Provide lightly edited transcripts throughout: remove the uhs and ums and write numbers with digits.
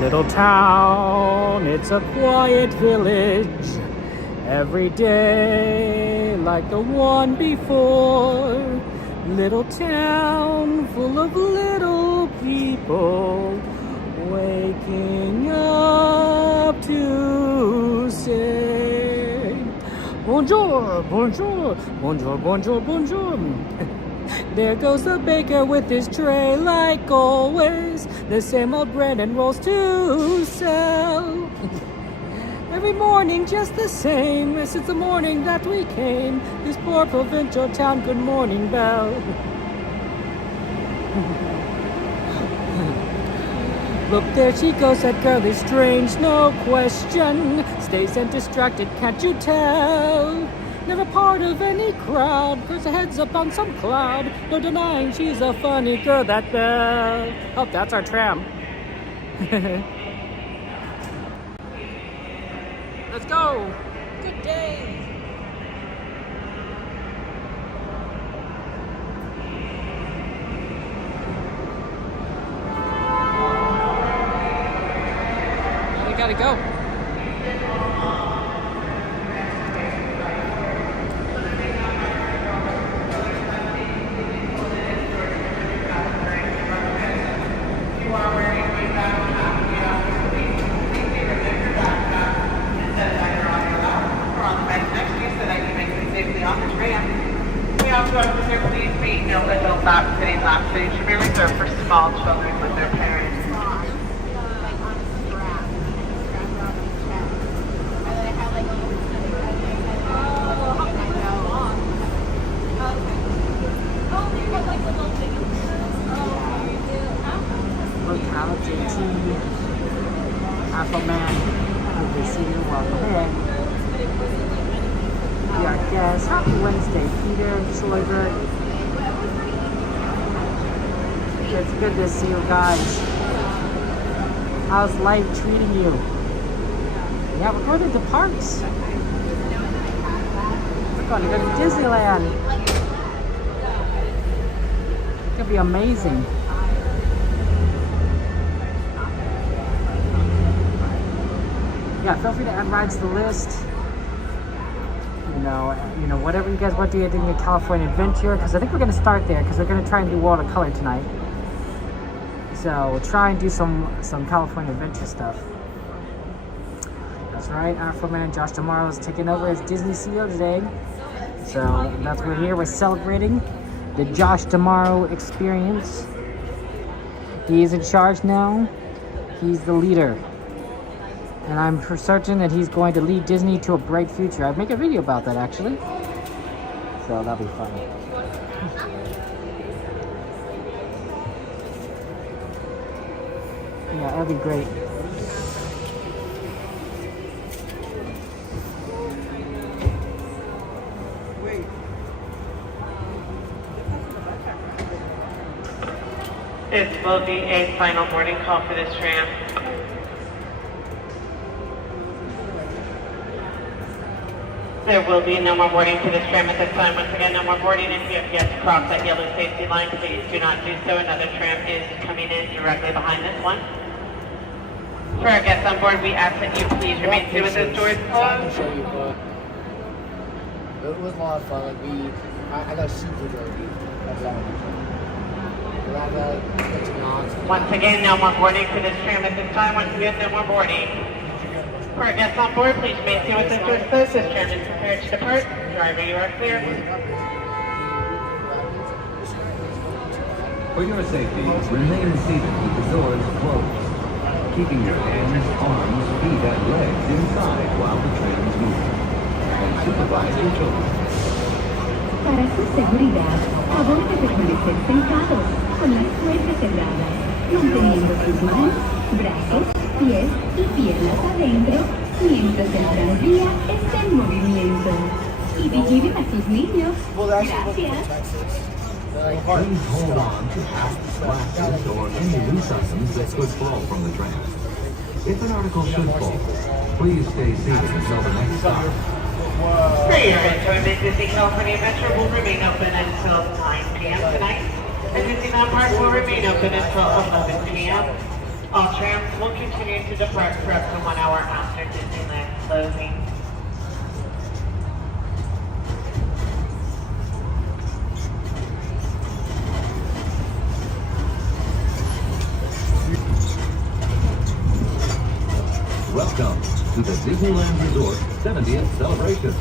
Little town, it's a quiet village. Every day like the one before. Little town full of little people waking up to sing. Bonjour, bonjour, bonjour, bonjour, bonjour. There goes the baker with his tray like always. The same old bread and rolls to sell. Every morning just the same, since the morning that we came. This poor provincial town, good morning bell. Look, there she goes, that girl is strange, no question. Stays and distracted, can't you tell? Never part of any crowd, puts her heads up on some cloud. No denying she's a funny girl, that bell. Oh, that's our tram. Let's go. Good day. Now we gotta go. Should be reserved for small children with their parents. Look how JT, Apple Man, will be seated. Welcome in. We are guests. Happy Wednesday, Peter, Soyberg. It's good to see you guys. How's life treating you? Yeah, we're going to the parks. We're going to go to Disneyland. It's going to be amazing. Yeah, feel free to add rides to the list. You know, whatever you guys want to do in your California adventure, because I think we're going to start there, because we're going to try and do watercolor tonight. So we'll try and do some California adventure stuff. That's right, our man Josh Tomorrow is taking over as Disney CEO today. So that's why we're here. We're celebrating the Josh Tomorrow experience. He is in charge now. He's the leader. And I'm for certain that he's going to lead Disney to a bright future. I'd make a video about that actually. So that'll be fun. Yeah, that'd be great. This will be a final boarding call for this tram. There will be no more boarding for this tram at this time. Once again, no more boarding. If you have yet to cross that yellow safety line, please do not do so. Another tram is coming in directly behind this one. For our guests on board, we ask that you please remain seated with those doors closed. It was a lot of fun. I got super dirty. Once again, no more boarding for this tram at this time. Once again, no more boarding. For our guests on board, please remain seated with those doors closed. This tram is prepared to depart. Driver, you are clear. For your safety, remain seated with the doors closed, keeping your hands, arms, feet, and legs inside while the train is moving. And supervise your children. Para su seguridad, favor de permanecer sentados con las puertas cerradas, manteniendo sus manos, brazos, pies y piernas adentro mientras el tranvía está en movimiento. Y vigilen a sus niños. Gracias. Please hold on to past glasses or any loose items that could fall from the tram. If an article should fall, please stay seated until the next stop. For your enjoyment, Disney California Adventure will remain open until 9 p.m. tonight, and Disneyland Park will remain open until 11 p.m. All trams will continue to depart for up to 1 hour after Disneyland closing. Welcome to the Disneyland Resort 70th celebration,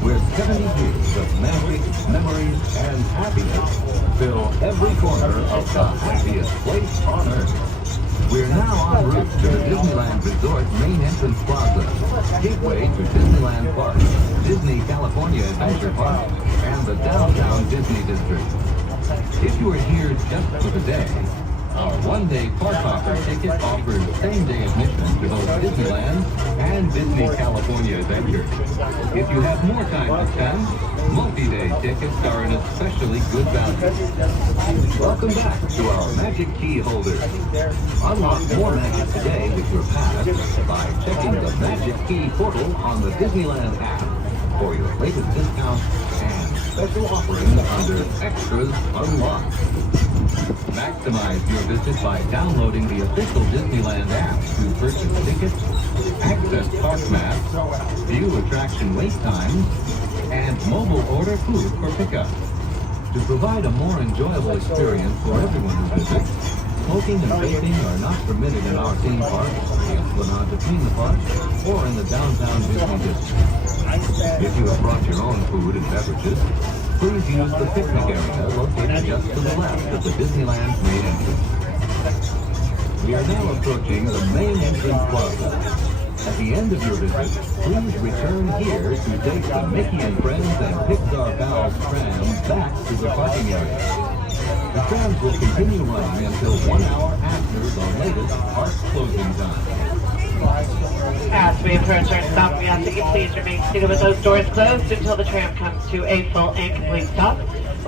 where 70 years of magic, memories, and happiness fill every corner of the happiest place on Earth. We're now en route to the Disneyland Resort main entrance plaza, gateway to Disneyland Park, Disney California Adventure Park, and the downtown Disney District. If you are here just for the day, our one-day park offer ticket offers same-day admission to both Disneyland and Disney California Adventure. If you have more time to spend, multi-day tickets are an especially good value. Welcome back to our Magic Key holders. Unlock more magic today with your pass by checking the Magic Key portal on the Disneyland app for your latest discounts and special offerings under Extras Unlocked. Maximize your visit by downloading the official Disneyland app to purchase tickets, access park maps, view attraction wait times, and mobile order food for pickup. To provide a more enjoyable experience for everyone who visits, smoking and vaping are not permitted in our theme park, the Esplanade between the parks, or in the downtown Disney district. If you have brought your own food and beverages, please use the picnic area located just to the left of the Disneyland main entrance. We are now approaching the main entrance plaza. At the end of your visit, please return here to take the Mickey and Friends and Pixar Pals tram back to the parking area. The trams will continue running until 1 hour after the latest park closing time. As we approach our stop, we ask that you please remain seated with those doors closed until the tram comes to a full and complete stop.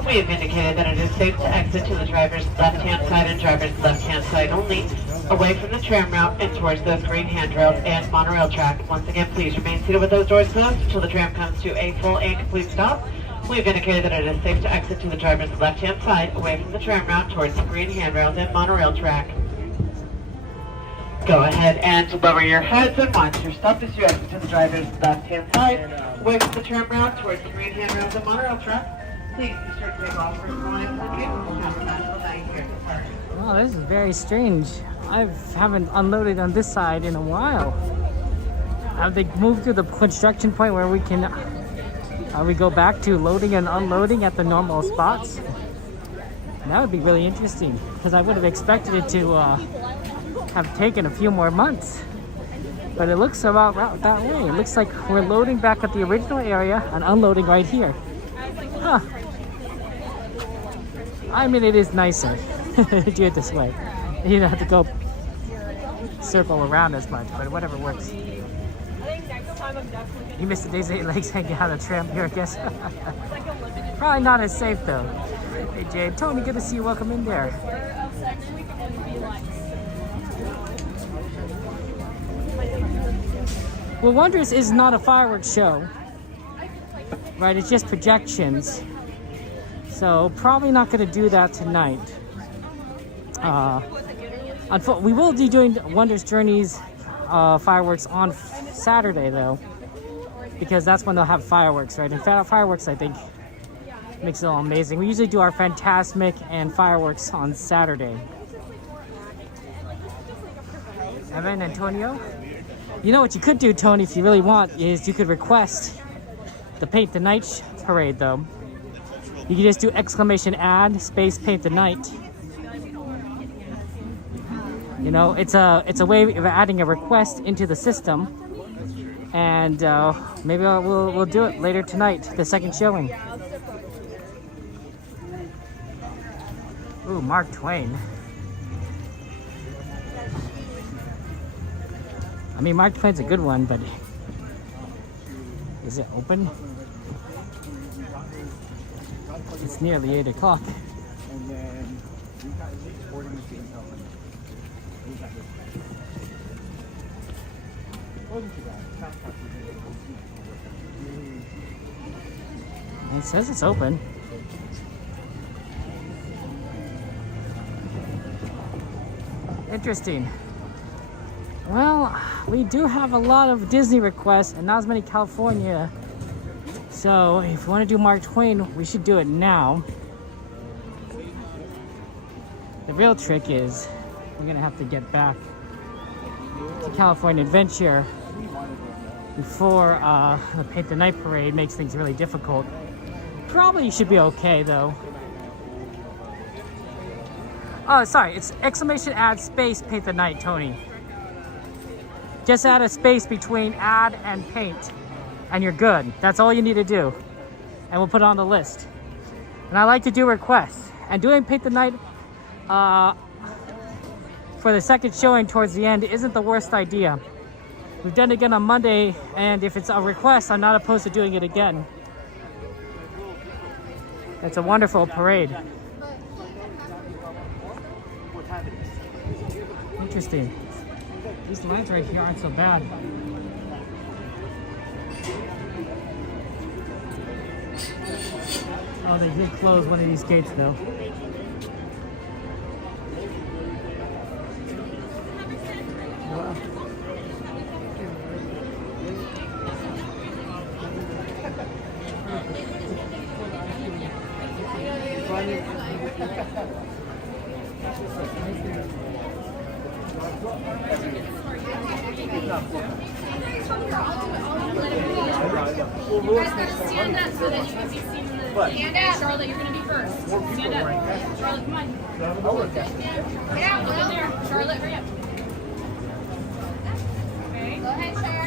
We have indicated that it is safe to exit to the driver's left-hand side and driver's left-hand side only, away from the tram route and towards those green handrails and monorail track. Once again, please remain seated with those doors closed until the tram comes to a full and complete stop. We have indicated that it is safe to exit to the driver's left-hand side, away from the tram route towards the green handrails and monorail track. Go ahead and lower your heads and watch your stop as you exit to the driver's left-hand side, away from the tram route towards the green handrails and monorail track. Please be sure to take off for one and have a magical night here at the park. Oh, this is very strange. I haven't unloaded on this side in a while. Have they moved to the construction point where we can we go back to loading and unloading at the normal spots? That would be really interesting, because I would have expected it to have taken a few more months. But it looks about that way. It looks like we're loading back at the original area and unloading right here. Huh. I mean, it is nicer to do it this way. You don't have to go circle around as much, but whatever works. You missed the days 8 legs hanging out on the tram here, I guess. Probably not as safe though. Hey Jade, Tony, good to see you. Welcome in there. Well, Wonders is not a fireworks show, right? It's just projections. So probably not going to do that tonight. We will be doing Wonders Journeys fireworks on Saturday though, because that's when they'll have fireworks, right? And fireworks, I think, makes it all amazing. We usually do our Fantasmic and fireworks on Saturday. Evan, Antonio? You know what you could do, Tony, if you really want, is you could request the Paint the Night parade, though. You can just do !add space Paint the Night. You know, it's a way of adding a request into the system, and maybe we'll do it later tonight, the second showing. Ooh, Mark Twain. I mean, Mark Twain's a good one, but is it open? It's nearly 8 o'clock. It says it's open. Interesting. Well, we do have a lot of Disney requests and not as many California. So if you want to do Mark Twain, we should do it now. The real trick is we're gonna have to get back to California Adventure before the Paint the Night Parade makes things really difficult. Probably should be okay though. Oh, sorry, it's exclamation add space Paint the Night, Tony. Just add a space between add and paint and you're good. That's all you need to do. And we'll put it on the list. And I like to do requests. And doing Paint the Night for the second showing towards the end isn't the worst idea. We've done it again on Monday, and if it's a request, I'm not opposed to doing it again. It's a wonderful parade. Interesting. These lines right here aren't so bad. Oh, they did close one of these gates though. You guys gotta stand up so that you can be seen in the stand up. Charlotte, you're gonna be first. Stand up. Charlotte, come on. Get out, look in there. Charlotte, hurry up. Okay. Go ahead, Char.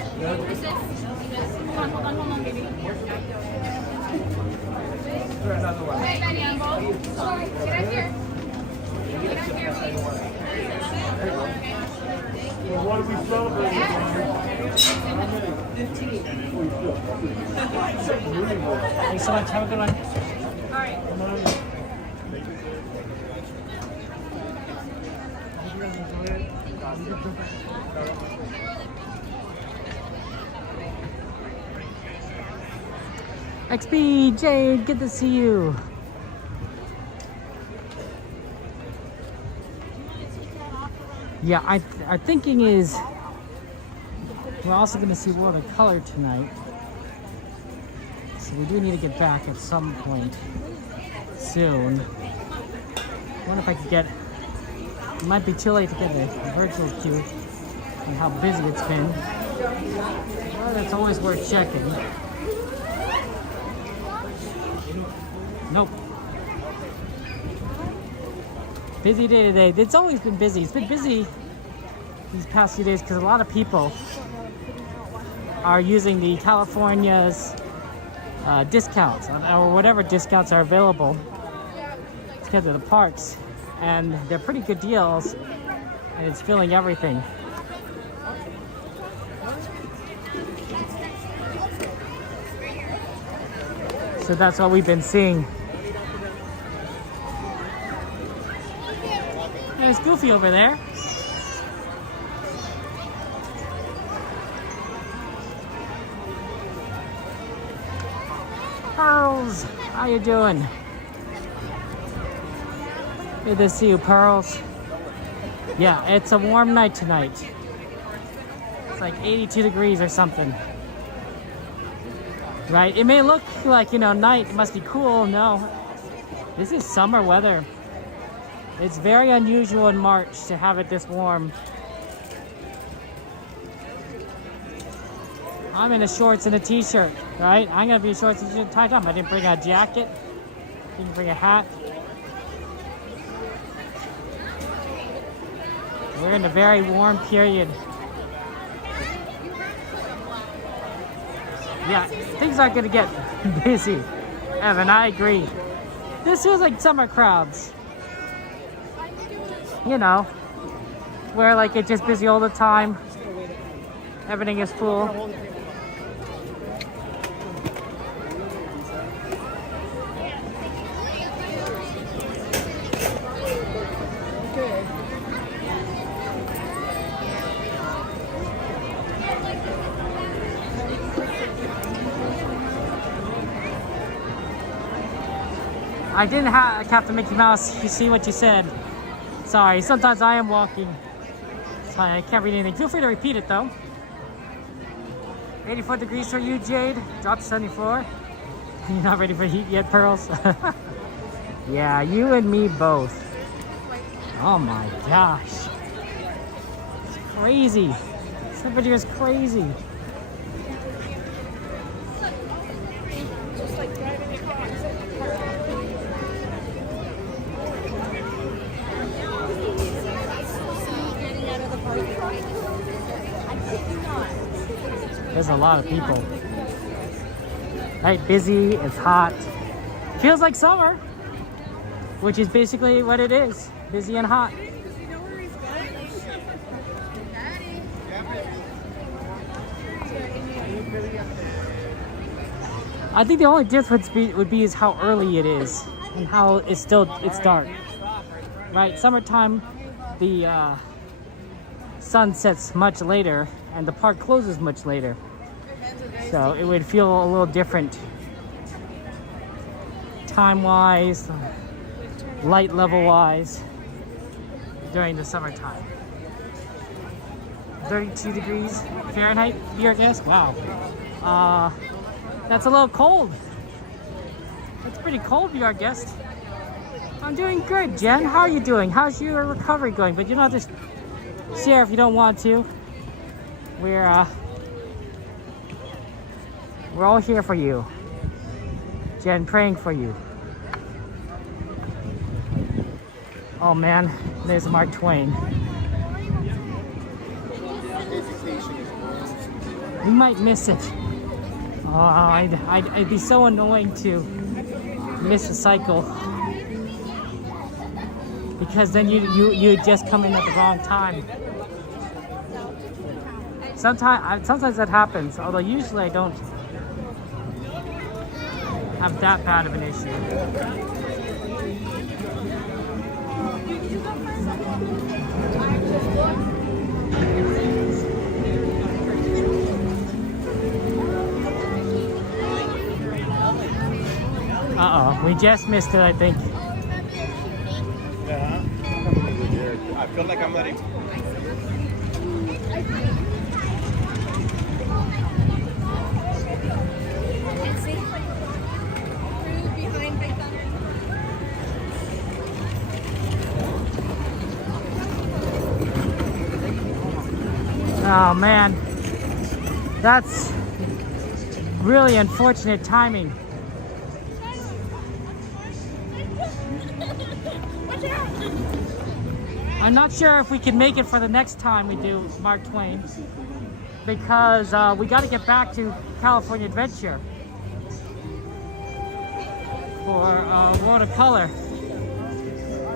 Resist. Hold on, baby. Okay, Benny. Sorry. Get up here. Get up here, please. Well, what are we celebrating? 15. Thanks so much. Have a good one. All right. XP, Jade, good to see you. Yeah, our thinking is we're also going to see World of Color tonight. So we do need to get back at some point soon. I wonder if I could get, it might be too late to get a virtual queue and how busy it's been. Well, that's always worth checking. Nope. Busy day today. It's always been busy. It's been busy these past few days because a lot of people are using the California's discounts or whatever discounts are available because of the parks, and they're pretty good deals and it's filling everything. So that's what we've been seeing. There's Goofy over there. Pearls, how you doing? Good to see you, Pearls. Yeah, it's a warm night tonight. It's like 82 degrees or something. Right? It may look like, night, it must be cool. No, this is summer weather. It's very unusual in March to have it this warm. I'm in a shorts and a t-shirt, right? I'm gonna be in shorts and a t-shirt tied up. I didn't bring a jacket, didn't bring a hat. We're in a very warm period. Yeah, things are gonna get busy. Evan, I agree. This feels like summer crowds. Where like it's just busy all the time. Everything is full. I didn't have Captain Mickey Mouse. You see what you said. Sorry, sometimes I am walking. So I can't read anything. Feel free to repeat it though. 84 degrees for you, Jade. Drop to 74. You're not ready for heat yet, Pearls? Yeah, you and me both. Oh my gosh. It's crazy. Somebody was crazy. There's a lot of people. Right, busy, it's hot. Feels like summer, which is basically what it is. Busy and hot. I think the only difference would be is how early it is and how it's dark. Right, summertime, the sun sets much later and the park closes much later. So it would feel a little different time-wise, light level-wise during the summertime. 32 degrees Fahrenheit, your guess? Wow. That's a little cold. That's pretty cold, your guest. I'm doing good, Jen. How are you doing? How's your recovery going? But you don't have to share if you don't want to. We're all here for you. Jen, praying for you. Oh man, there's Mark Twain. You might miss it. Oh, I'd be so annoying to miss a cycle. Because then you just come in at the wrong time. Sometimes that happens, although usually I don't have that bad of an issue. Uh-oh, we just missed it, I think. Yeah. I feel like I'm letting. Oh man, that's really unfortunate timing. I'm not sure if we can make it for the next time we do Mark Twain, because we got to get back to California Adventure for World of Color.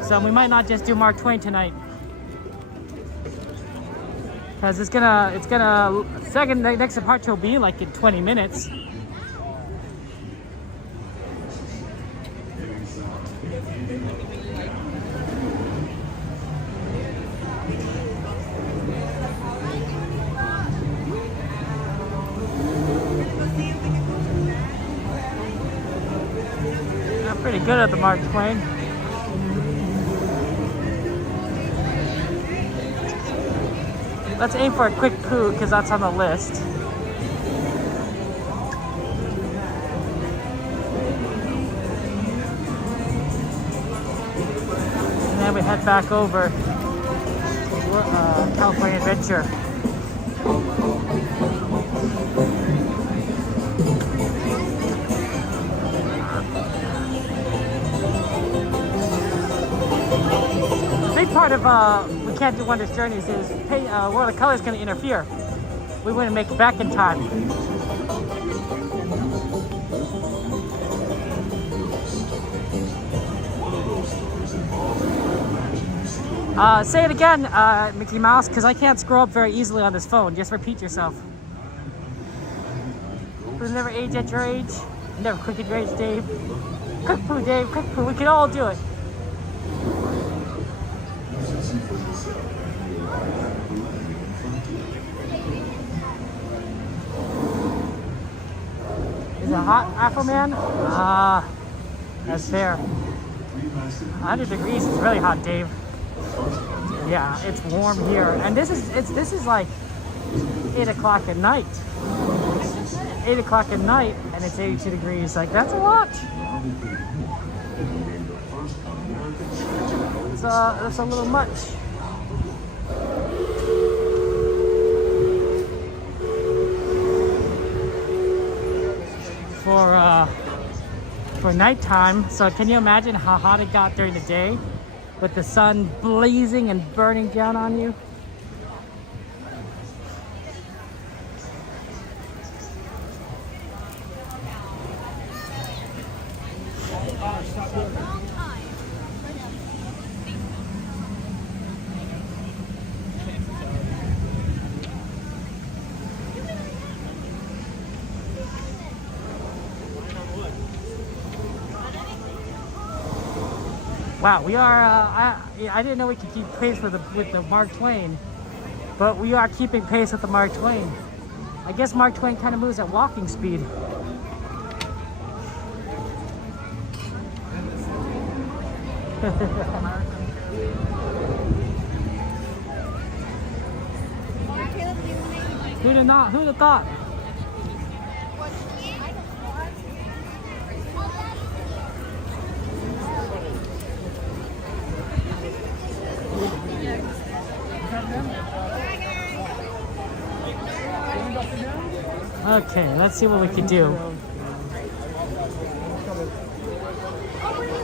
So we might not just do Mark Twain tonight, because it's gonna the next departure will be like in 20 minutes. Pretty good at the Mark Twain. Let's aim for a quick poo because that's on the list. And then we head back over to California Adventure. Big part of we can't do Wondrous Journeys is World of Color is going to interfere. We wouldn't make it back in time. Say it again, Mickey Mouse, because I can't scroll up very easily on this phone. Just repeat yourself. We'll never age at your age. Never quick at your age, Dave. Quick poo, Dave. Quick poo. We can all do it. Is it hot, Afro Man? Ah, that's fair. 100 degrees is really hot, Dave. Yeah, it's warm here, and this is like 8 o'clock at night. 8 o'clock at night, and it's 82 degrees. Like, that's a lot. That's a little much. For nighttime. So can you imagine how hot it got during the day with the sun blazing and burning down on you? Wow, we are. I didn't know we could keep pace with the Mark Twain, but we are keeping pace with the Mark Twain. I guess Mark Twain kind of moves at walking speed. Who'd have thought? Okay, let's see what we can do.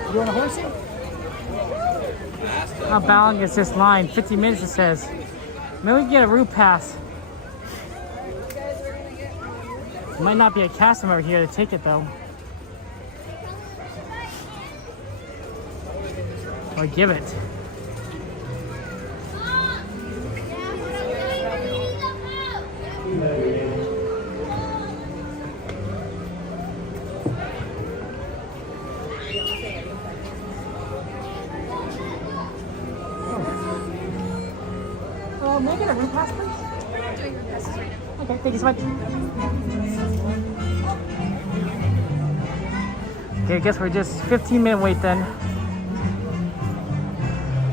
You want a horsey? How long is this line? 50 minutes it says. Maybe we can get a route pass. Might not be a customer here to take it though. Or give it. May I get a route pass, please? Doing route passes right now. Okay, thank you so much. Okay, I guess we're just 15-minute wait then.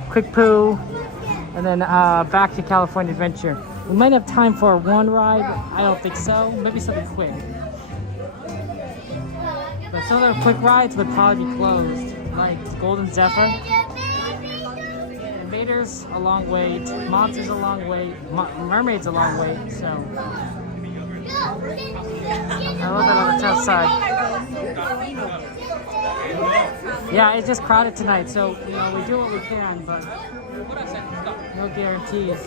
Quick poo, and then back to California Adventure. We might have time for one ride. I don't think so. Maybe something quick. But some of the quick rides would probably be closed, like Golden Zephyr. Invaders a long wait, Monsters a long wait, Mermaids a long wait, so I love that on the tough side. Yeah, it's just crowded tonight, so you know we do what we can, but no guarantees.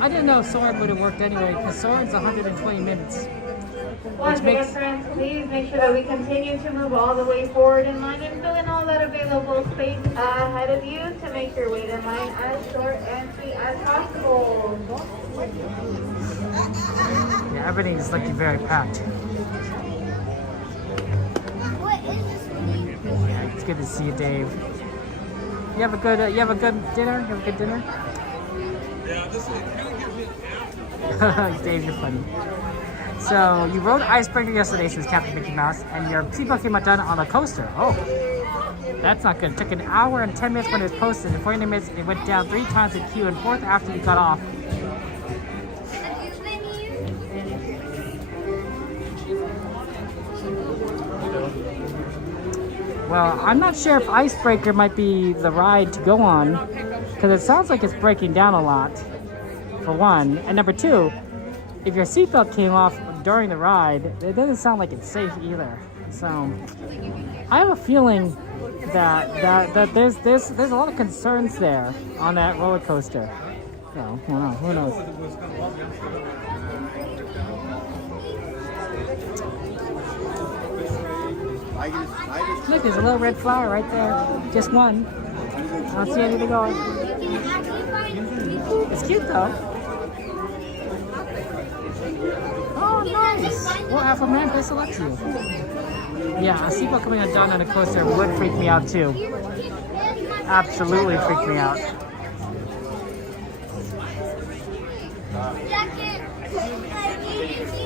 I didn't know Sword would have worked anyway, because Sword's 120 minutes. Once again, friends, please make sure that we continue to move all the way forward in line and fill in all that available space ahead of you to make your wait in line as short and sweet as possible. Yeah, everything is looking very packed. Yeah, it's good to see you, Dave. You have a good dinner? You have a good dinner? Yeah, this kind of gives me an after. Dave, you're funny. So you rode Icebreaker yesterday since Captain Mickey Mouse, and your seatbelt came undone on a coaster. Oh, that's not good. It took an hour and 10 minutes when it was posted, and 40 minutes it went down 3 times in queue and 4th after you got off. Well, I'm not sure if Icebreaker might be the ride to go on, because it sounds like it's breaking down a lot, for one. And number two, if your seatbelt came off during the ride, it doesn't sound like it's safe either. So I have a feeling that there's a lot of concerns there on that roller coaster. So, well, who knows? Look, there's a little red flower right there. Just one. I don't see anything going. It's cute though. Oh, nice! Well, Afro-Man, they select you. Yeah, a seatbelt coming undone on a coaster would freak me out too. Absolutely freak me out.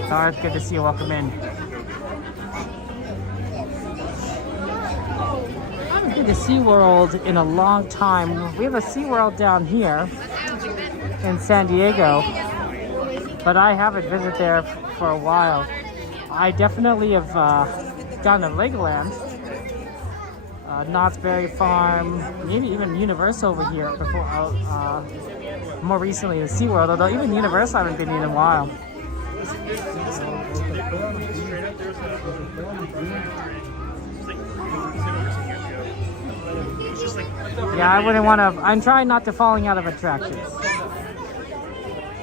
Oh, it's good to see you. Welcome in. to SeaWorld in a long time. We have a SeaWorld down here in San Diego, but I haven't visited there for a while. I definitely have gone to Legoland, Knott's Berry Farm, maybe even Universal over here before. More recently to SeaWorld, although even Universal I haven't been in a while. Yeah, I wouldn't want to. I'm trying not to falling out of attractions.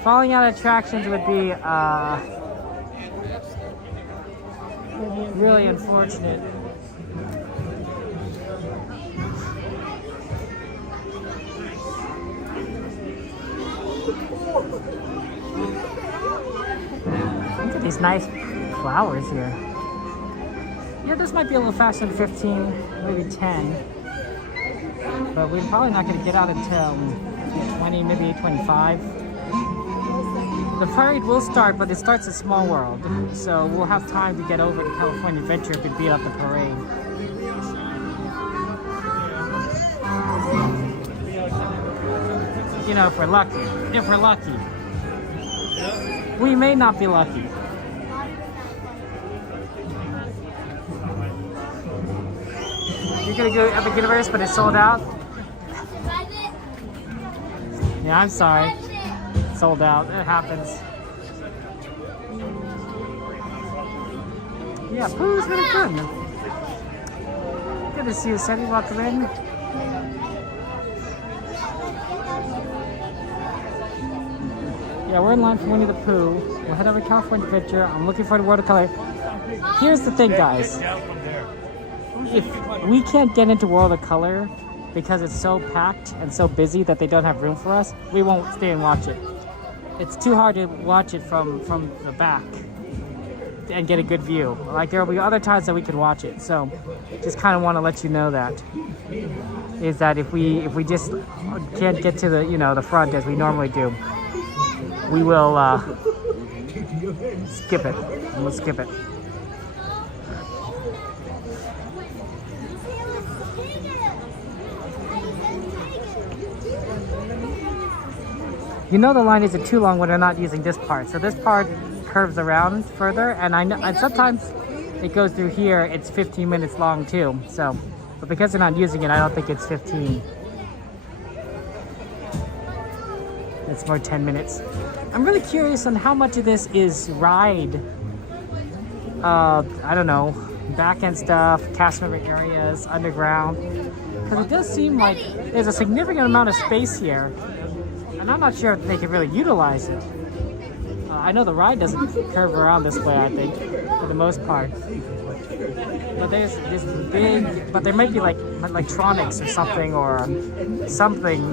Falling out of attractions would be really unfortunate. Look at these nice flowers here. Yeah, this might be a little faster than 15, maybe 10. But we're probably not going to get out until 20, maybe 25. The parade will start, but it starts at Small World. So we'll have time to get over to California Adventure if we beat up the parade. You know, if we're lucky. If we're lucky. We may not be lucky. You're gonna go Epic Universe, but it's sold out? Yeah, I'm sorry. Sold out. It happens. Yeah, Pooh's really good. Good to see you, Sandy. Welcome in. Yeah, we're in line for Winnie the Pooh. We'll head over to California Adventure. I'm looking for the World of Color. Here's the thing, guys. If we can't get into World of Color because it's so packed and so busy that they don't have room for us, we won't stay and watch it. It's too hard to watch it from the back and get a good view. Like, there will be other times that we could watch it. So just kind of want to let you know that. Is that if we just can't get to the, you know, the front as we normally do, we will skip it. We'll skip it. You know the line isn't too long when they're not using this part. So this part curves around further, and I know, and sometimes it goes through here. It's 15 minutes long too. So, but because they're not using it, I don't think it's 15. It's more 10 minutes. I'm really curious on how much of this is ride. I don't know, back end stuff, cast member areas, underground. Because it does seem like there's a significant amount of space here. And I'm not sure if they can really utilize it. I know the ride doesn't curve around this way, I think, for the most part. But there's this big, but there might be like electronics or something,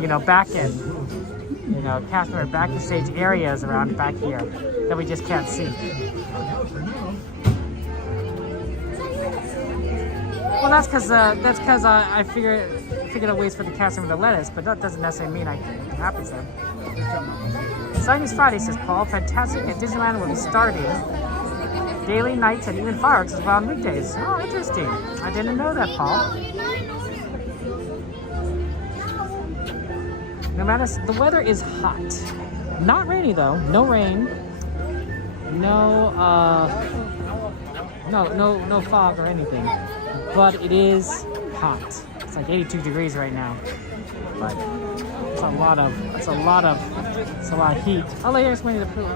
you know, back end, you know, cast member backstage areas around back here that we just can't see. Well, that's because I figured out ways for the cast member to let us, but that doesn't necessarily mean it happens then. Sunny's Friday, says Paul. Fantastic at Disneyland will be starting daily, nights, and even fireworks as well on weekdays. Oh, interesting. I didn't know that, Paul. No matter, the weather is hot. Not rainy though. No rain. No fog or anything. But it is hot. It's like 82 degrees right now. But it's a lot of heat. Oh, here's Winnie the Pooh.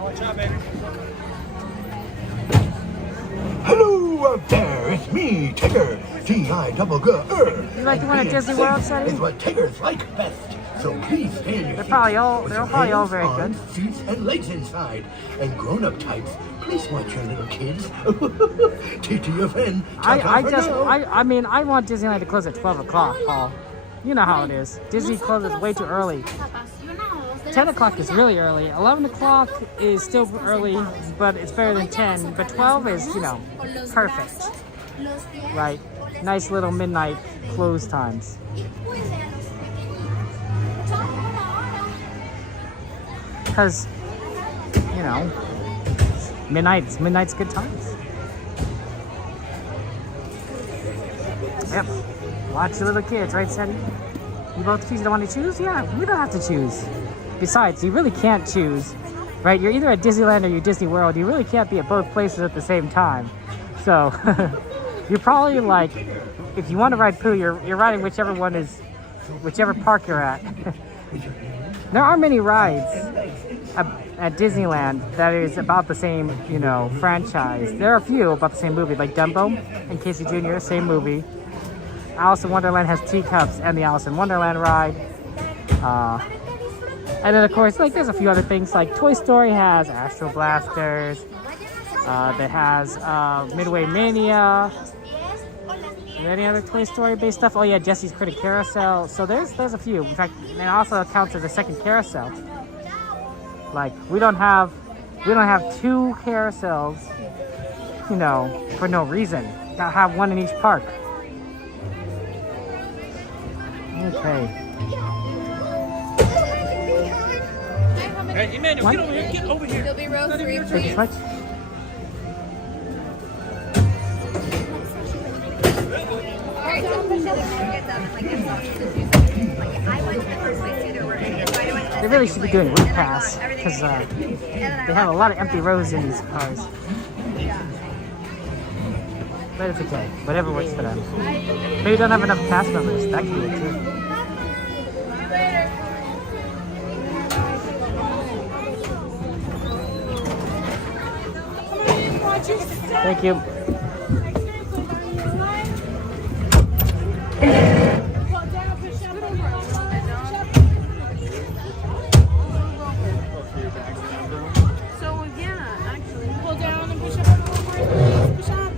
Hello out there, it's me, Tigger. T-I-double-G-R. You like the one at Disney World, Sonny? Is what Tiggers like best. So please stay in your They're probably all very good. Seats and legs inside. And grown-up types, please watch your little kids. TTFN. I mean, I want Disneyland to close at 12 o'clock, Paul. You know how it is. Disney closes way too early. 10 o'clock is really early. 11 o'clock is still early, but it's better than 10. But 12 is, you know, perfect. Right? Nice little midnight close times. Because, you know, midnight's good times. Yep. Watch your little kids, right, Sadie? You both choose. You don't want to choose? Yeah, you don't have to choose. Besides, you really can't choose, right? You're either at Disneyland or you're Disney World. You really can't be at both places at the same time. So you're probably like, if you want to ride Pooh, you're riding whichever park you're at. There are many rides at Disneyland that is about the same, you know, franchise. There are a few about the same movie, like Dumbo and Casey Jr., same movie. Alice in Wonderland has Teacups and the Alice in Wonderland ride. And then, of course, like there's a few other things, like Toy Story has Astro Blasters. That has Midway Mania. Any other Toy Story based stuff? Oh yeah, Jesse's Critic Carousel. So there's a few. In fact, and it also counts as a second carousel. Like we don't have 2 carousels, you know, for no reason. Gotta have one in each park. Okay. Hey, Emmanuel, get over here. Get over here. It'll be row 3 for Thank you you. so much. They really should be doing route pass because they have a lot of empty rows in these cars. But it's okay. Whatever works for them. Maybe you don't have enough cast members. That can be it too. Thank you. So yeah, actually, pull down and push up. Push up.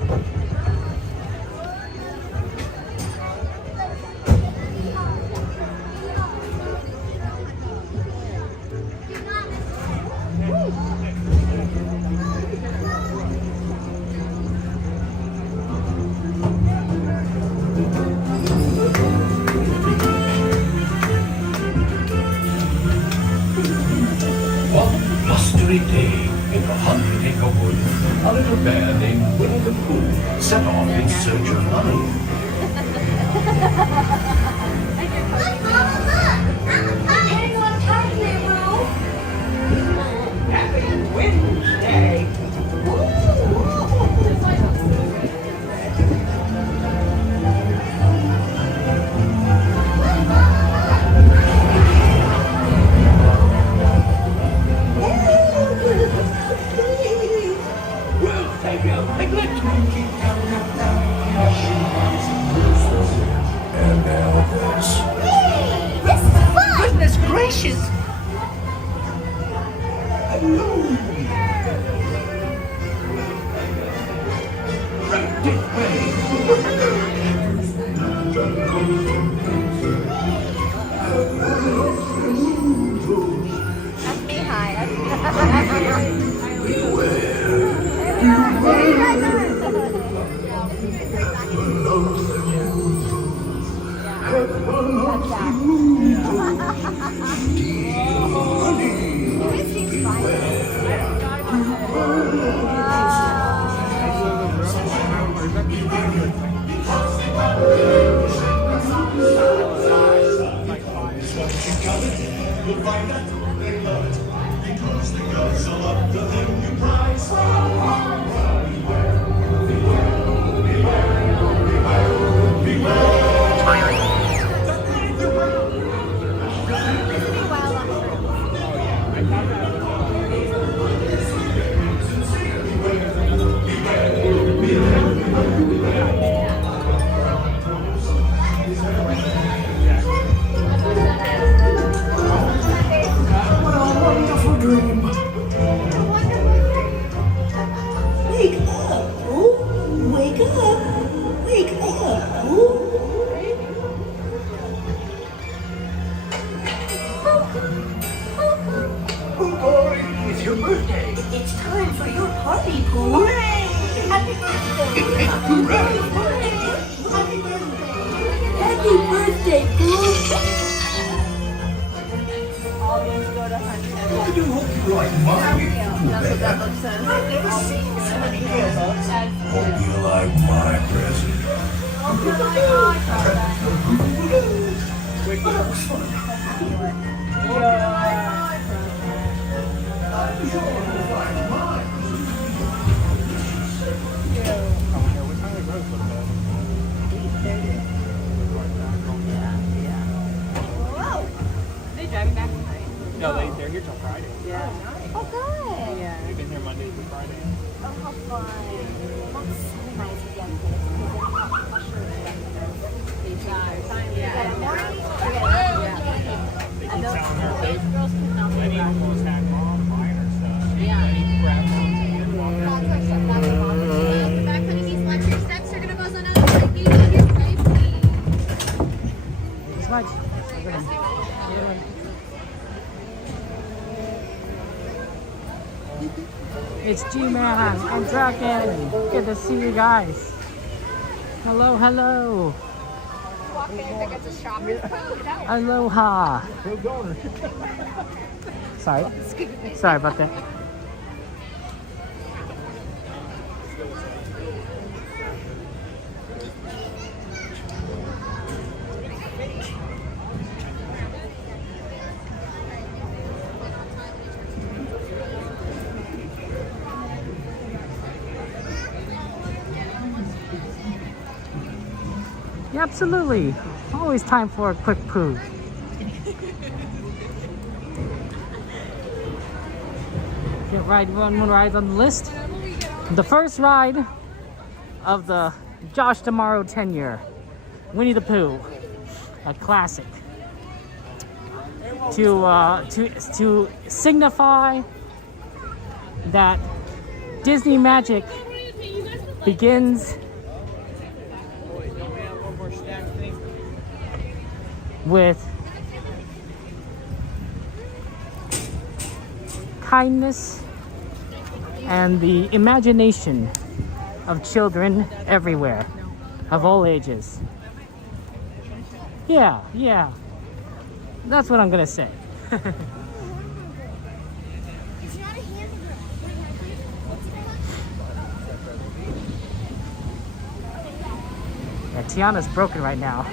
Blustery day in the 100-acre wood, a little bear named Winnie the Pooh set off in search of honey. Hang on tightly, Roo. Happy Wednesday. Well, thank you. And now this. This is fun. Goodness gracious. That's me high. It's time for your party, Pooh. Happy birthday. Happy birthday. Happy birthday, Pooh. I do hope you like mine. I've never seen so many presents. Hope you like my present. They driving back tonight? No, they're here till Friday. Yeah. Oh, good. Yeah. They've been here Monday through Friday. Oh, how fun. That's so nice of them because then you have ushers They keep selling their things. Lenny almost had mom buying her stuff. Yeah. Lenny grabbed one. The back when these electric steps are gonna buzz on us. Like, be on your safety. It's much. It's G-Man. I'm Draken. Good to see you guys. Hello, hello. Walk in and think it's a shopper's code. No. Aloha. Sorry. Sorry about that. Yeah, absolutely. Always time for a quick poo. Get one ride on the list. The first ride of the Josh Tomorrow tenure, Winnie the Pooh, a classic. To signify that Disney magic begins with kindness and the imagination of children everywhere, of all ages. Yeah, that's what I'm gonna say. Yeah, Tiana's broken right now.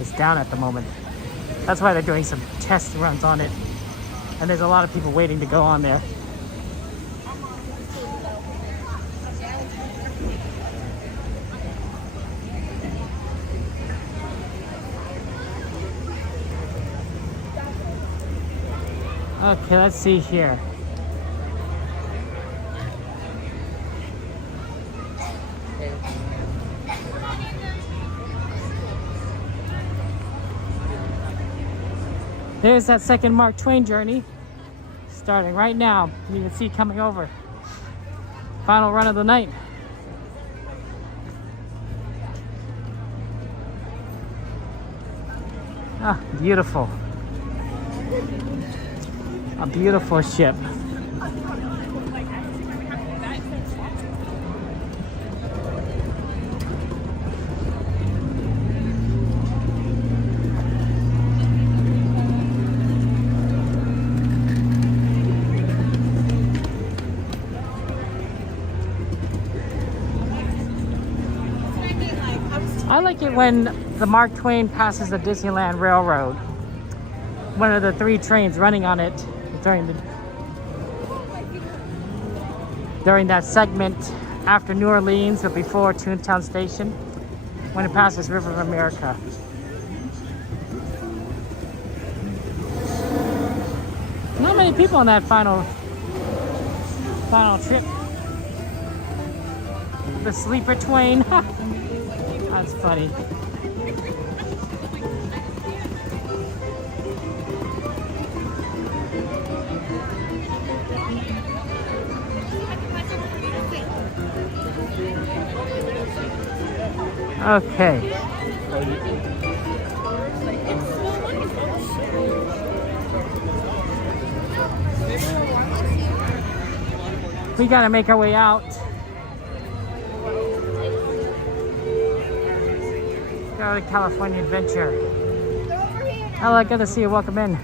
It's down at the moment. That's why they're doing some test runs on it. And there's a lot of people waiting to go on there. Okay, let's see here. There's that second Mark Twain journey, starting right now. You can see coming over. Final run of the night. Ah, beautiful. A beautiful ship. I like it when the Mark Twain passes the Disneyland Railroad. One of the 3 trains running on it during that segment after New Orleans but before Toontown Station, when it passes River of America. Not many people on that final trip. The sleeper Twain. That's funny. Okay. We gotta make our way out. Go to California Adventure. Hello, good to see you. Welcome in.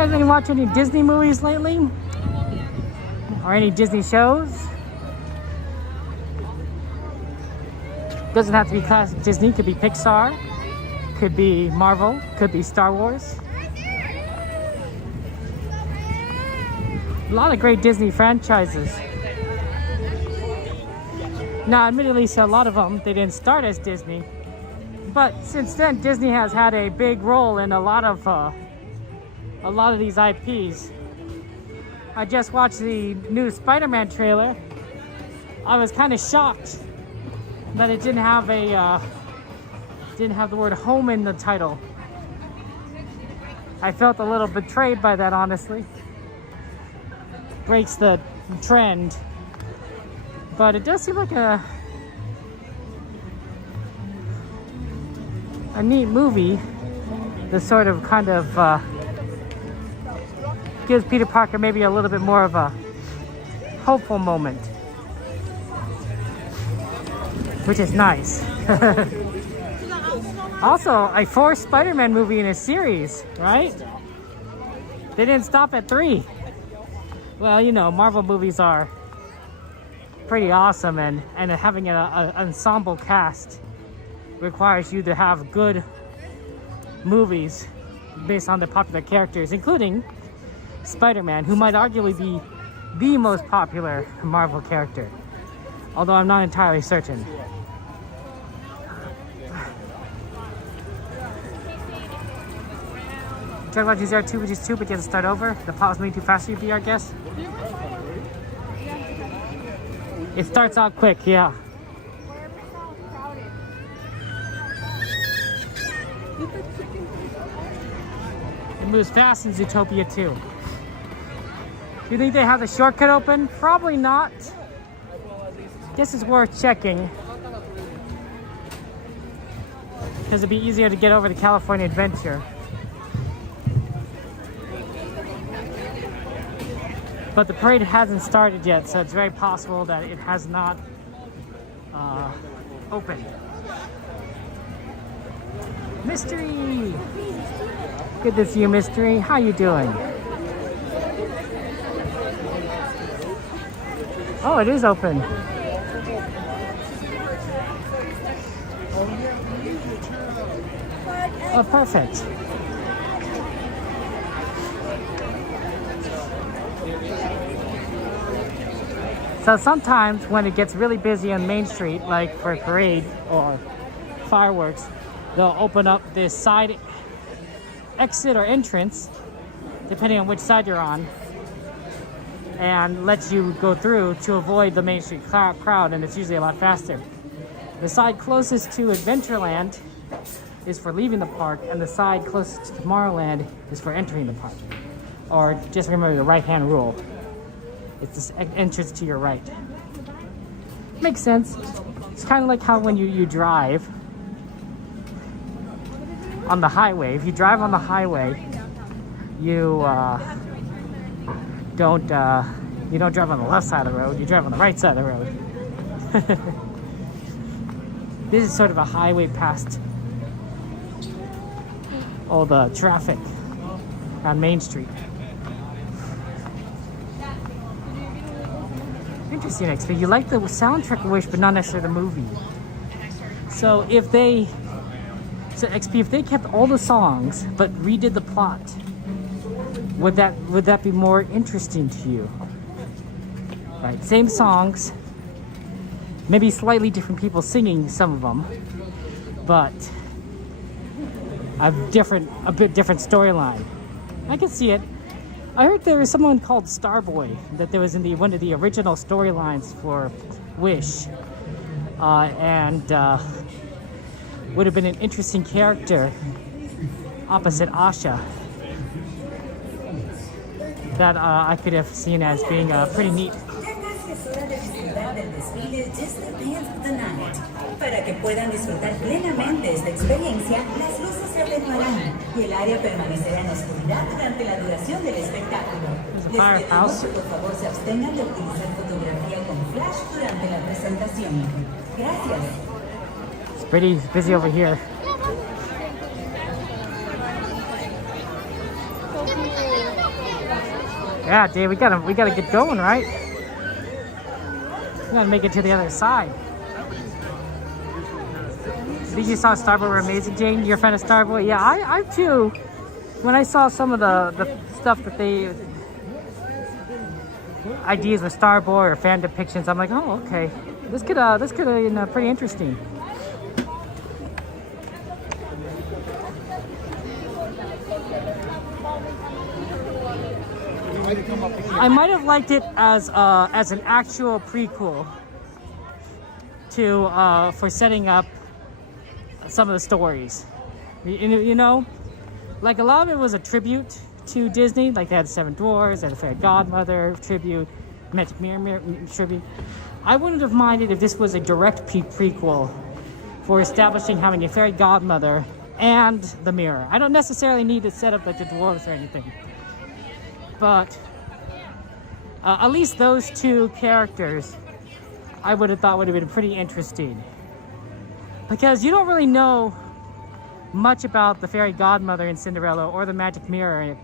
guys been watching any Disney movies lately? Or any Disney shows? Doesn't have to be classic Disney, could be Pixar, could be Marvel, could be Star Wars. A lot of great Disney franchises. Now, admittedly, so a lot of them, they didn't start as Disney. But since then, Disney has had a big role in a lot of these IPs. I just watched the new Spider-Man trailer. I was kind of shocked that it didn't have the word home in the title. I felt a little betrayed by that, honestly. Breaks the trend. But it does seem like a neat movie that sort of kind of gives Peter Parker maybe a little bit more of a hopeful moment, which is nice. Also, a 4th Spider-Man movie in a series, right? They didn't stop at 3. Well, you know, Marvel movies are pretty awesome, and having an ensemble cast requires you to have good movies based on the popular characters, including Spider-Man, who might arguably be the most popular Marvel character, although I'm not entirely certain. Talk about GZR2, which is 2, but you have to start over. The pause moving too fast for you, I guess. It starts out quick, yeah. It moves fast in Zootopia 2. Do you think they have the shortcut open? Probably not. This is worth checking, because it'd be easier to get over to California Adventure. But the parade hasn't started yet, so it's very possible that it has not opened. Mystery! Good to see you, Mystery. How you doing? Oh, it is open. Oh, perfect. So sometimes when it gets really busy on Main Street, like for a parade or fireworks, they'll open up this side exit or entrance, depending on which side you're on, and let you go through to avoid the Main Street crowd, and it's usually a lot faster. The side closest to Adventureland is for leaving the park, and the side closest to Tomorrowland is for entering the park. Or just remember the right-hand rule. It's this entrance to your right. Makes sense. It's kind of like how when you drive on the highway. If you drive on the highway, you don't drive on the left side of the road. You drive on the right side of the road. This is sort of a highway past all the traffic on Main Street. Interesting, XP. You like the soundtrack of Wish, but not necessarily the movie. So XP, if they kept all the songs but redid the plot, would that be more interesting to you? Right, same songs, maybe slightly different people singing some of them, but a bit different storyline. I can see it. I heard there was someone called Starboy that there was in one of the original storylines for Wish, and would have been an interesting character opposite Asha that I could have seen as being pretty neat. Para que puedan disfrutar plenamente esta experiencia, las luces se atenuarán y el área permanecerá en oscuridad durante la duración del espectáculo. Les pedimos que por favor se abstengan de utilizar fotografía con flash durante la presentación. Gracias. It's pretty busy over here. Yeah, Dave, we gotta get going, right? We gotta make it to the other side. Did you saw Starboy were amazing, Jane? You're a fan of Starboy? Yeah, I too. When I saw some of the stuff that they ideas with Starboy or fan depictions, I'm like, oh, okay, this could be pretty interesting. I might have liked it as an actual prequel to for setting up some of the stories. You know, like a lot of it was a tribute to Disney. Like they had the Seven Dwarfs, they had the Fairy Godmother tribute, Magic Mirror tribute. I wouldn't have minded if this was a direct prequel for establishing having a Fairy Godmother and the mirror. I don't necessarily need to set up like the dwarves or anything, but at least those two characters I would have thought would have been pretty interesting, because you don't really know much about the Fairy Godmother in Cinderella or the Magic Mirror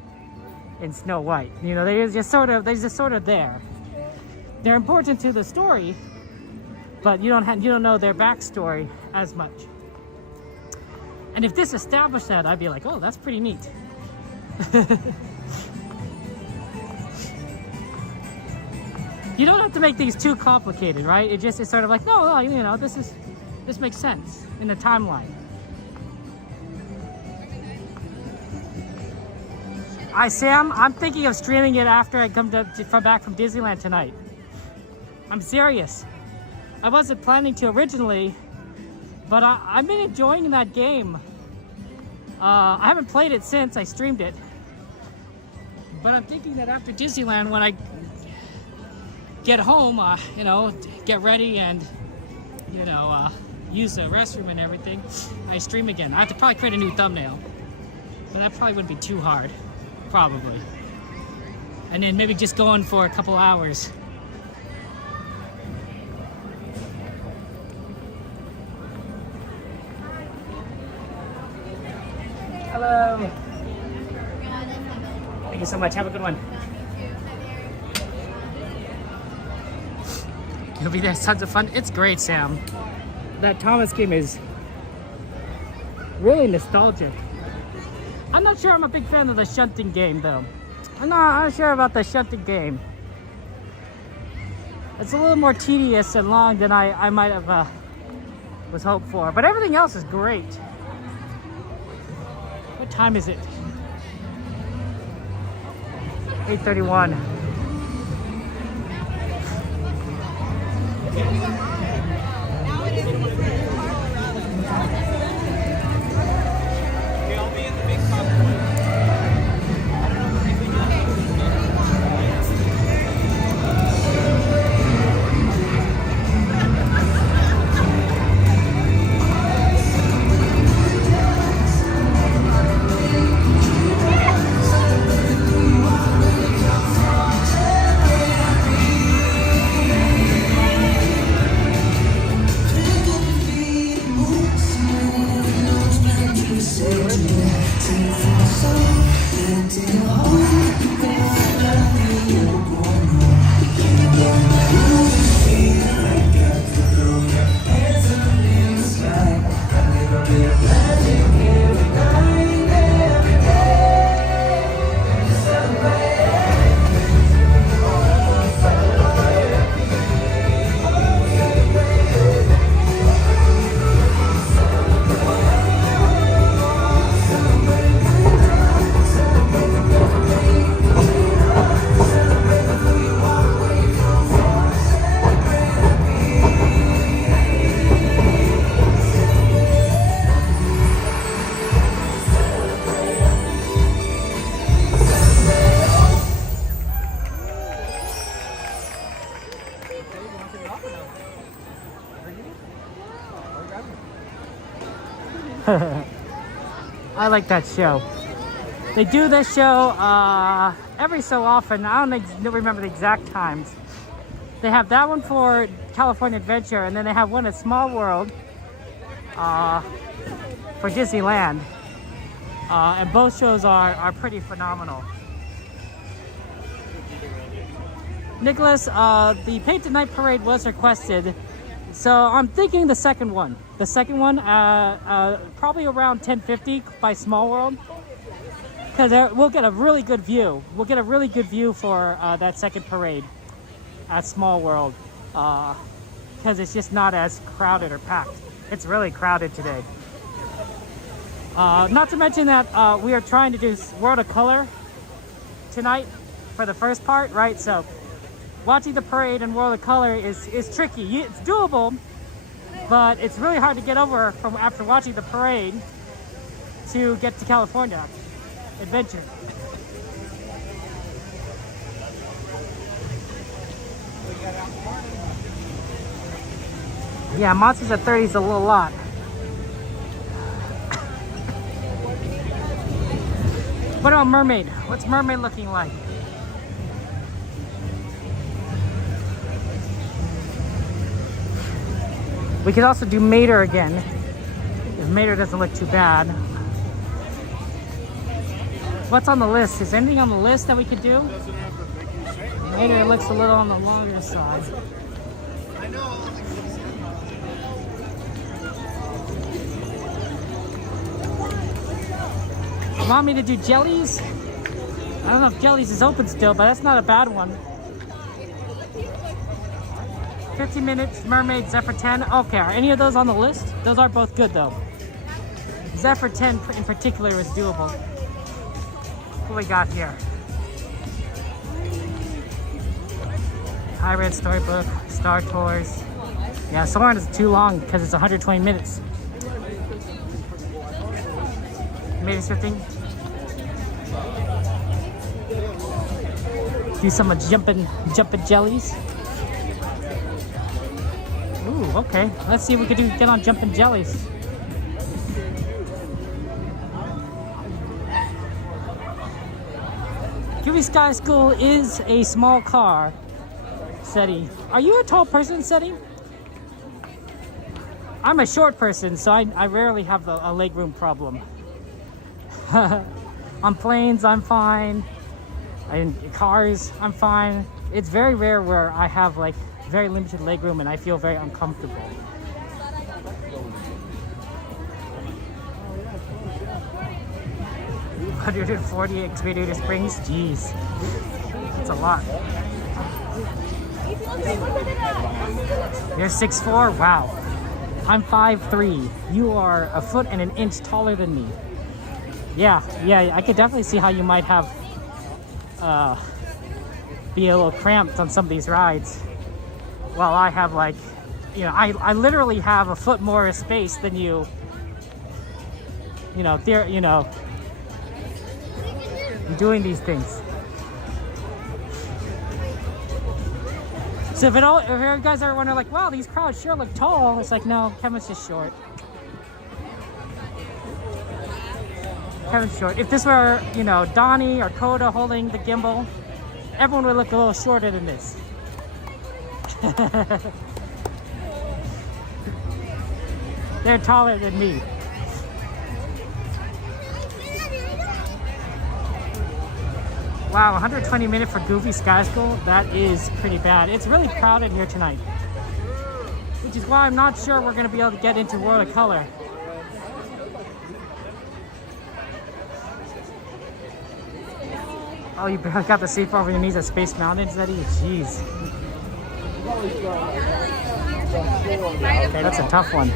in Snow White. You know, they're just sort of there. They're important to the story, but you don't know their backstory as much. And if this established that, I'd be like, oh, that's pretty neat. You don't have to make things too complicated, right? It's sort of like, no, you know, this makes sense in the timeline. Sam, I'm thinking of streaming it after I come back from Disneyland tonight. I'm serious. I wasn't planning to originally, but I've been enjoying that game. I haven't played it since I streamed it, but I'm thinking that after Disneyland, when I get home, you know, get ready and, you know, use the restroom and everything, I stream again. I have to probably create a new thumbnail, but that probably wouldn't be too hard, probably. And then maybe just go on for a couple hours. Hello. Thank you so much. Have a good one. You'll be there. It's tons of fun. It's great, Sam. That Thomas game is really nostalgic. I'm not sure I'm a big fan of the shunting game, though. I'm not sure about the shunting game. It's a little more tedious and long than I might have was hoped for. But everything else is great. What time is it? 8:31. I like that show. They do this show every so often. I don't remember the exact times. They have that one for California Adventure, and then they have one at Small World for Disneyland. And both shows are pretty phenomenal. Nicholas, the Painted Night Parade was requested, so I'm thinking the second one. The second one, probably around 10:50 by Small World, because we'll get a really good view. We'll get a really good view for that second parade at Small World, because it's just not as crowded or packed. It's really crowded today. Not to mention that we are trying to do World of Color tonight for the first part, right? So watching the parade and World of Color is tricky. It's doable, but it's really hard to get over from after watching the parade to get to California Adventure. Yeah, Monsters at 30 is a little lot. What about Mermaid? What's Mermaid looking like? We could also do Mater again, if Mater doesn't look too bad. What's on the list? Is there anything on the list that we could do? Mater looks a little on the longer side. You want me to do Jellies? I don't know if Jellies is open still, but that's not a bad one. 15 minutes, Mermaid, Zephyr 10. Okay, are any of those on the list? Those are both good though. Zephyr 10 in particular is doable. What we got here? High Red Storybook, Star Tours. Yeah, Soarin' is too long because it's 120 minutes. Maybe 15. Do some jumping jellies. Ooh, okay. Let's see if we could get on jumping jellies. Goofy Sky School is a small car, Seti. Are you a tall person, Seti? I'm a short person, so I rarely have a legroom problem. On planes, I'm fine. In cars, I'm fine. It's very rare where I have like very limited legroom and I feel very uncomfortable. $140 Expeditor Springs? Jeez. That's a lot. You're 6'4"? Wow. I'm 5'3". You are a foot and an inch taller than me. Yeah, I could definitely see how you might have be a little cramped on some of these rides. While I have like, I literally have a foot more of space than you. Doing these things. So if you guys ever wonder like, wow, these crowds sure look tall, it's like, no, Kevin's just short. Kevin's short. If this were, Donnie or Coda holding the gimbal, everyone would look a little shorter than this. They're taller than me. Wow, 120 minutes for Goofy Sky School? That is pretty bad. It's really crowded here tonight. Which is why I'm not sure we're going to be able to get into World of Color. Oh, you barely got the seat over your knees at Space Mountain, Zeddy? Jeez. Okay, that's a tough one.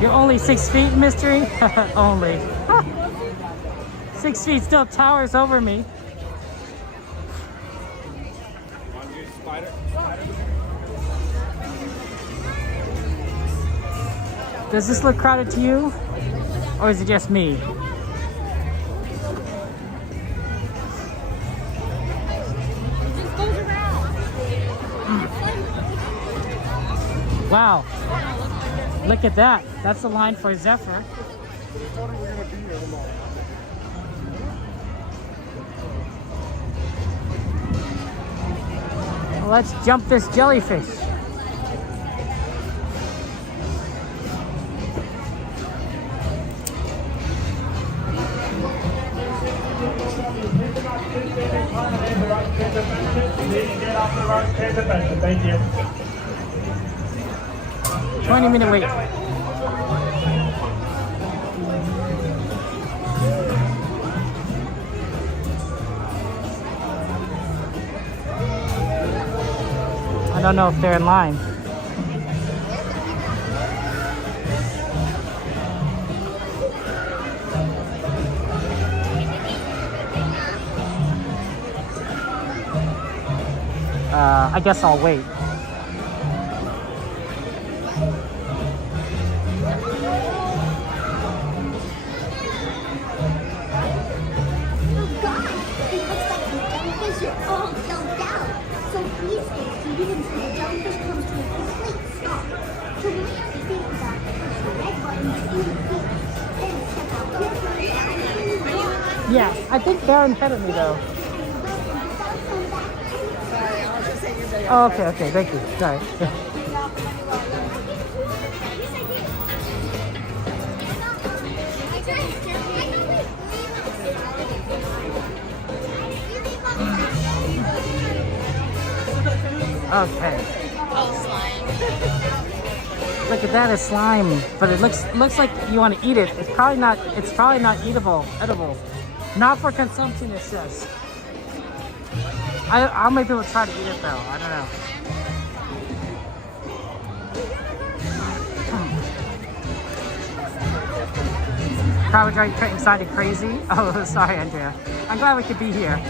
You're only 6 feet, Mystery? Only. 6 feet still towers over me. Does this look crowded to you? Or is it just me? Wow. Look at that. That's the line for Zephyr. Let's jump this jellyfish. Thank you. 20-minute wait. I don't know if they're in line. I guess I'll wait. Yeah, I think Baron petted me though. Oh, okay, thank you. Sorry. Okay. Oh, slime. Look at that, it's slime, but it looks like you want to eat it. It's probably not edible. Not for consumption, it says. I'll make people try to eat it though. I don't know. Probably sounded crazy. Oh, sorry, Andrea. I'm glad we could be here,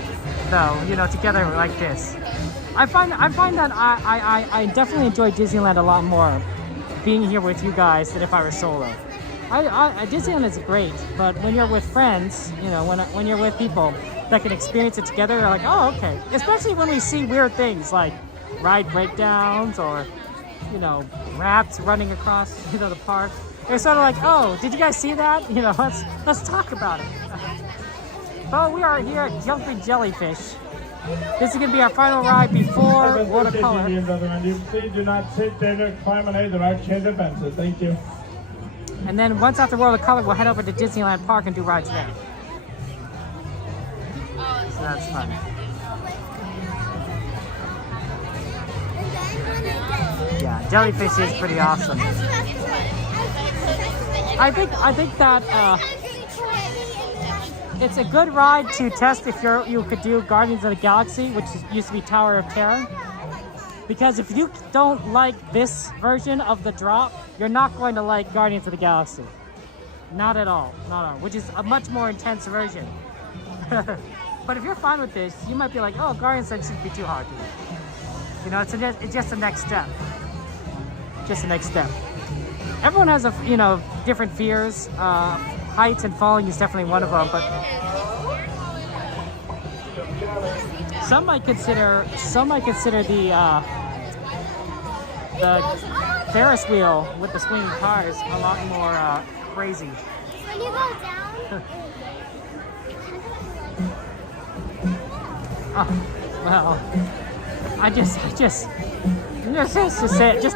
though. You know, together like this. I find that I definitely enjoy Disneyland a lot more being here with you guys than if I were solo. Disneyland is great, but when you're with friends, you know, when you're with people that can experience it together, they're like, oh, okay. Especially when we see weird things like ride breakdowns or, you know, rats running across, you know, the park. They're sort of like, oh, did you guys see that? You know, let's talk about it. But we are here at Jumping Jellyfish. This is going to be our final ride before watercolor. Please do not sit there, promenade the right change of fences. Thank you. And then once after World of Color, we'll head over to Disneyland Park and do rides there. So that's fun. Yeah, Jellyfish is pretty awesome. I think that it's a good ride to test if you could do Guardians of the Galaxy, which used to be Tower of Terror. Because if you don't like this version of the drop, you're not going to like Guardians of the Galaxy. Not at all. Which is a much more intense version. But if you're fine with this, you might be like, oh, Guardians shouldn't be too hard to do. You know, it's just the next step. Just the next step. Everyone has different fears. Heights and falling is definitely one of them, but some might consider the Ferris wheel with the swinging cars a lot more crazy. When you go down. Oh, well, just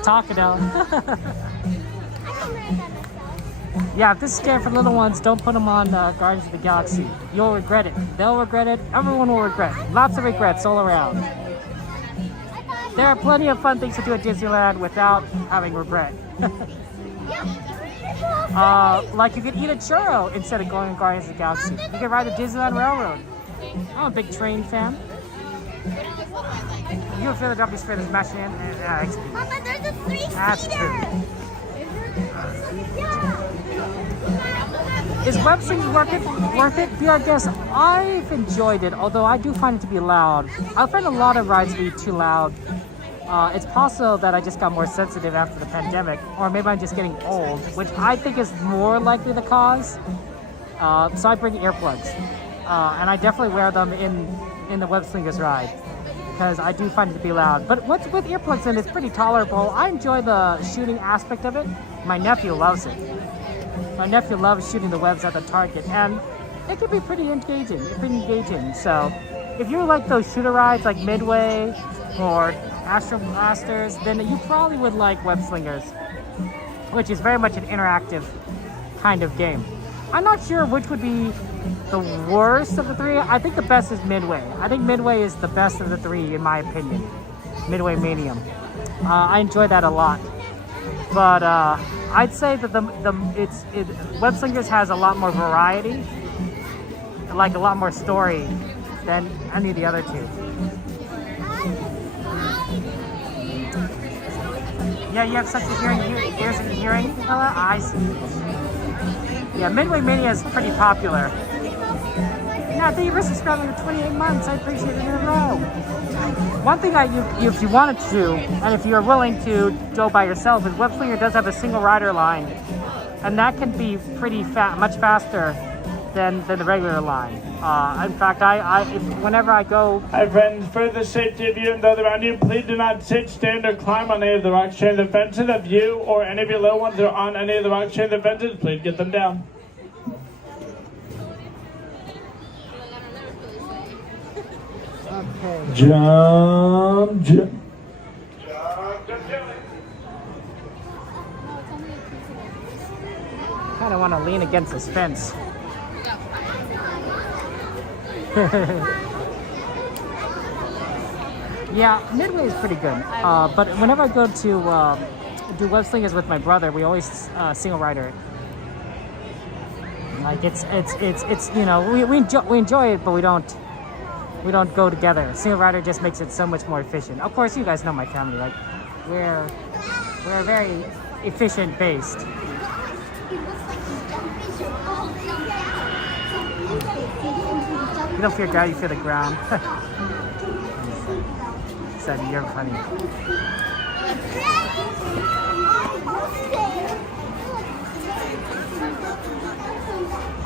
talk it out. Yeah, if this is scary for little ones, don't put them on Guardians of the Galaxy. You'll regret it. They'll regret it. Everyone will regret. Lots of regrets all around. There are plenty of fun things to do at Disneyland without having regret. Like you could eat a churro instead of going to Guardians of the Galaxy. You could ride the Disneyland Railroad. I'm a big train fan. You and Philadelphia's fair is mashing in. Papa, there's a 3-seater. That's true. Is web slinging worth it? Be our guest. I've enjoyed it, although I do find it to be loud. I find a lot of rides to be too loud. It's possible that I just got more sensitive after the pandemic, or maybe I'm just getting old, which I think is more likely the cause. So I bring earplugs, and I definitely wear them in the web slingers ride. because I do find it to be loud. But with earplugs in, it's pretty tolerable. I enjoy the shooting aspect of it. My nephew loves it. My nephew loves shooting the webs at the target, and it can be pretty engaging. So if you like those shooter rides like Midway or Astro Blasters, then you probably would like Web Slingers, which is very much an interactive kind of game. I'm not sure which would be the worst of the three. I think the best is Midway. I think Midway is the best of the three in my opinion. Midway Manium. I enjoy that a lot. But I'd say that Web Slingers has a lot more variety, like a lot more story than any of the other two. Yeah, you have such a hearing, fella? I see. Yeah, Midway Mania is pretty popular. Yeah, thank you for subscribing for 28 months. I appreciate it in a row. One thing if you wanted to, and if you're willing to go by yourself, is Web Slinger does have a single rider line, and that can be pretty much faster than the regular line. In fact, whenever I go... Hi friends, for the safety of you and those around you, please do not sit, stand, or climb on any of the rocks, chains, and fences. If you or any of your little ones are on any of the rocks, chains, and fences, please get them down. Okay. Jump. Kind of want to lean against this fence. Yeah, Midway is pretty good. But whenever I go to do Web Slingers with my brother, we always single rider it. Like it's you know, we enjoy it, but we don't go together. Single rider just makes it so much more efficient. Of course, you guys know my family. Like we're very efficient based. You don't fear God, you fear the ground. Said you're funny.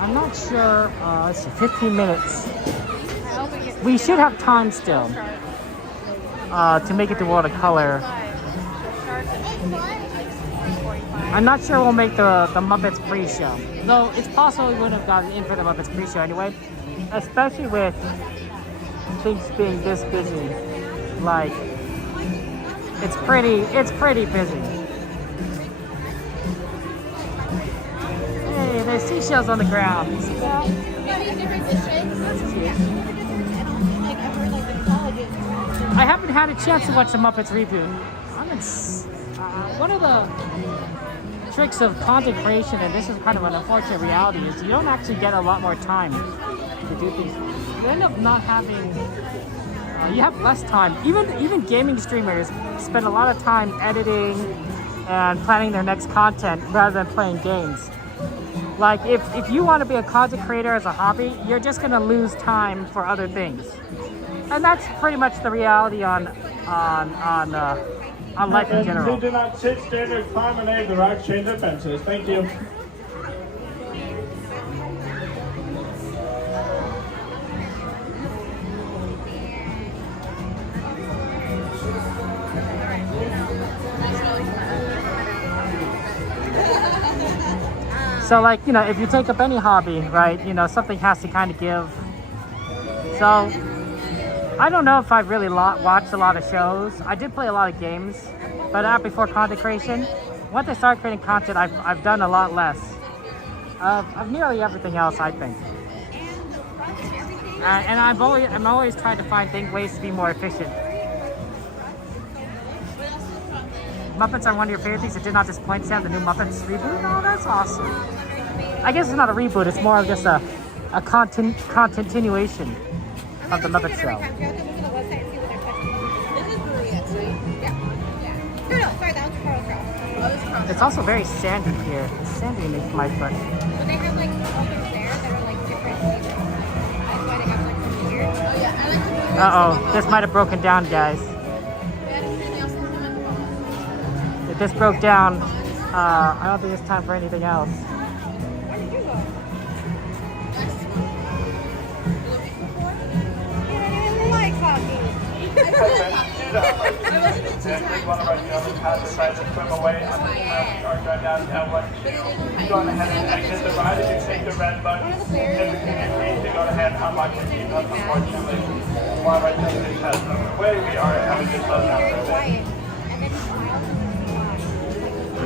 I'm not sure. Let's see, 15 minutes. We should have time still to make it to World of Color. I'm not sure we'll make the Muppets pre-show. Though it's possible we wouldn't have gotten in for the Muppets pre-show anyway. Especially with things being this busy. Like, it's pretty busy. Hey, there's seashells on the ground. You see that? That's cute. I haven't had a chance to watch the Muppets reboot. One of the tricks of content creation, and this is kind of an unfortunate reality, is you don't actually get a lot more time to do things. You end up not having, you have less time. Even gaming streamers spend a lot of time editing and planning their next content rather than playing games. Like if you want to be a content creator as a hobby, you're just gonna lose time for other things. And that's pretty much the reality on life in general. Please do not sit, stand, or climb on any of the rocks, chains, or fences. Thank you. So like, you know, if you take up any hobby, right, you know, something has to kind of give. So I don't know if I've really watched a lot of shows. I did play a lot of games, but not before content creation. Once I started creating content, I've done a lot less of nearly everything else, I think. And I'm always trying to find ways to be more efficient. Muppets are one of your favorite things that did not disappoint, Sam. The new Muppets reboot. Oh, that's awesome. I guess it's not a reboot. It's more of just a continuation of the Muppet Show. It's also very sandy here. It's sandy makes my foot. But they have like Muppets there that are like different flavors. That's why they have like from here. Oh yeah, I like to. Uh-oh, this might have broken down, guys. If this broke down, I don't think it's time for anything else. Please, one of our gentlemen has decided to swim away on the time we are going down to L1 2. Go ahead and exit the ride if you take the red button. If you can please to go ahead and unlock your seatbelt. Unfortunately, one of our gentlemen has swum away. We are having to slow down for a bit.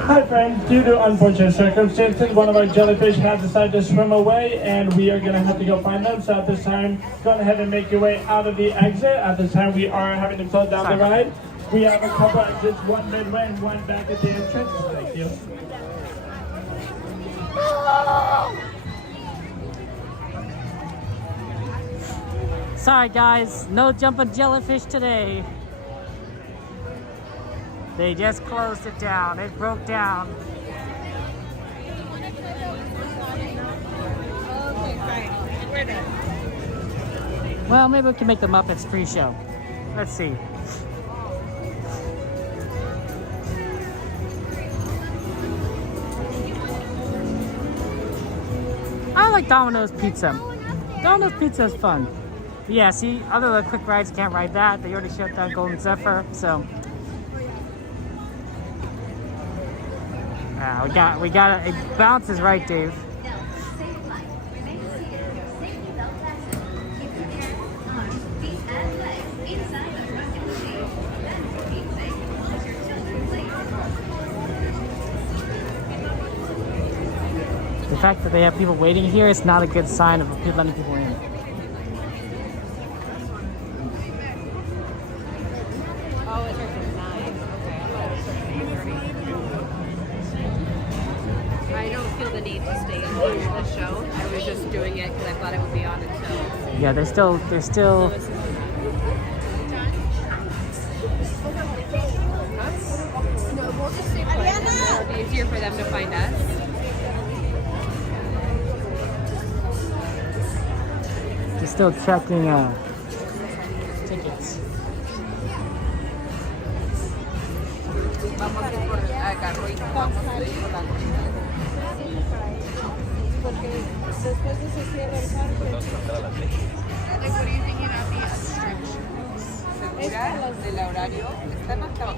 Hi friends, due to unfortunate circumstances, one of our jellyfish has decided to swim away and we are going to have to go find them. So at this time, go ahead and make your way out of the exit. At this time, we are having to close down the ride. We have a couple exits, one midway and one back at the entrance. Thank you. Sorry guys, no jumping jellyfish today. They just closed it down. It broke down. Well, maybe we can make the Muppets pre-show. Let's see. I like Domino's Pizza. Domino's Pizza is fun. But yeah, see, other than quick rides, you can't ride that. They already shut down Golden Zephyr, so. We got it. It bounces right, Dave. The fact that they have people waiting here is not a good sign of letting people in. Yeah, they're still. No, we'll just stay put. It'll be easier for them to find us. They're still checking tickets. What are you thinking about the obstructions? Del horario está marcado.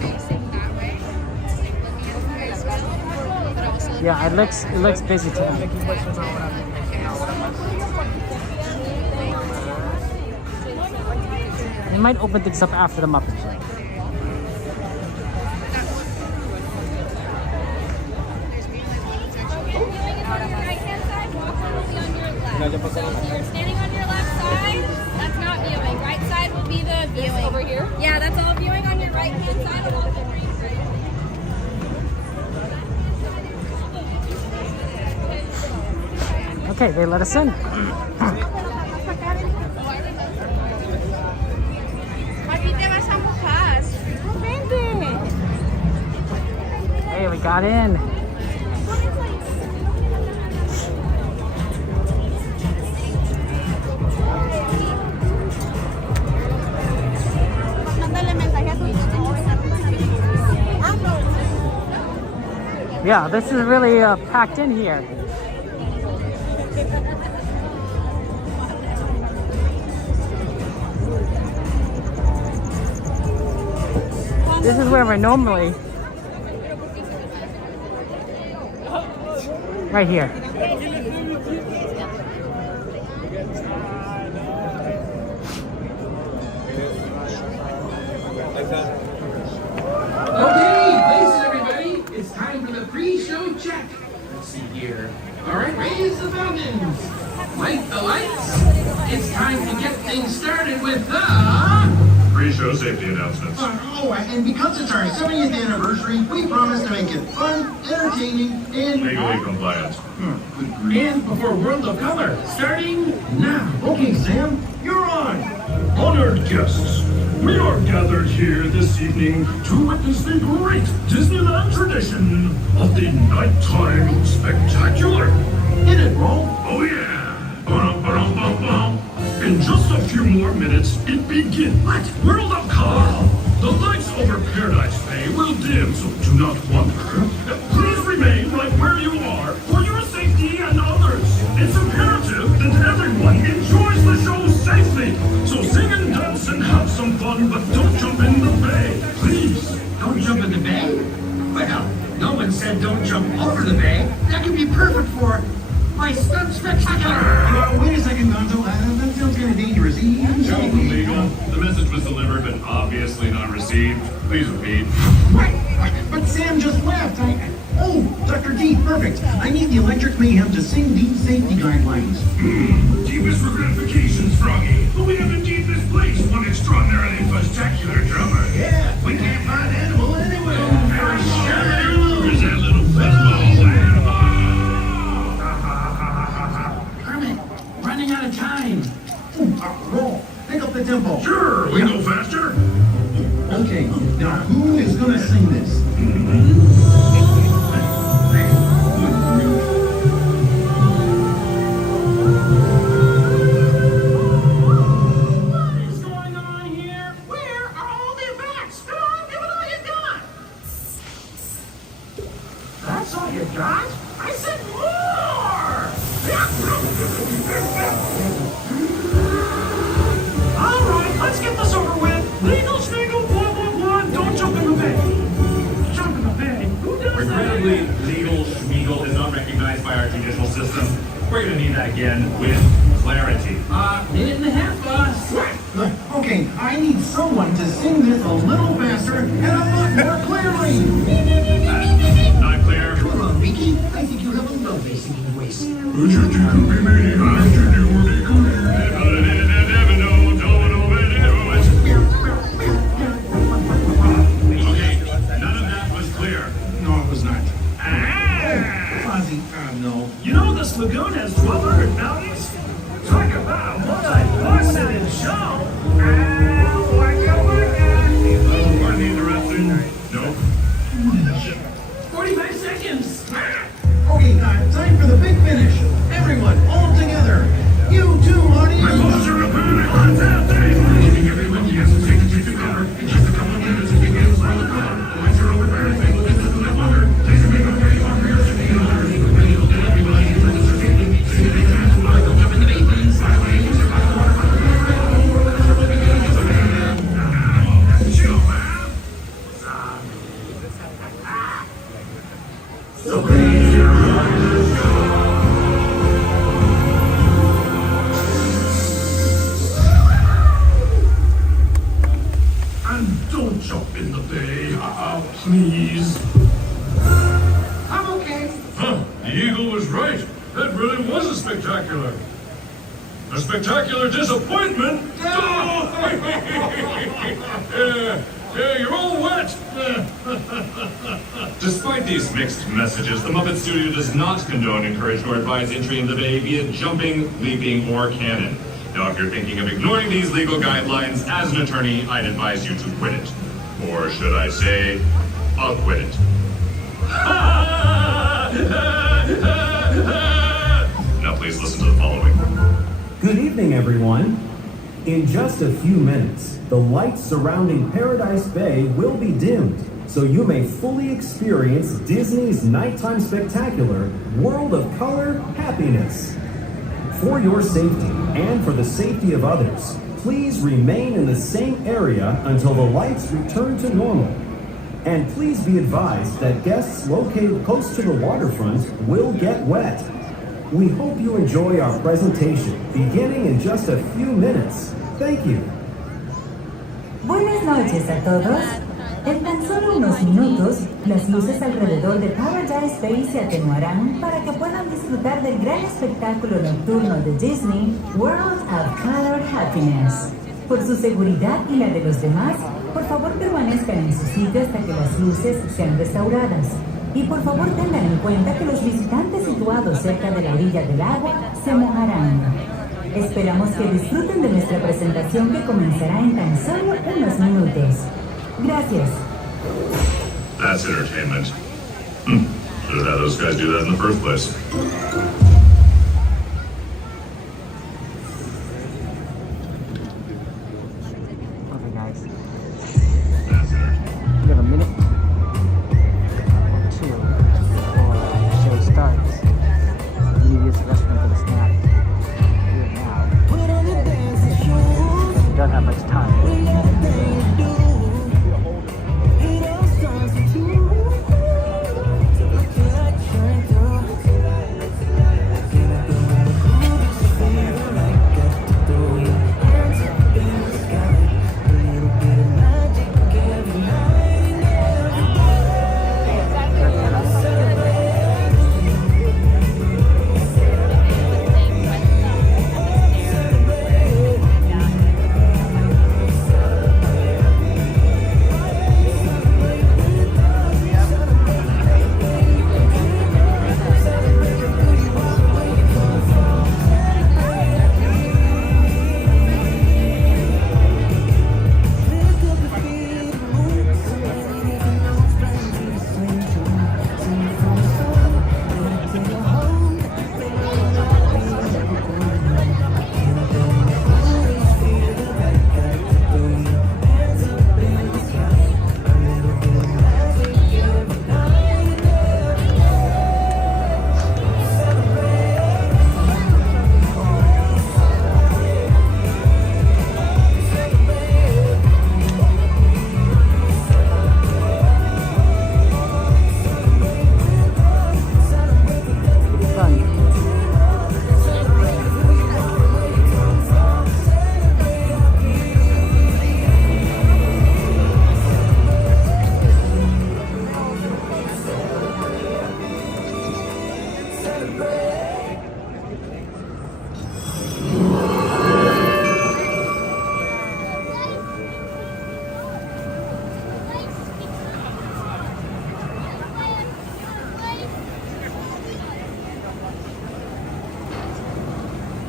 Facing that way, looking at the high school, but also Yeah, it looks busy tonight. They might open things up after the Muppets. So if you're standing on your left side, that's not viewing. Right side will be the viewing. Over here? Yeah, that's all viewing on your right hand side of all the green. Okay, they let us in. Hey, we got in. Yeah, this is really packed in here. This is where we're normally. Right here. Okay, places everybody. It's time for the pre-show check. Let's see here. All right, raise the fountains. Light the lights. It's time to get things started with the pre-show safety announcements. And because it's our 70th anniversary, we promise to make it fun, entertaining, and legally compliant. And before World of Color, starting now. Okay, Sam, you're on. Honored guests, we are gathered here this evening to witness the great Disneyland tradition of the nighttime spectacular. Hit it, Roll. Oh yeah. Ba-dum-ba-dum-bum-bum. In just a few more minutes, it begins. What? World of Color. The lights over Paradise Bay will dim, so do not wonder. Please remain right where you are for your safety and others. It's imperative that everyone enjoys the show safely. So sing and dance and over the bay. That could be perfect for my stunt spectacular. Wait a second, Gonzo. That sounds kind of dangerous. Joke illegal. The message was delivered, but obviously not received. Please repeat. What? But Sam just left. Oh, Dr. D, perfect. I need the Electric Mayhem to sing these safety guidelines. Deepest regrettifications, Froggy. But we have indeed misplaced one extraordinarily spectacular drummer. Yeah, we can't find Animal anywhere. Where's that little fuzzball Animal? Kermit, running out of time. Roll. Pick up the tempo. Sure, we go faster. Okay, now who is going to sing this? What is going on here? Where are all the bats? Come on, give it all you got. That's all you got? I said more! All right, let's get this over with. Legal, sniggle, blah, blah, blah. Don't jump in the bay. Jump in the bay. Who does Regrettably, that? legal schmiegel is not recognized by our judicial system. We're gonna need that again with clarity. Minute and a half, boss. Okay, I need someone to sing this a little faster and a lot more clearly. Not clear. Come on, Mickey. I think you have a lovely singing voice. Okay, none of that was clear. No, it was not. Fozzie, no. You know this lagoon has 1,200 bounties? Talk about a multi-faceted show. Pardon the interruption. Nope. 45 seconds. Okay, time for the big finish. Everyone, all together. You too, audience. My balls are up in the contact days. Leaving everyone to get take the cover. In just a couple of minutes, it begins on the clock. Points are over there. They will get to the water. Please make a very on real to be on our everybody will get everybody in the certificate. See the time to like them in the babies. Chill, man. So please, your eyes go. And don't jump in the bay, please. I'm okay. Huh, the eagle was right. That really was a spectacular. A spectacular disappointment. Yeah, you're all wet. Despite these mixed messages, the Muppet Studio does not condone, encourage, or advise entry in the bay via jumping, leaping, or cannon. Now, if you're thinking of ignoring these legal guidelines, as an attorney, I'd advise you to quit it. Or should I say, acquit it. Now please listen to the following. Good evening, everyone. In just a few minutes, the lights surrounding Paradise Bay will be dimmed, so you may fully experience Disney's nighttime spectacular World of Color Happiness. For your safety and for the safety of others, please remain in the same area until the lights return to normal. And please be advised that guests located close to the waterfront will get wet. We hope you enjoy our presentation, beginning in just a few minutes. Thank you. Buenas noches a todos. En tan solo unos minutos, las luces alrededor de Paradise Bay se atenuarán para que puedan disfrutar del gran espectáculo nocturno de Disney, World of Color Happiness. Por su seguridad y la de los demás, por favor permanezcan en su sitio hasta que las luces sean restauradas. Y por favor tengan en cuenta que los visitantes situados cerca de la orilla del agua se mojarán. Esperamos que disfruten de nuestra presentación que comenzará en tan solo unos minutos. Gracias. That's entertainment. Should have had those guys do that in the first place. Okay, guys. We have a minute or two before the show starts. You need to use the restroom for the snack. Do it now. You don't have much time. It all starts with you. Look like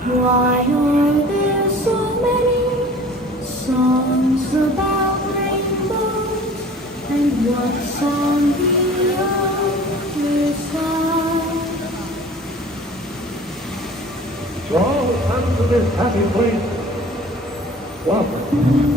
Why are there so many songs about rainbows? And what's on the other side? To all who come to this happy place, welcome.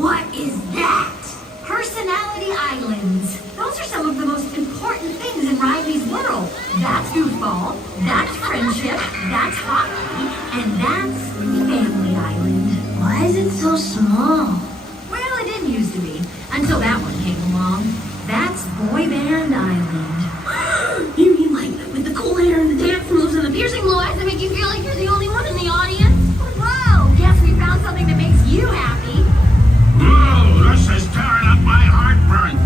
What is that? Personality islands. Those are some of the most important things in Riley's world. That's goofball, that's friendship, that's hockey, and that's Family Island. Why is it so small? Well, it didn't used to be, until that one came along. That's Boy Band Island. You mean like with the cool hair and the dance moves and the piercing blue eyes that make you feel like you're the only one in the audience? Whoa, guess we found something that makes you happy. Whoa, this is tearing up my heartburn.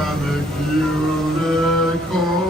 ceramic unicorn.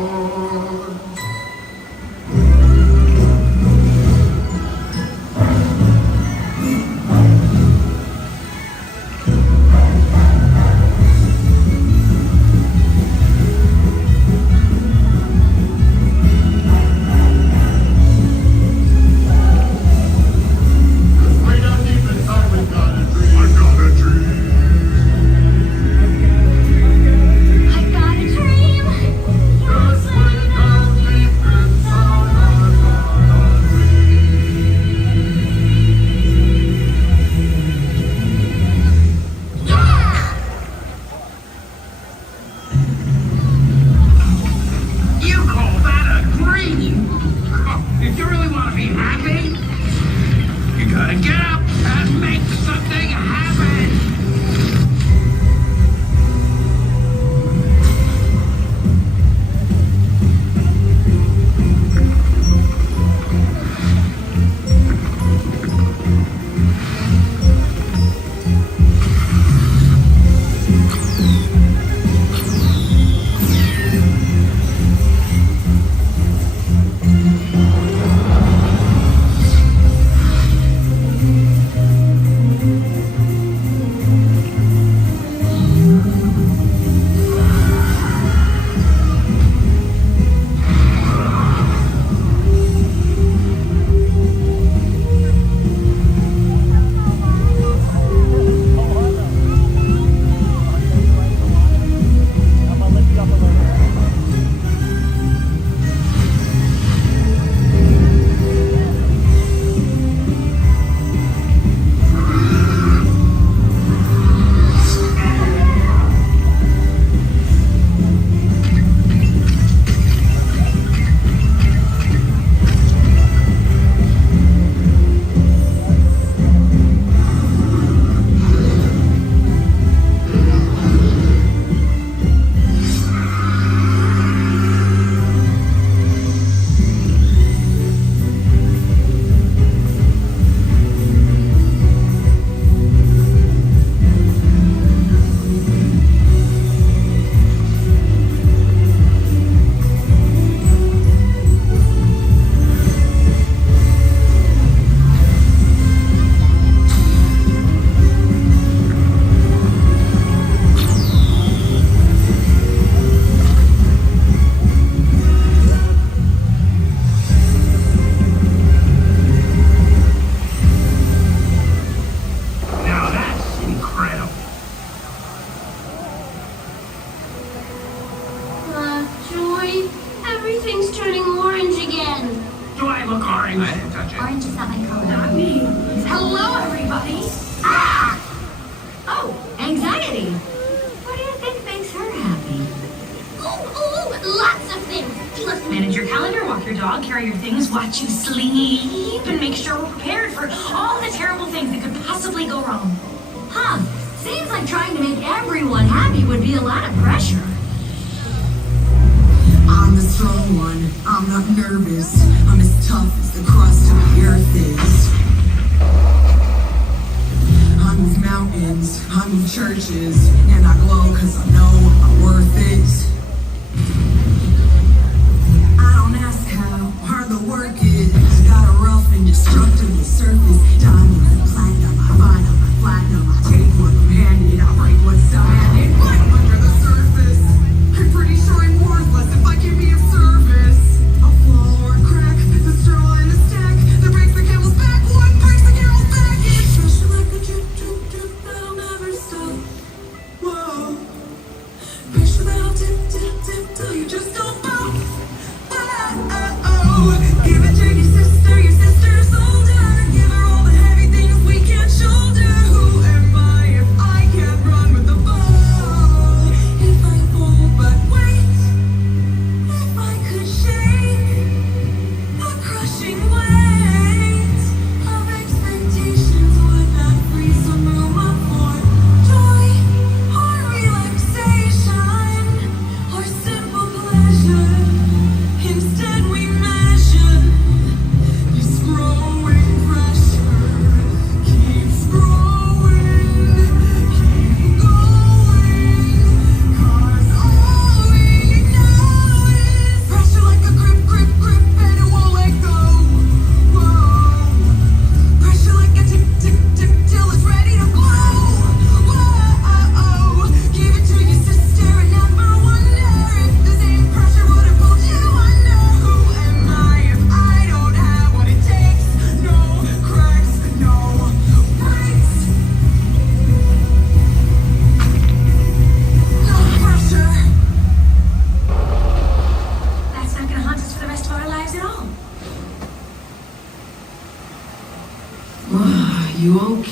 Simple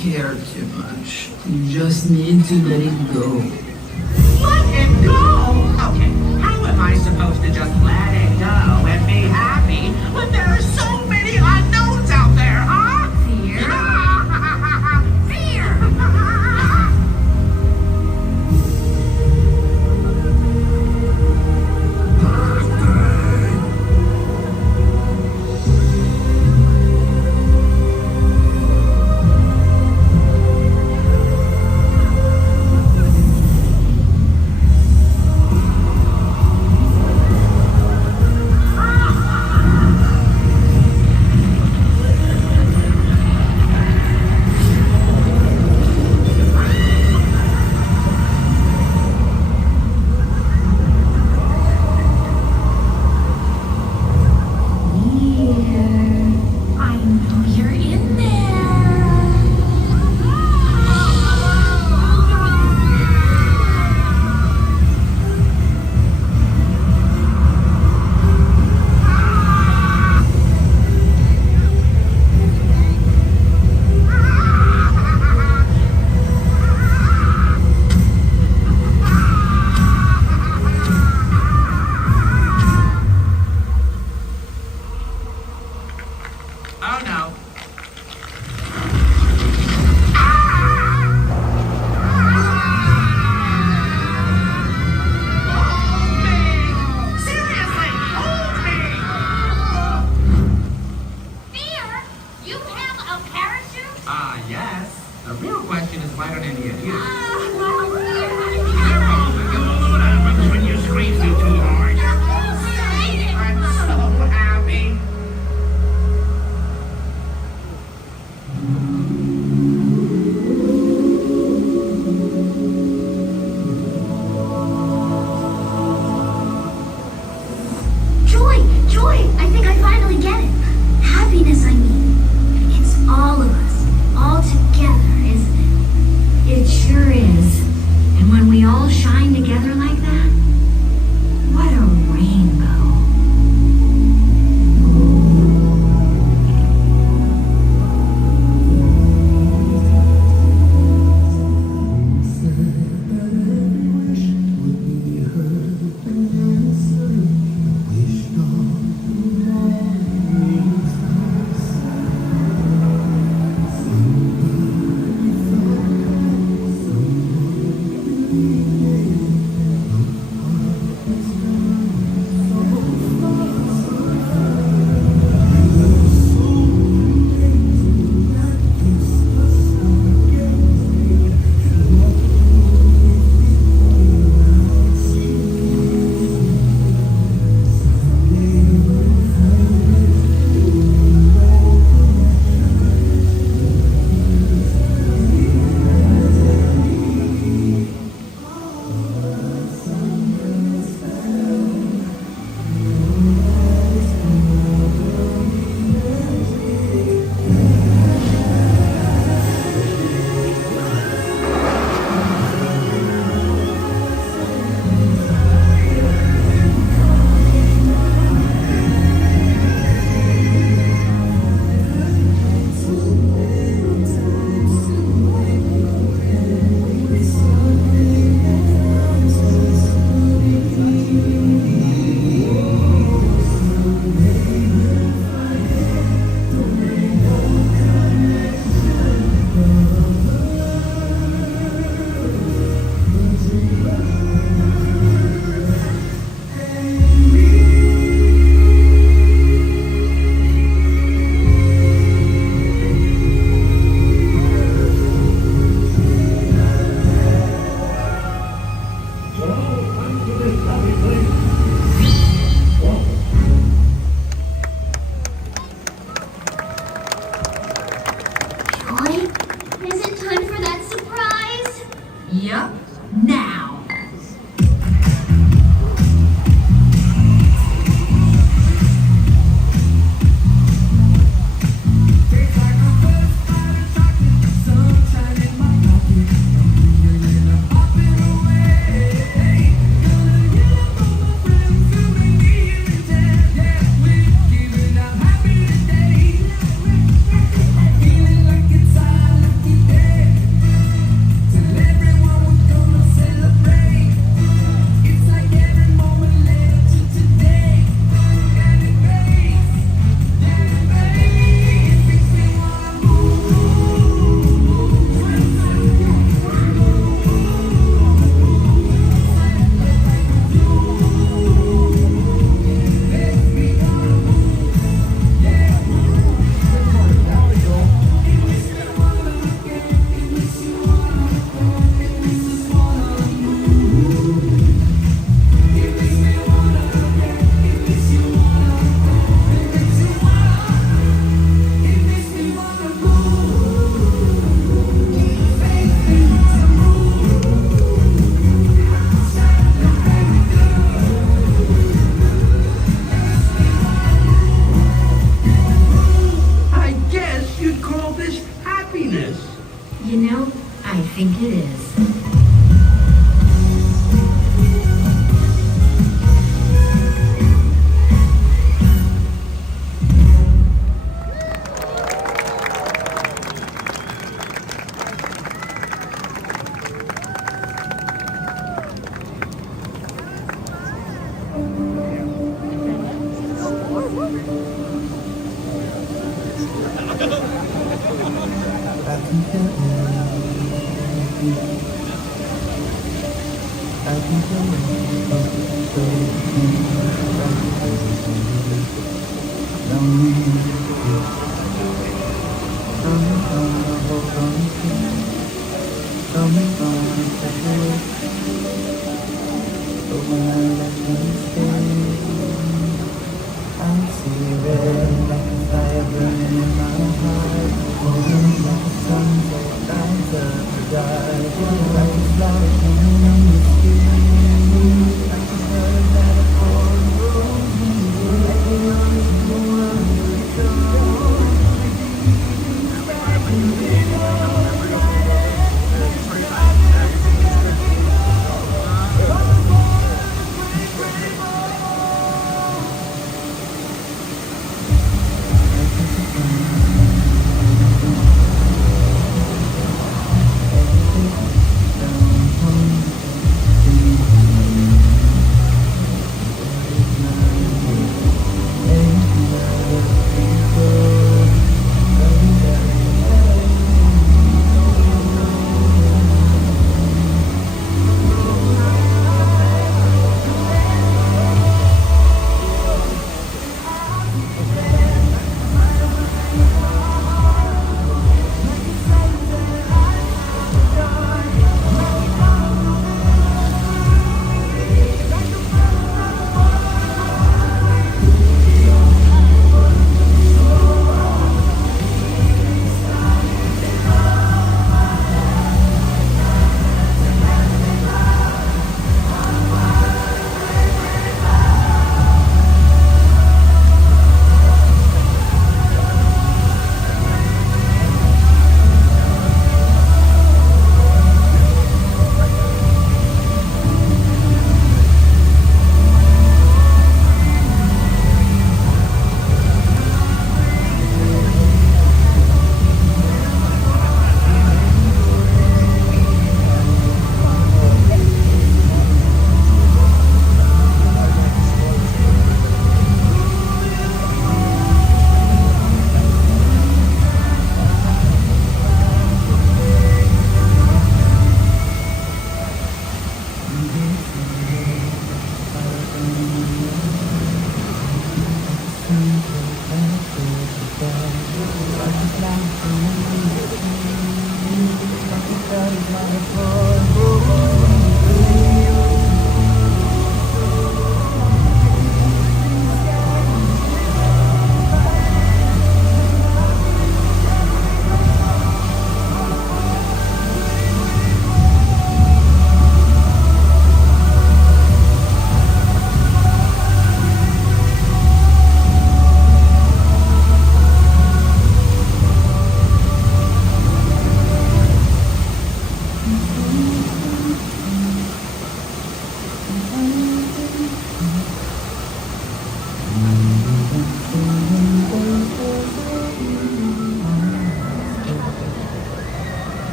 care too much. You just need to let it go. Let it go? Okay, how am I supposed to just let it go and be happy when there are so many unknowns out there, huh? Fear. Fear.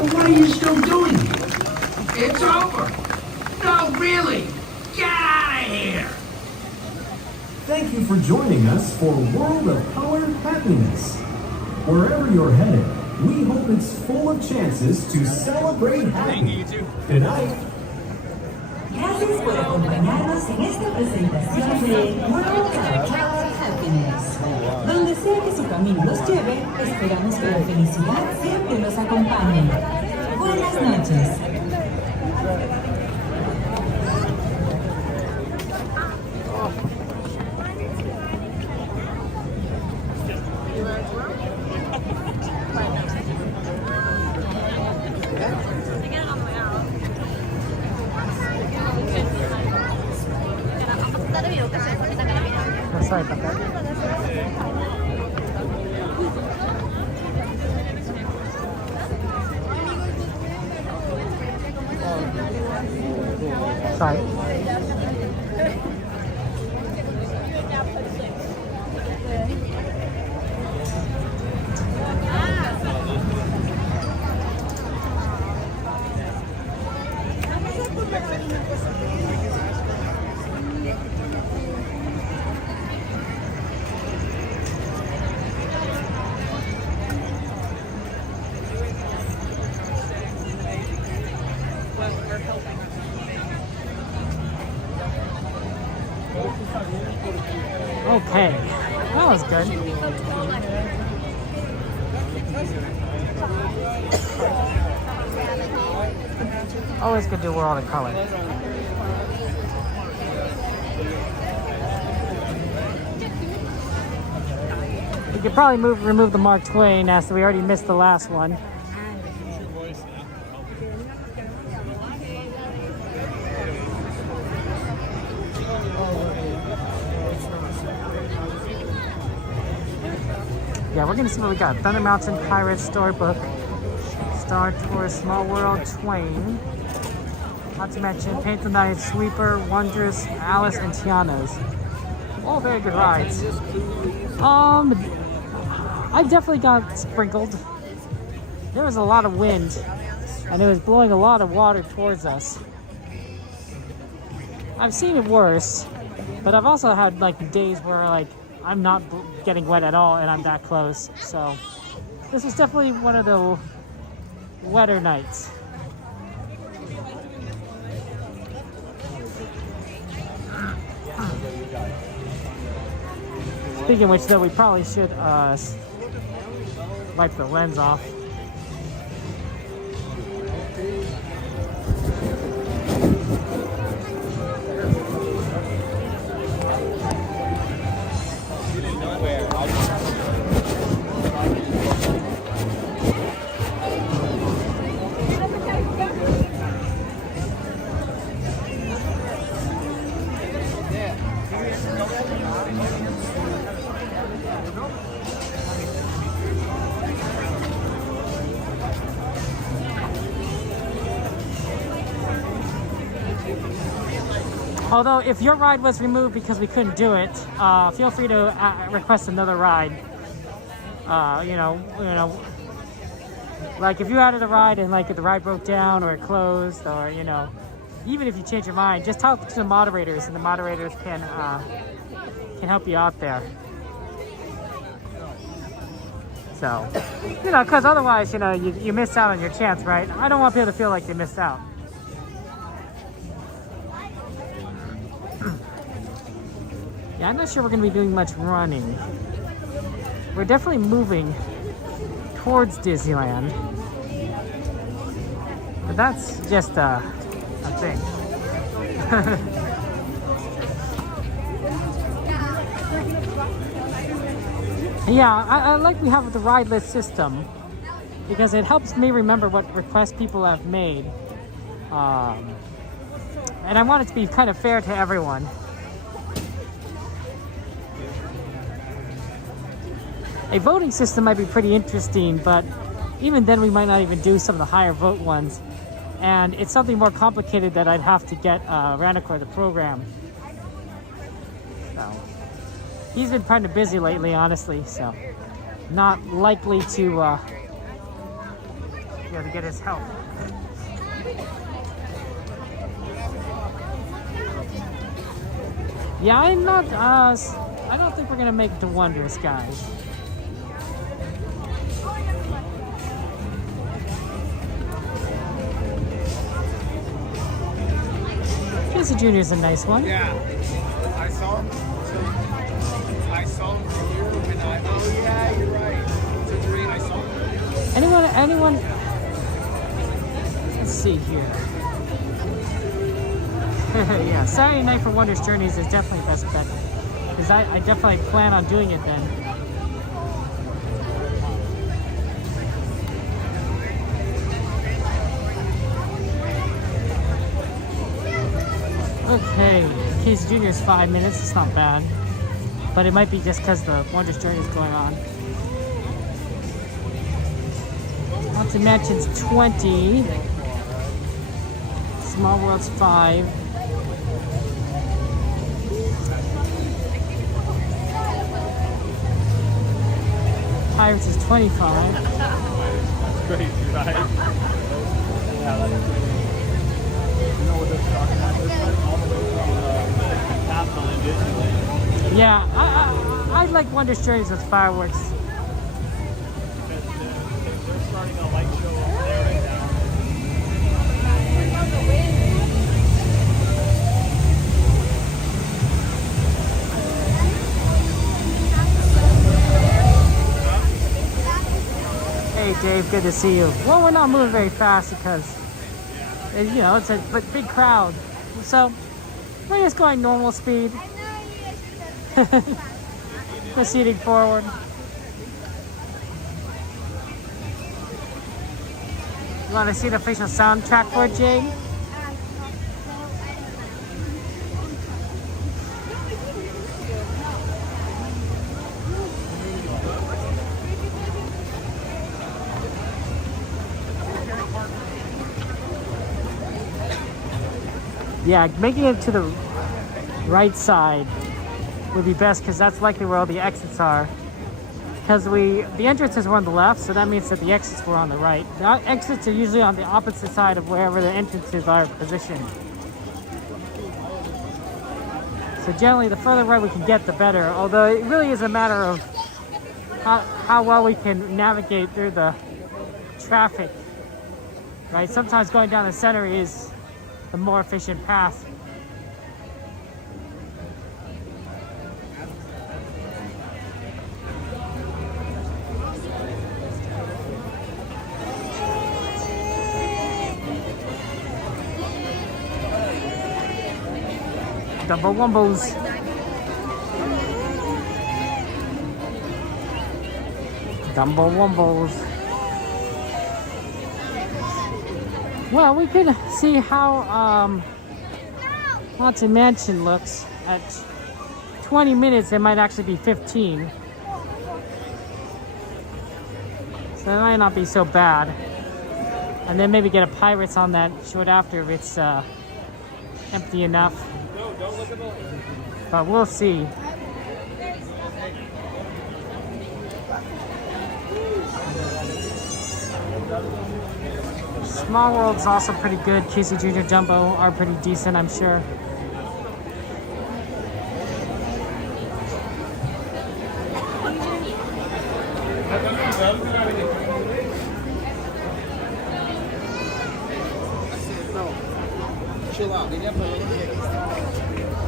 What are you still doing? It's over. No, really. Get out of here. Thank you for joining us for World of Color Happiness. Wherever you're headed, we hope it's full of chances to celebrate happy. Good night. Gracias por acompañarnos en esta presentación de World of Color Happiness. Donde sea que su camino los lleve, esperamos que la felicidad siempre los acompañe. Buenas noches. Sorry. Okay, that was good. Always good to do World of Color. We could probably remove the Mark Twain as we already missed the last one. Yeah, we're gonna see what we got. Thunder Mountain Pirates Storybook, Star Tours, Small World, Twain. Not to mention Paint the Night, Sweeper, Wondrous, Alice, and Tiana's. All very good rides. I definitely got sprinkled. There was a lot of wind, and it was blowing a lot of water towards us. I've seen it worse, but I've also had like days where like I'm not getting wet at all and I'm that close. So this was definitely one of the wetter nights. Speaking of which, though, we probably should wipe the lens off. Although, if your ride was removed because we couldn't do it, feel free to request another ride. You know, like if you added a ride and like if the ride broke down or it closed, or you know, even if you change your mind, just talk to the moderators, and the moderators can help you out there. So, you know, because otherwise, you know, you miss out on your chance, right? I don't want people to feel like they missed out. Yeah, I'm not sure we're going to be doing much running. We're definitely moving towards Disneyland. But that's just a thing. Yeah, I like we have the ride list system because it helps me remember what requests people have made. And I want it to be kind of fair to everyone. A voting system might be pretty interesting, but even then we might not even do some of the higher vote ones. And it's something more complicated that I'd have to get Ranicore to program. So, he's been kind of busy lately, honestly, so not likely to be able to get his help. Yeah, I'm not, I don't think we're gonna make it to Wondrous, guys. Casey Jr. is a nice one. Yeah, I saw him. I saw him here when I. Oh yeah, you're right. So great. I saw him. Anyone? Let's see here. Yeah, Saturday night for Wondrous Journeys is definitely best bet because I definitely plan on doing it then. Okay, Casey Jr. is 5 minutes, it's not bad. But it might be just because the Wondrous Journey is going on. Haunted Mansion's 20. Small World's 5. Pirates is 25. That's crazy, right? Yeah, that's crazy. You know what they're talking about? They're like all the way from the Capitol in Disneyland. Yeah, I like Wondrous Journeys with fireworks. They're starting a light show over there right now. Dave, good to see you. Well, we're not moving very fast because, you know, it's a big crowd. So, we're just going normal speed. Proceeding forward. You want to see the official soundtrack for it, Jade? Yeah, making it to the right side would be best because that's likely where all the exits are. Because the entrances were on the left, so that means that the exits were on the right. The exits are usually on the opposite side of wherever the entrances are positioned. So generally, the further right we can get, the better. Although it really is a matter of how well we can navigate through the traffic. Right? Sometimes going down the center is the more efficient path. Double Wombos. Dumbo Wombos. Well, we could see how Haunted Mansion looks. At 20 minutes, it might actually be 15. So it might not be so bad. And then maybe get a Pirates on that short after if it's empty enough. But we'll see. Small World's also pretty good. Casey Jr. Dumbo are pretty decent, I'm sure.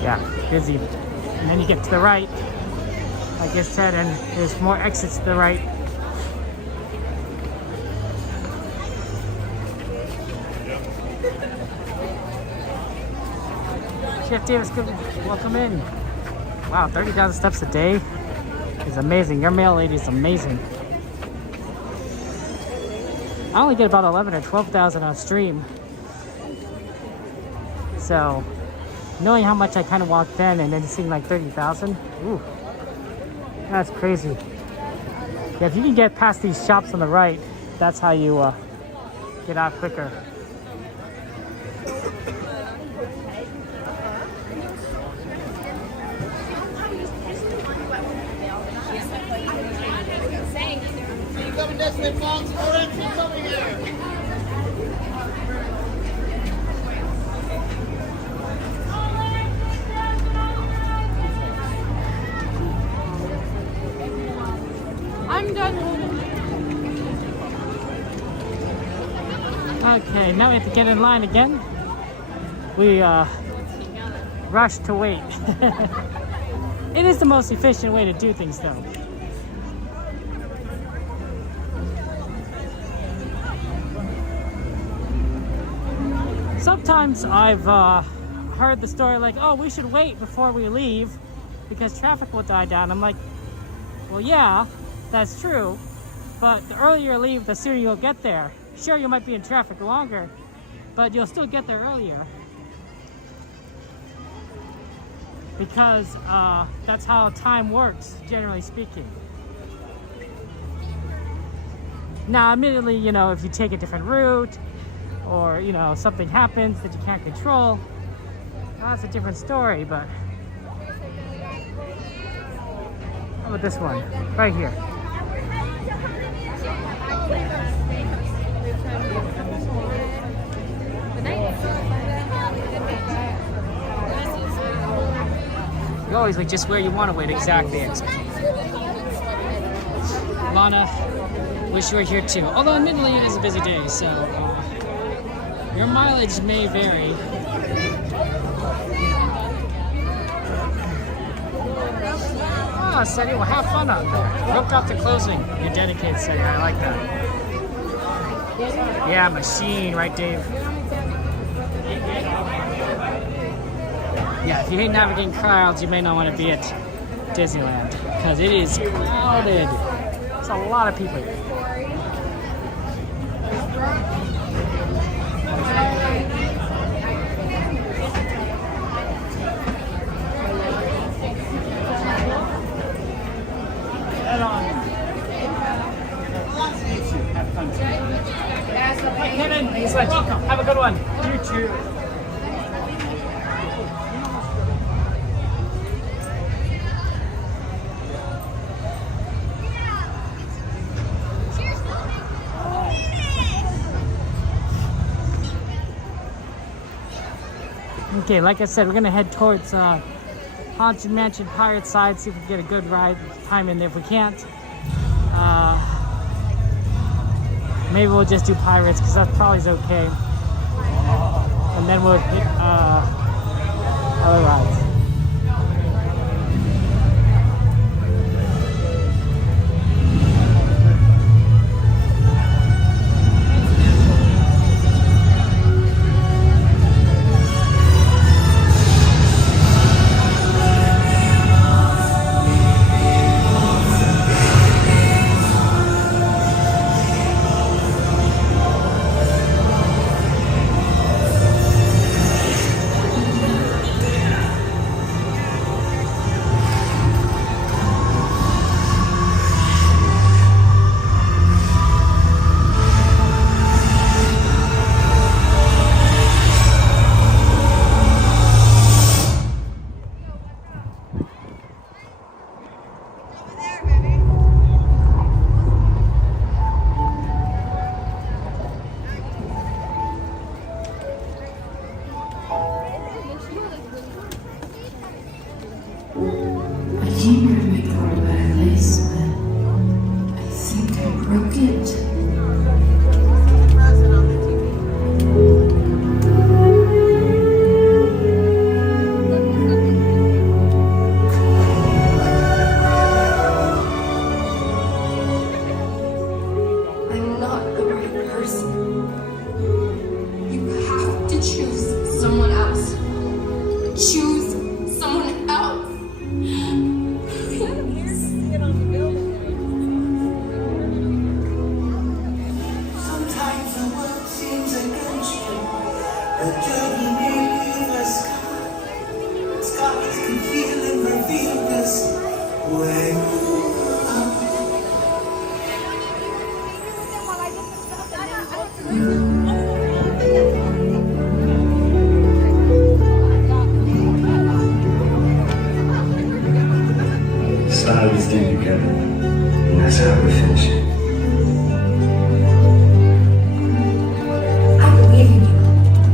Yeah, busy. And then you get to the right, like I said, and there's more exits to the right. Chef Davis, good. Welcome in. Wow, 30,000 steps a day is amazing. Your mail lady is amazing. I only get about 11 or 12,000 on stream. So, knowing how much I kind of walked in and then seeing like 30,000, ooh, that's crazy. Yeah, if you can get past these shops on the right, that's how you get out quicker. I'm done. Okay, now we have to get in line again. We rush to wait. It is the most efficient way to do things, though. Sometimes I've heard the story like, oh, we should wait before we leave because traffic will die down. I'm like, well, yeah, that's true, but the earlier you leave, the sooner you'll get there. Sure, you might be in traffic longer, but you'll still get there earlier. Because that's how time works, generally speaking. Now, admittedly, you know, if you take a different route, or, you know, something happens that you can't control, that's a different story, but how about this one? Right here. You always wait just where you want to wait, exactly. Lana, wish you were here too. Although admittedly it is a busy day, so your mileage may vary. Ah, Seti, well, have fun out there. Roped off to closing. You're dedicated, Seti. I like that. Yeah, machine, right, Dave? Yeah, if you hate navigating crowds, you may not want to be at Disneyland because it is crowded. There's a lot of people here. Hey, Kevin, thanks so much. Welcome. Have a good one. You too. Okay, like I said, we're gonna head towards Haunted Mansion Pirate side, see if we can get a good ride time in there. If we can't, maybe we'll just do Pirates because that probably is okay. And then we'll hit other rides. Started this thing together, and that's how we finish it. I believe in you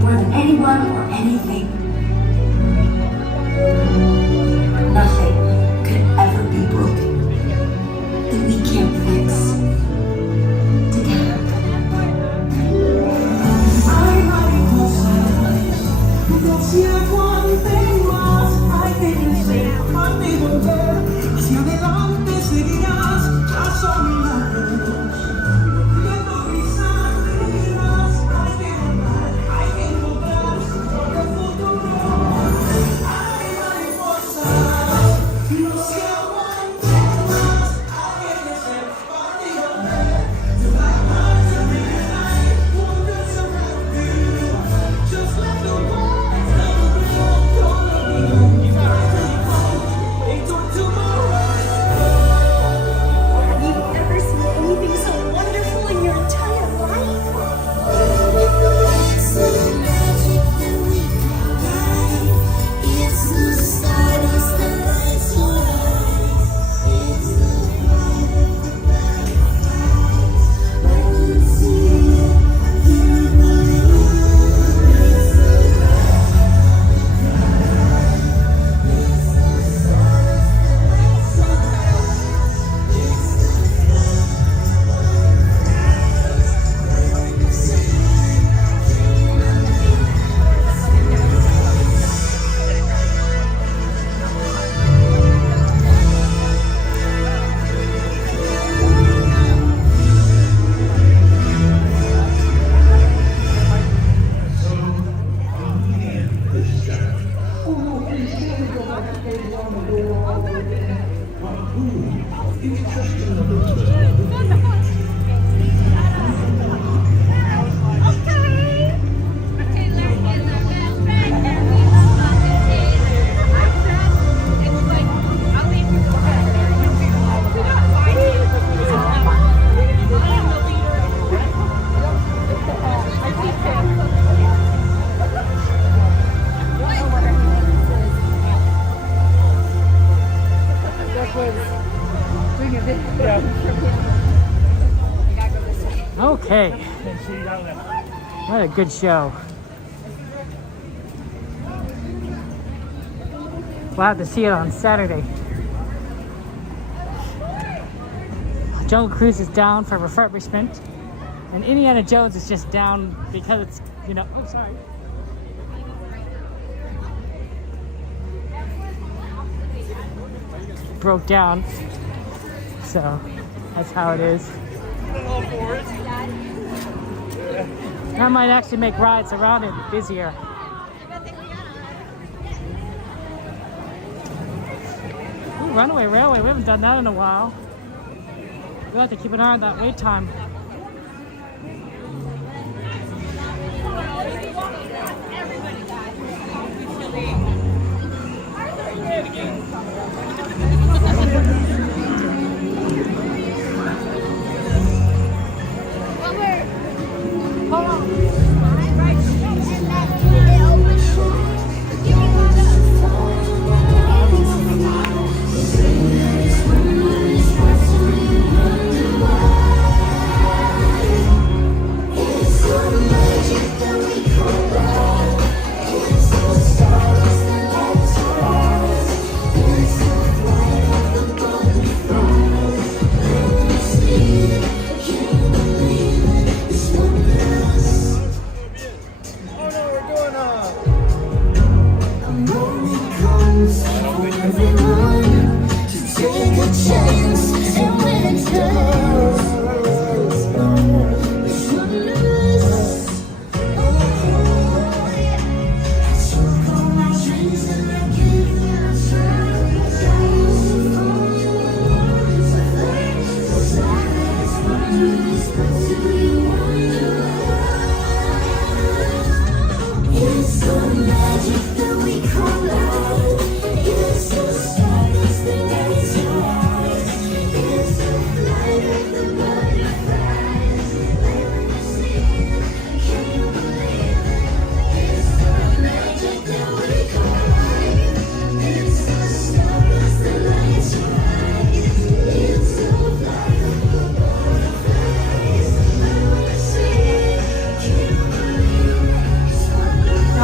more than anyone Okay. What a good show. We'll have to see it on Saturday. Jungle Cruise is down for refurbishment. And Indiana Jones is just down because it's, you know, oh, sorry. Broke down. So that's how it is. That might actually make rides around it busier. Ooh, Runaway Railway, we haven't done that in a while. We'll have to keep an eye on that wait time.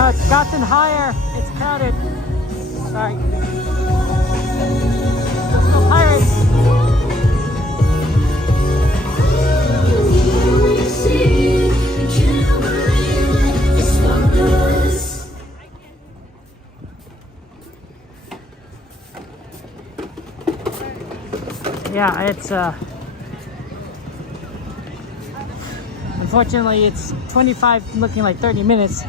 It's gotten higher. It's crowded. Sorry. Let's go Pirates. Yeah, it's unfortunately it's 25 looking like 30 minutes.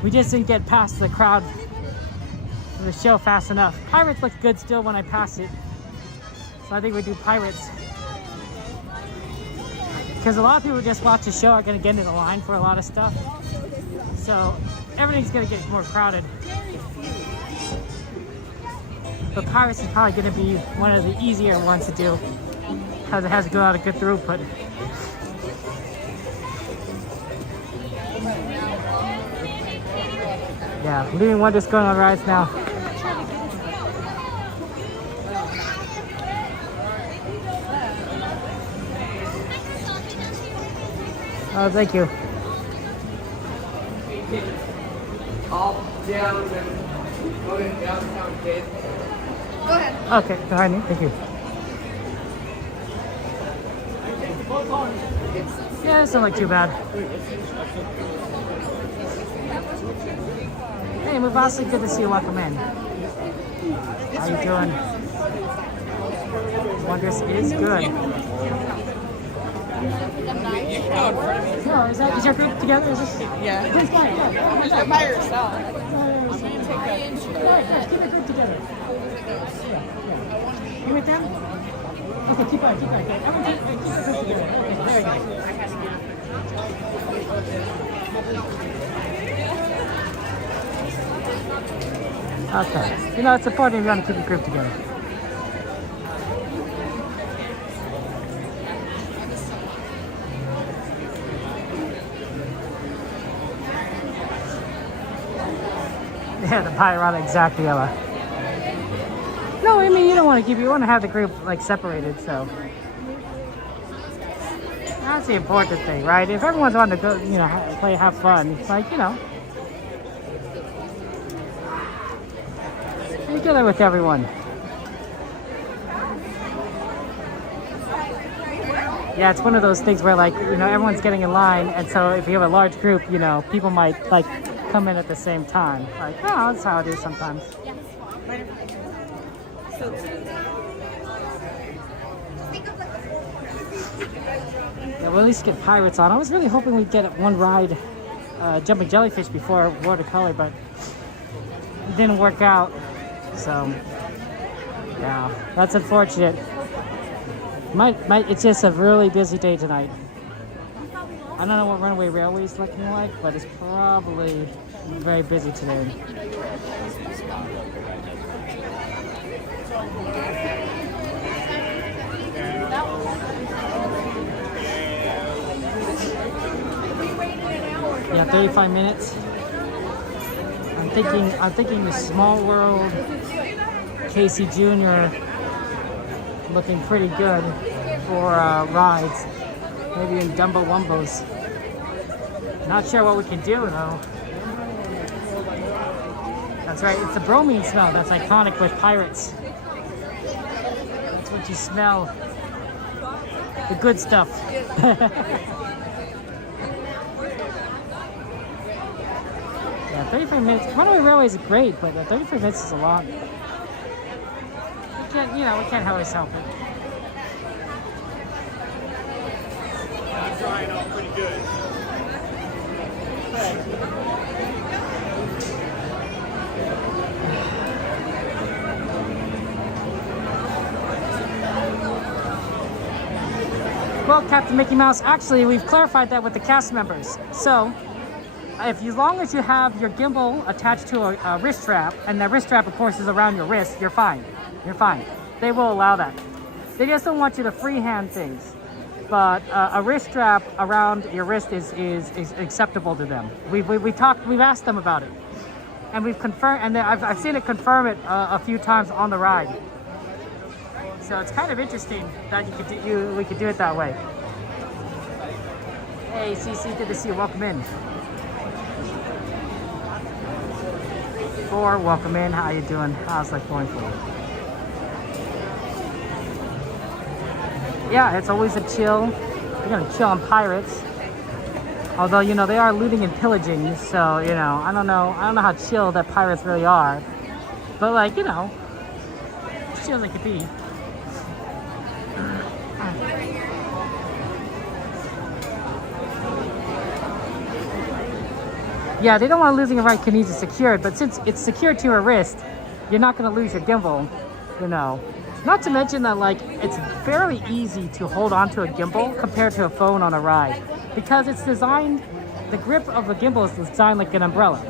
We just didn't get past the crowd of the show fast enough. Pirates looks good still when I pass it. So I think we do Pirates. Because a lot of people who just watch the show are going to get into the line for a lot of stuff. So everything's going to get more crowded. But Pirates is probably going to be one of the easier ones to do. Because it has a lot of good throughput. Yeah, leaving one just going on rides now. Oh, thank you. All down and go to downtown, kid. Go ahead. Okay, behind me. Thank you. Yeah, it's not like too bad. Hey, Mufasa, good to see you. Welcome in. How you doing? Wondrous is good. No, is your group together? Is this? Yeah. Please go ahead. You're by yourself. I'm gonna take keep your group together. Yeah. You with them? Okay, keep going. Everyone keep your group together. Okay, there you go. Okay. You know, it's important if you want to keep your group together. Yeah, the pirate, exactly, Ella. No, I mean, you don't want to keep, you want to have the group, like, separated, so. That's the important thing, right? If everyone's wanting to go, you know, play, have fun, it's like, you know, be together with everyone. Yeah, it's one of those things where, like, you know, everyone's getting in line, and so if you have a large group, you know, people might, like, come in at the same time. Like, oh, that's how it is sometimes. Yeah, we'll at least get Pirates on. I was really hoping we'd get one ride, Jumping Jellyfish before Watercolor, but it didn't work out. So, yeah, that's unfortunate. It's just a really busy day tonight. I don't know what Runaway Railway is looking like, but it's probably very busy today. Yeah, 35 minutes. I'm thinking the Small World, Casey Jr. looking pretty good for rides. Maybe in Dumbo Wumbos. Not sure what we can do though. That's right, it's the bromine smell that's iconic with Pirates. That's what you smell. The good stuff. Yeah, 35 minutes. Runaway Railway is great, but 35 minutes is a lot. We can't, you know, we can't always help it. I'm trying out pretty good. Well, Captain Mickey Mouse, actually, we've clarified that with the cast members. So, as long as you have your gimbal attached to a wrist strap, and the wrist strap, of course, is around your wrist, you're fine. You're fine. They will allow that. They just don't want you to freehand things. But a wrist strap around your wrist is acceptable to them. We've asked them about it, and we've confirmed, and I've seen it confirm it a few times on the ride. So it's kind of interesting that we could do it that way. Hey, CC, good to see you. Welcome in. Thor, welcome in. How you doing? How's life going for you? Yeah, it's always a chill. We're gonna chill on Pirates. Although, you know, they are looting and pillaging, so, you know, I don't know how chill that Pirates really are. But, like, you know, as chill as they could be. Yeah, they don't want losing a ride can easily secured, but since it's secured to your wrist, you're not gonna lose your gimbal, you know. Not to mention that, like, it's fairly easy to hold onto a gimbal compared to a phone on a ride, because it's designed, the grip of a gimbal is designed like an umbrella,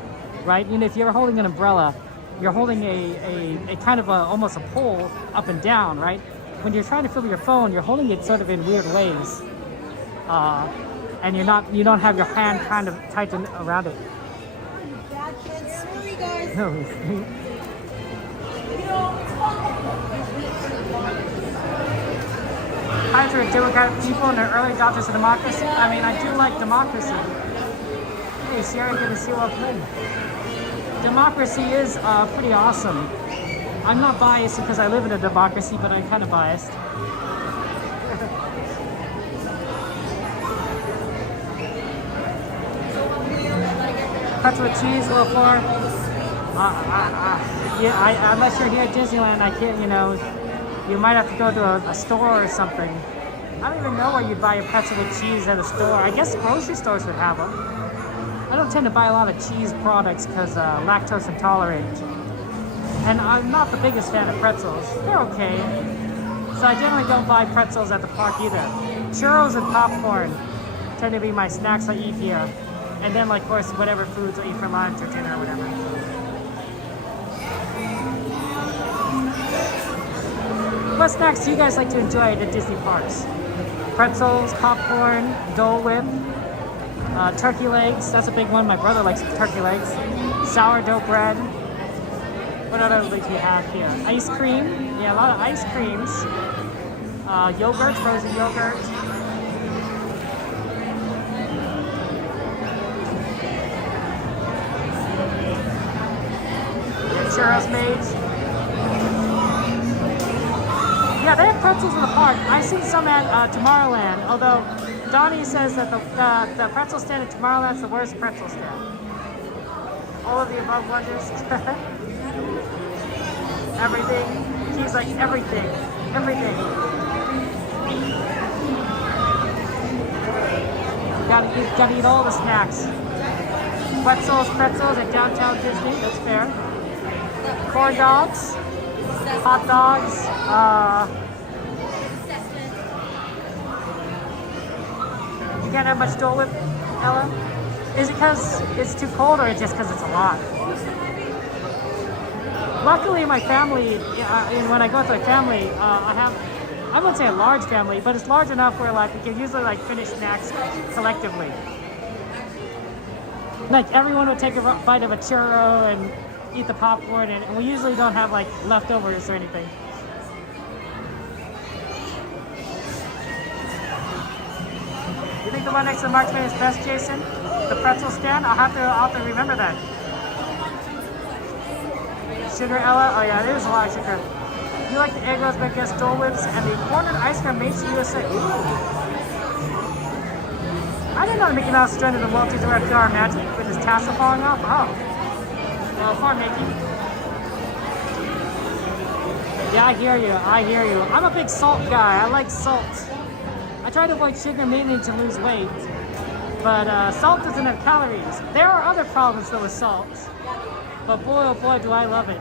right? You know, if you're holding an umbrella, you're holding a kind of almost a pole up and down, right? When you're trying to film your phone, you're holding it sort of in weird ways, and you don't have your hand kind of tightened around it. Sorry, guys. No. Pirates are democratic people and they're early adopters of democracy. I mean, I do like democracy. Hey, Sierra, good to see you. Welcome in. Democracy is pretty awesome. I'm not biased because I live in a democracy, but I'm kind of biased. Pretzel with cheese, a little flour. Yeah, unless you're here at Disneyland, I can't, you know, you might have to go to a store or something. I don't even know where you'd buy a pretzel with cheese at a store. I guess grocery stores would have them. I don't tend to buy a lot of cheese products because lactose intolerant. And I'm not the biggest fan of pretzels. They're okay. So I generally don't buy pretzels at the park either. Churros and popcorn tend to be my snacks I eat here. And then, like, of course, whatever foods I eat for lunch or dinner or whatever. What snacks do you guys like to enjoy at the Disney parks? Pretzels, popcorn, Dole Whip, turkey legs. That's a big one. My brother likes turkey legs. Sourdough bread. What other things do we have here? Ice cream. Yeah, a lot of ice creams. Yogurt, frozen yogurt. churros made. Yeah, they have pretzels in the park. I've seen some at Tomorrowland, although Donnie says that the pretzel stand at Tomorrowland's the worst pretzel stand. All of the above wonders. Everything. He's like, everything. Everything. Gotta eat all the snacks. Pretzels at downtown Disney, that's fair. Corn dogs, hot dogs, you can't have much Dole Whip, Ella? Is it because it's too cold or just because it's a lot? Luckily, my family, when I go with my family, I wouldn't say a large family, but it's large enough where like we can usually like finish snacks collectively. Like everyone would take a bite of a churro and eat the popcorn, and we usually don't have like leftovers or anything. You think the one next to Mark Twain is best, Jason? The pretzel stand? I'll have to remember that. Sugar, Ella? Oh yeah, there's a lot of sugar. You like the egg rolls, but guess Dole Whips, and the cornered ice cream made in USA. Ooh. I didn't know Mickey Mouse stranded in the multi-door car magic with his tassel falling off. Oh. Well, poor Mickey. Yeah, I hear you. I'm a big salt guy. I like salt. I try to avoid sugar mainly to lose weight. But salt doesn't have calories. There are other problems though with salt. But boy, oh boy, do I love it.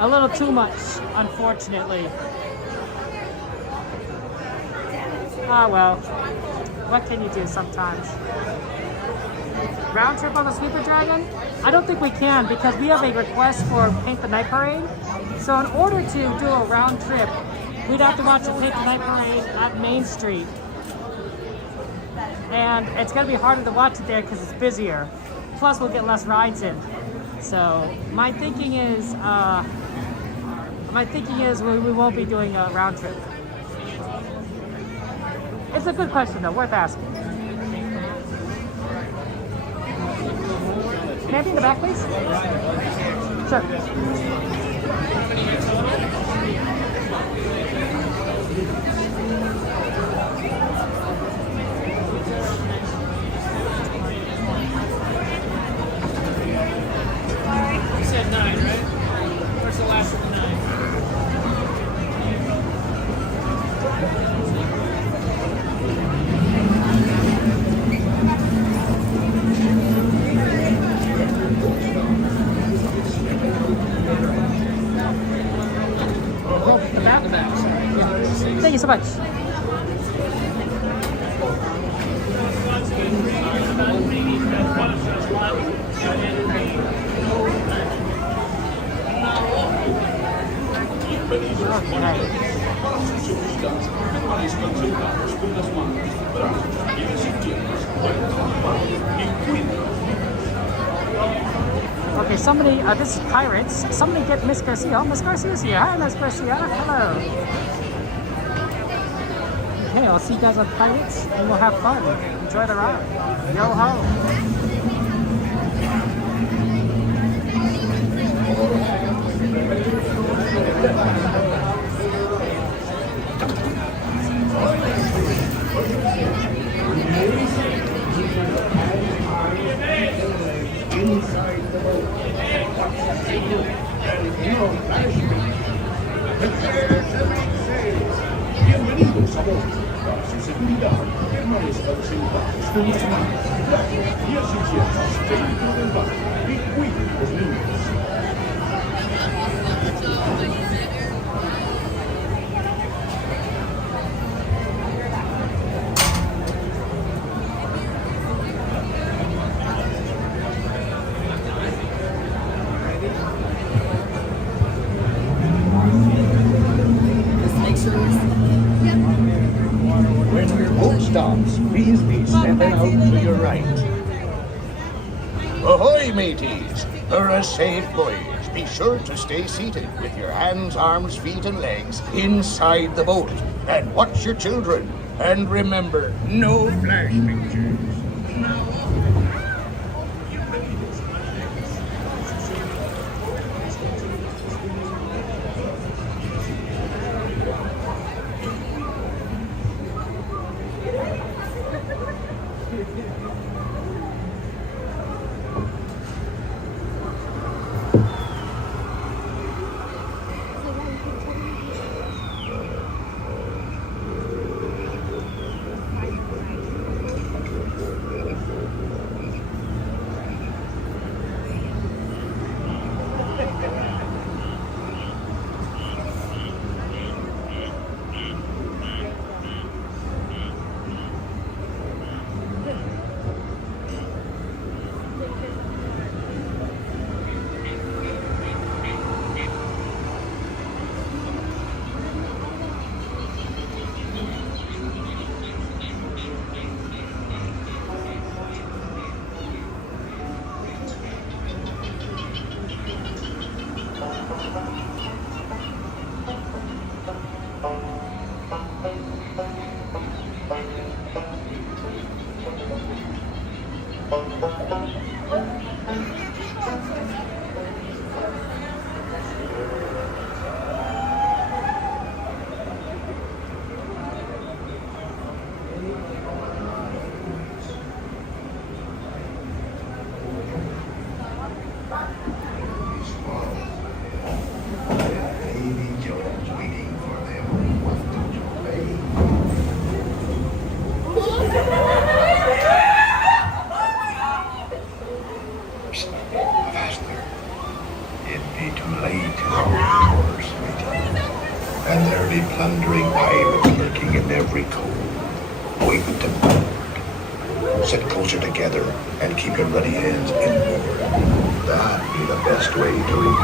A little too much, unfortunately. Ah, well, what can you do sometimes? Round trip on the Sleeper Dragon? I don't think we can because we have a request for Paint the Night Parade. So in order to do a round trip, we'd have to watch the Paint the Night Parade at Main Street. And it's going to be harder to watch it there because it's busier. Plus, we'll get less rides in. So my thinking is we won't be doing a round trip. It's a good question though, worth asking. Maybe in the back, please? Sure. You said 9, right? Where's the last of the 9? Thank you so much. Okay, somebody, this is Pirates. Somebody get Miss Garcia. Oh, Miss Garcia's here. Hi, Miss Garcia. Hello. Okay, I'll see you guys on Pirates, and we'll have fun. Enjoy the ride. Yo ho. Inside the boat. Bienvenidos a bordo. Para su seguridad, permanezcan sentados con las manos y asientos dentro del barco y cuiden los niños. When your boat stops, please be stepping out to your right. Ahoy, mateys! For a safe voyage, be sure to stay seated with your hands, arms, feet, and legs inside the boat. And watch your children. And remember, no flash pictures. plundering pirates lurking in every cove. Wait to board. Sit closer together and keep your ruddy hands inboard. That'd be the best way to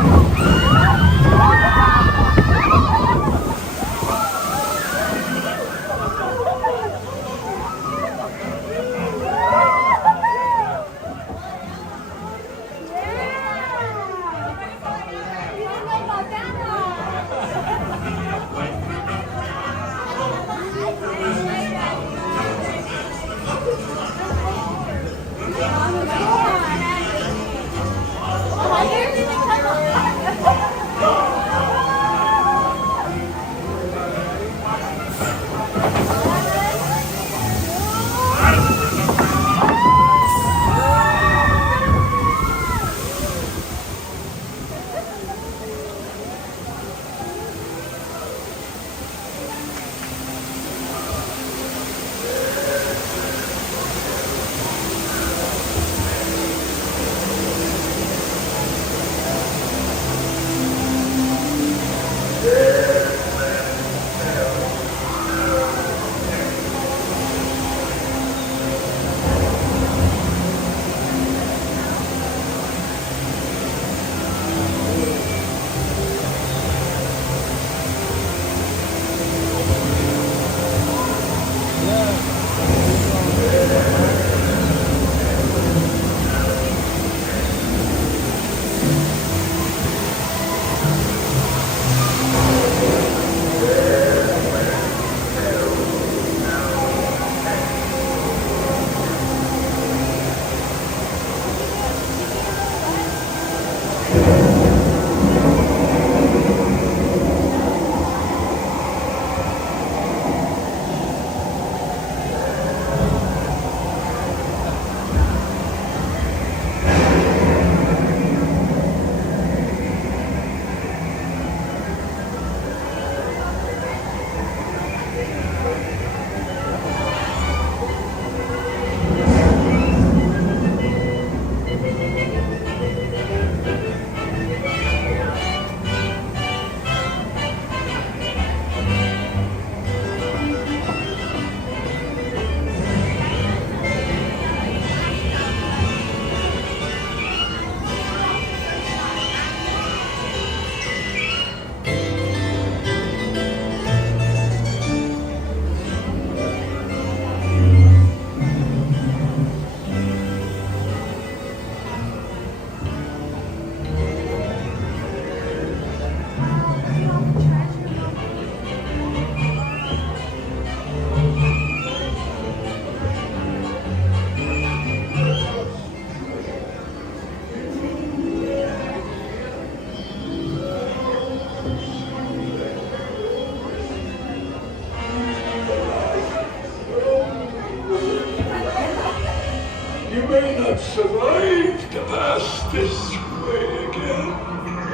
You may not survive to pass this way again.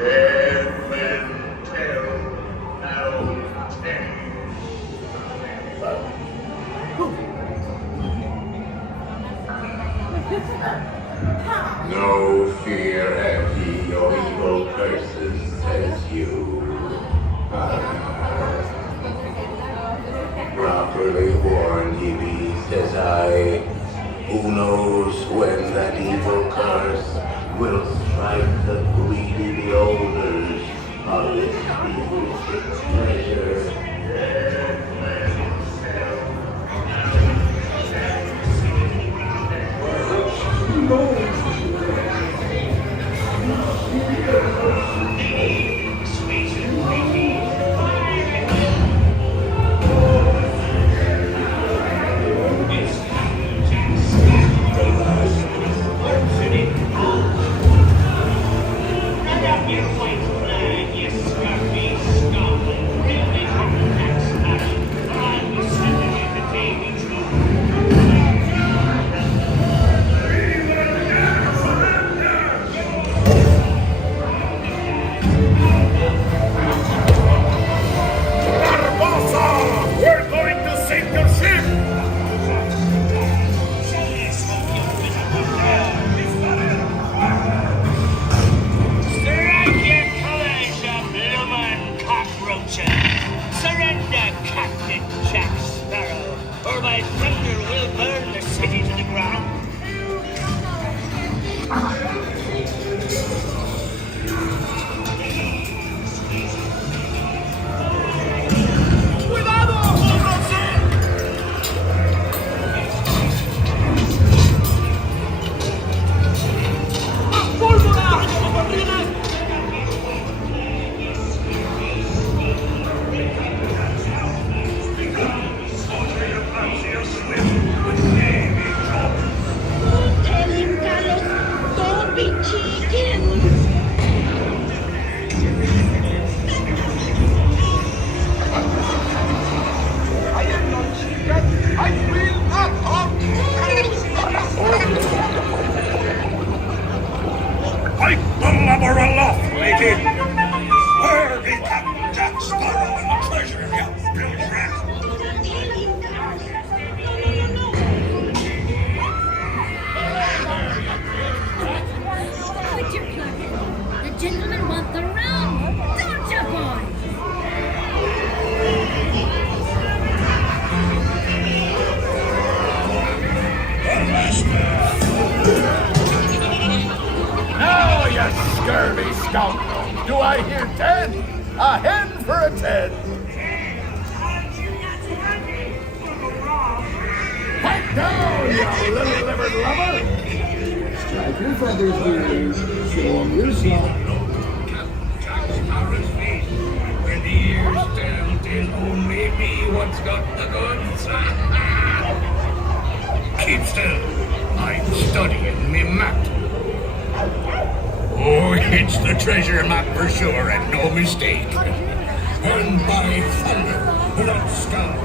Heaven tell no tale. No fear have ye your evil curses, says you. Properly warned ye be, says I. Who knows when that evil curse will strike the greedy beholders of this bewitched treasure. Do I hear 10? A hen for a 10. Pipe down, you little-livered lover. Strike your feathers, dearies. Show 'em your slop. With ears down, 'tis only me what's got the goods. Keep still. I'm studying me map. Oh, it's the treasure map for sure, and no mistake. And by thunder, that sky.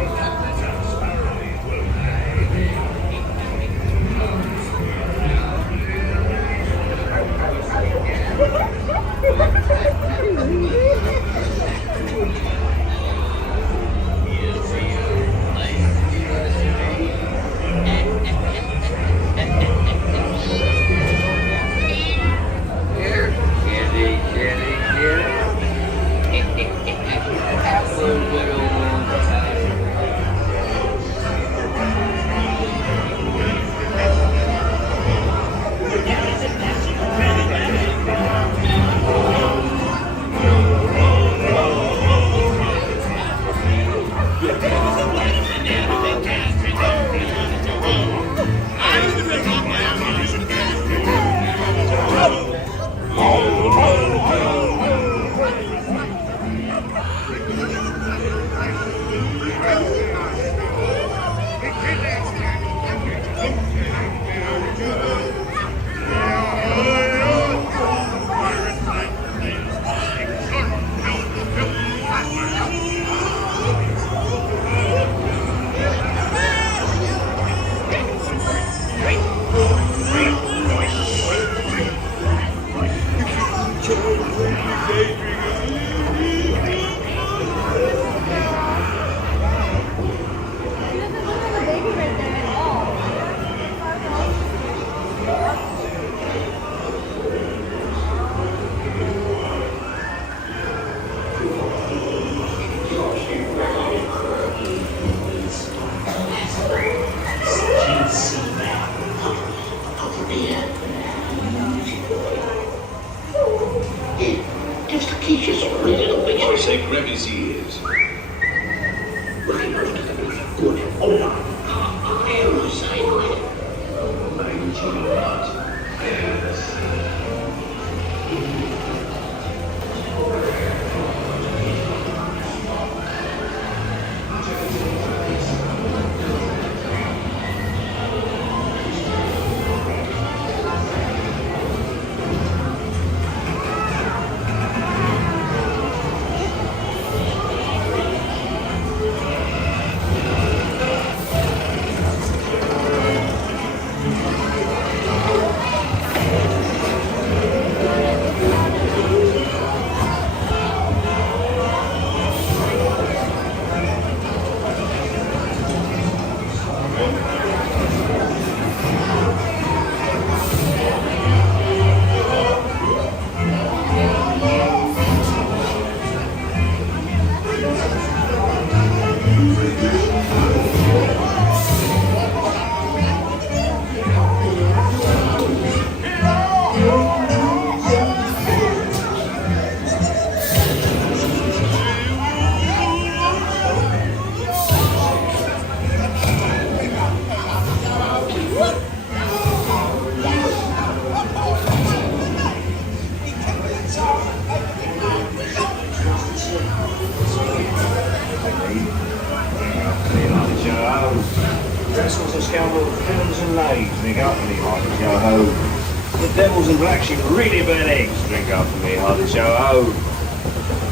grab his ears. Right out of the blood. Good. Hold on. I am the side. Oh, my God. Yes.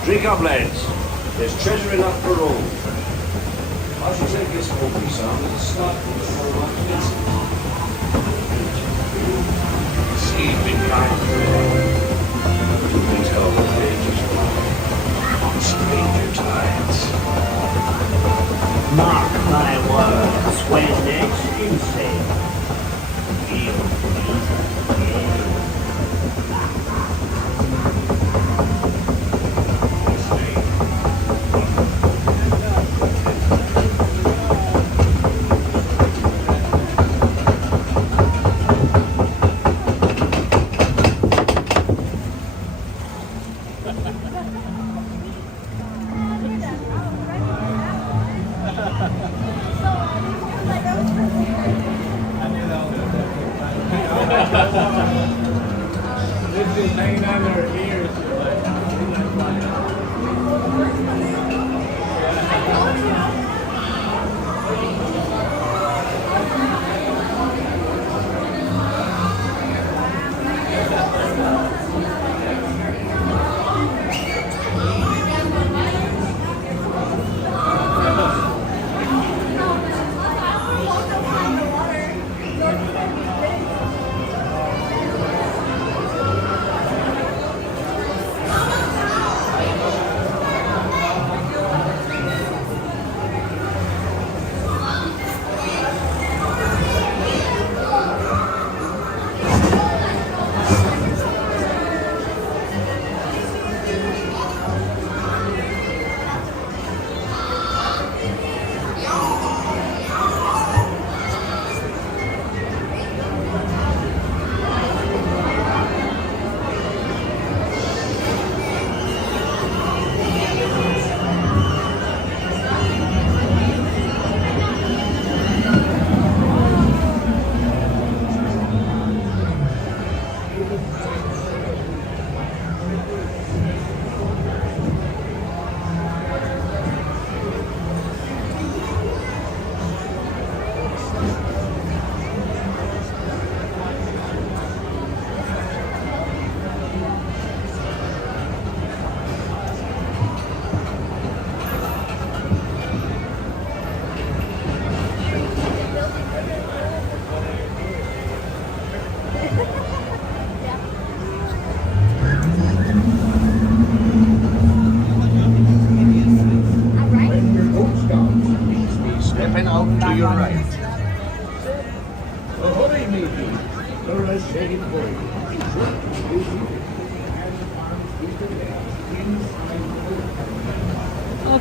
Drink up, lads. There's treasure enough for all. I shall take this for me, son, as a start for my kids. See, big guy. You can tell the pages on Stranger Tides. Mark my words, when next you say,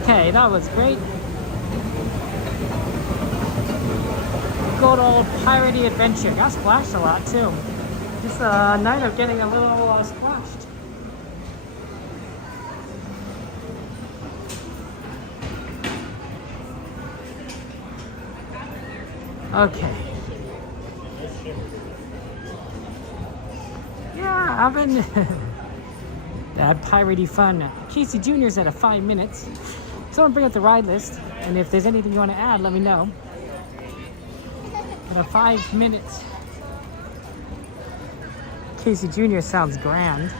Okay, that was great. Good old piratey adventure. Got splashed a lot too. Just a night of getting a little splashed. Okay. Yeah, I've been that piratey fun. Casey Jr.'s at 5 minutes. Someone bring up the ride list, and if there's anything you want to add, let me know. At 5 minutes. Casey Jr. sounds grand.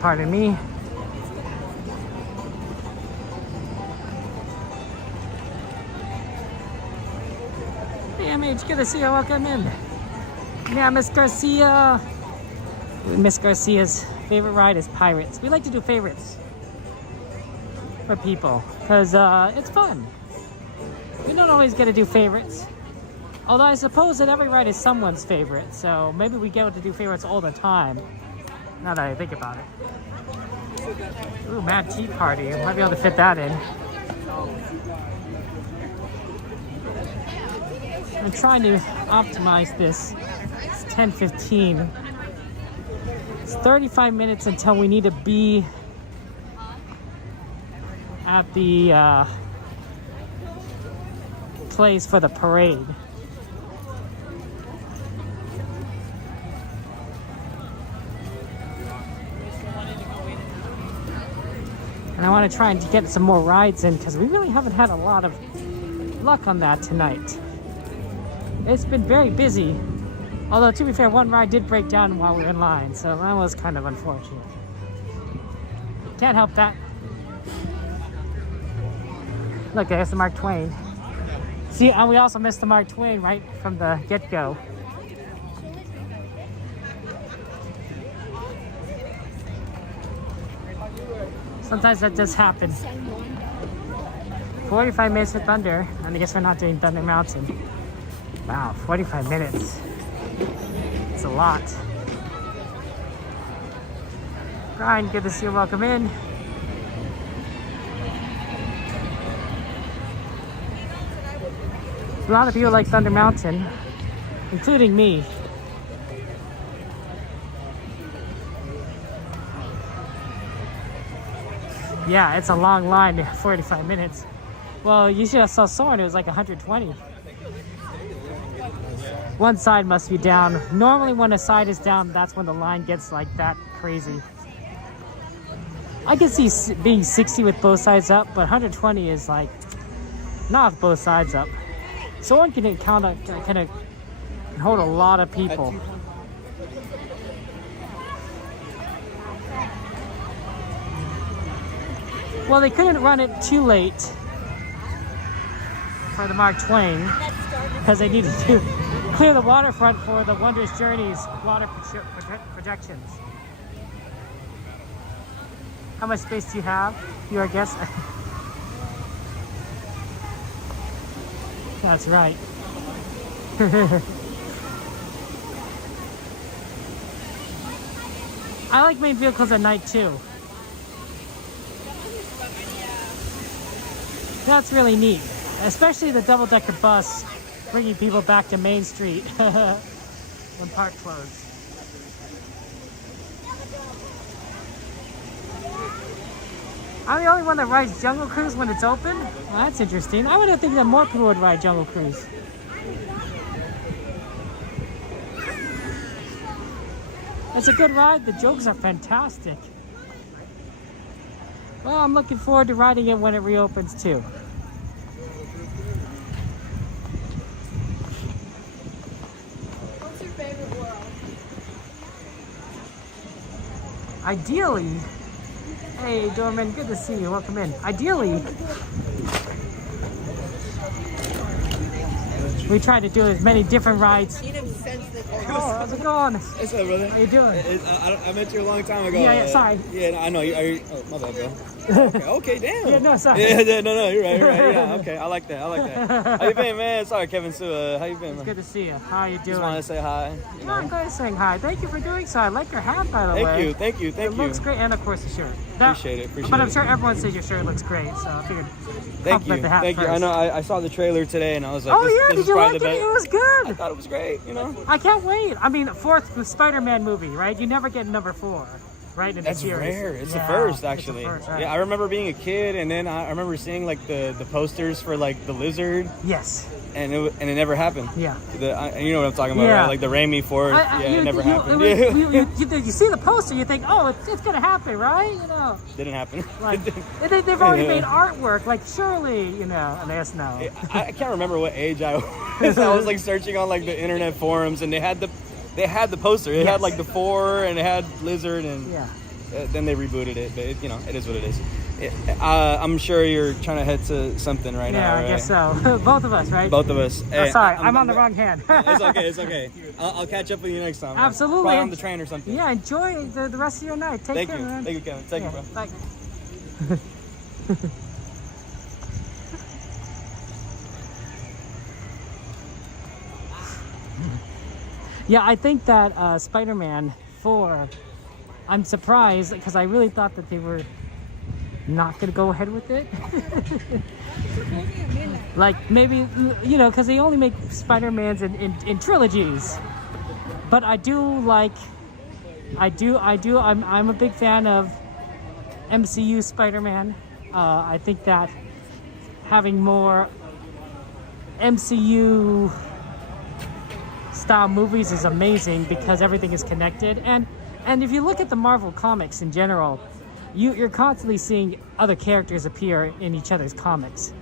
Pardon me. Hey, MH, good to see you. Welcome in. Yeah, Miss Garcia. Miss Garcia's favorite ride is Pirates. We like to do favorites for people because it's fun. We don't always get to do favorites. Although I suppose that every ride is someone's favorite, so maybe we get to do favorites all the time. Now that I think about it. Ooh, Mad Tea Party. I might be able to fit that in. I'm trying to optimize this. It's 10:15. It's 35 minutes until we need to be at the place for the parade. And I want to try and get some more rides in because we really haven't had a lot of luck on that tonight. It's been very busy. Although, to be fair, one ride did break down while we were in line, so that was kind of unfortunate. Can't help that. Look, there's the Mark Twain. See, and we also missed the Mark Twain right from the get-go. Sometimes that does happen. 45 minutes with Thunder, and I guess we're not doing Thunder Mountain. Wow, 45 minutes. It's a lot. Brian, good to see you. Welcome in. A lot of people like Thunder Mountain, including me. Yeah, it's a long line, 45 minutes. Well, you should have saw Soren, it was like 120. One side must be down. Normally when a side is down, that's when the line gets like that crazy. I can see being 60 with both sides up, but 120 is like not with both sides up. Soren can hold a lot of people. Well, they couldn't run it too late for the Mark Twain because they needed to clear the waterfront for the Wondrous Journeys water projections. How much space do you have? Your guess? That's right. I like main vehicles at night too. That's really neat, especially the double-decker bus bringing people back to Main Street when park closed. I'm the only one that rides Jungle Cruise when it's open? Well, that's interesting. I would have think that more people would ride Jungle Cruise. It's a good ride. The jokes are fantastic. Well, I'm looking forward to riding it when it reopens too. What's your favorite world? Ideally, hey Dorman, good to see you. Welcome in. Ideally, we try to do as many different rides. Oh, how's it going? What's up, brother? How you doing? I met you a long time ago. Yeah, sorry. Yeah, I know. Oh, my bad, bro. Okay, damn. Yeah, no, sorry. Yeah, no, you're right. Yeah, okay, I like that. How you been, man? Sorry, Kevin Sue. How you been, man? It's good to see you. How you doing? Just wanted to say hi. You know. I'm glad you're saying hi. Thank you for doing so. I like your hat, by the way. Thank you. It looks great, and of course the shirt. Appreciate it. But I'm sure everyone says your shirt looks great, so I figured compliment the hat Thank you. first. I know. I saw the trailer today, and I was like, oh yeah, did you like it? It was good. I thought it was great. You know. I can't wait. I mean, 4th Spider-Man movie, right? You never get number 4. right? In That's the series. rare. It's Yeah, the first, it's the actually. first, right. Yeah, I remember being a kid, and then I remember seeing like the posters for like the lizard. Yes. And it never happened. Yeah. You know what I'm talking about, Yeah. right? Like the Raimi Ford. It never happened. You see the poster, you think, oh, it's gonna happen, right? You know. Didn't happen. Like they've already made artwork. Like surely, you know. And yes, no. I can't remember what age I was. I was like searching on like the internet forums, and they had the poster. It had like the 4, and it had lizard, and then they rebooted it. But it is what it is. I'm sure you're trying to head to something right now. Yeah, I guess so. Both of us, right? Both of us. Oh, sorry, I'm on the wrong hand. It's okay. I'll catch up with you next time. Absolutely. Probably on the train or something. Yeah, enjoy the rest of your night. Take care, man. Thank you, Kevin. Thank you, bro. Bye. Yeah, I think that Spider-Man 4, I'm surprised because I really thought that they were not going to go ahead with it. Like maybe, you know, because they only make Spider-Mans in trilogies. But I do like, I'm a big fan of MCU Spider-Man. I think that having more MCU style movies is amazing because everything is connected. And if you look at the Marvel comics in general, you're constantly seeing other characters appear in each other's comics.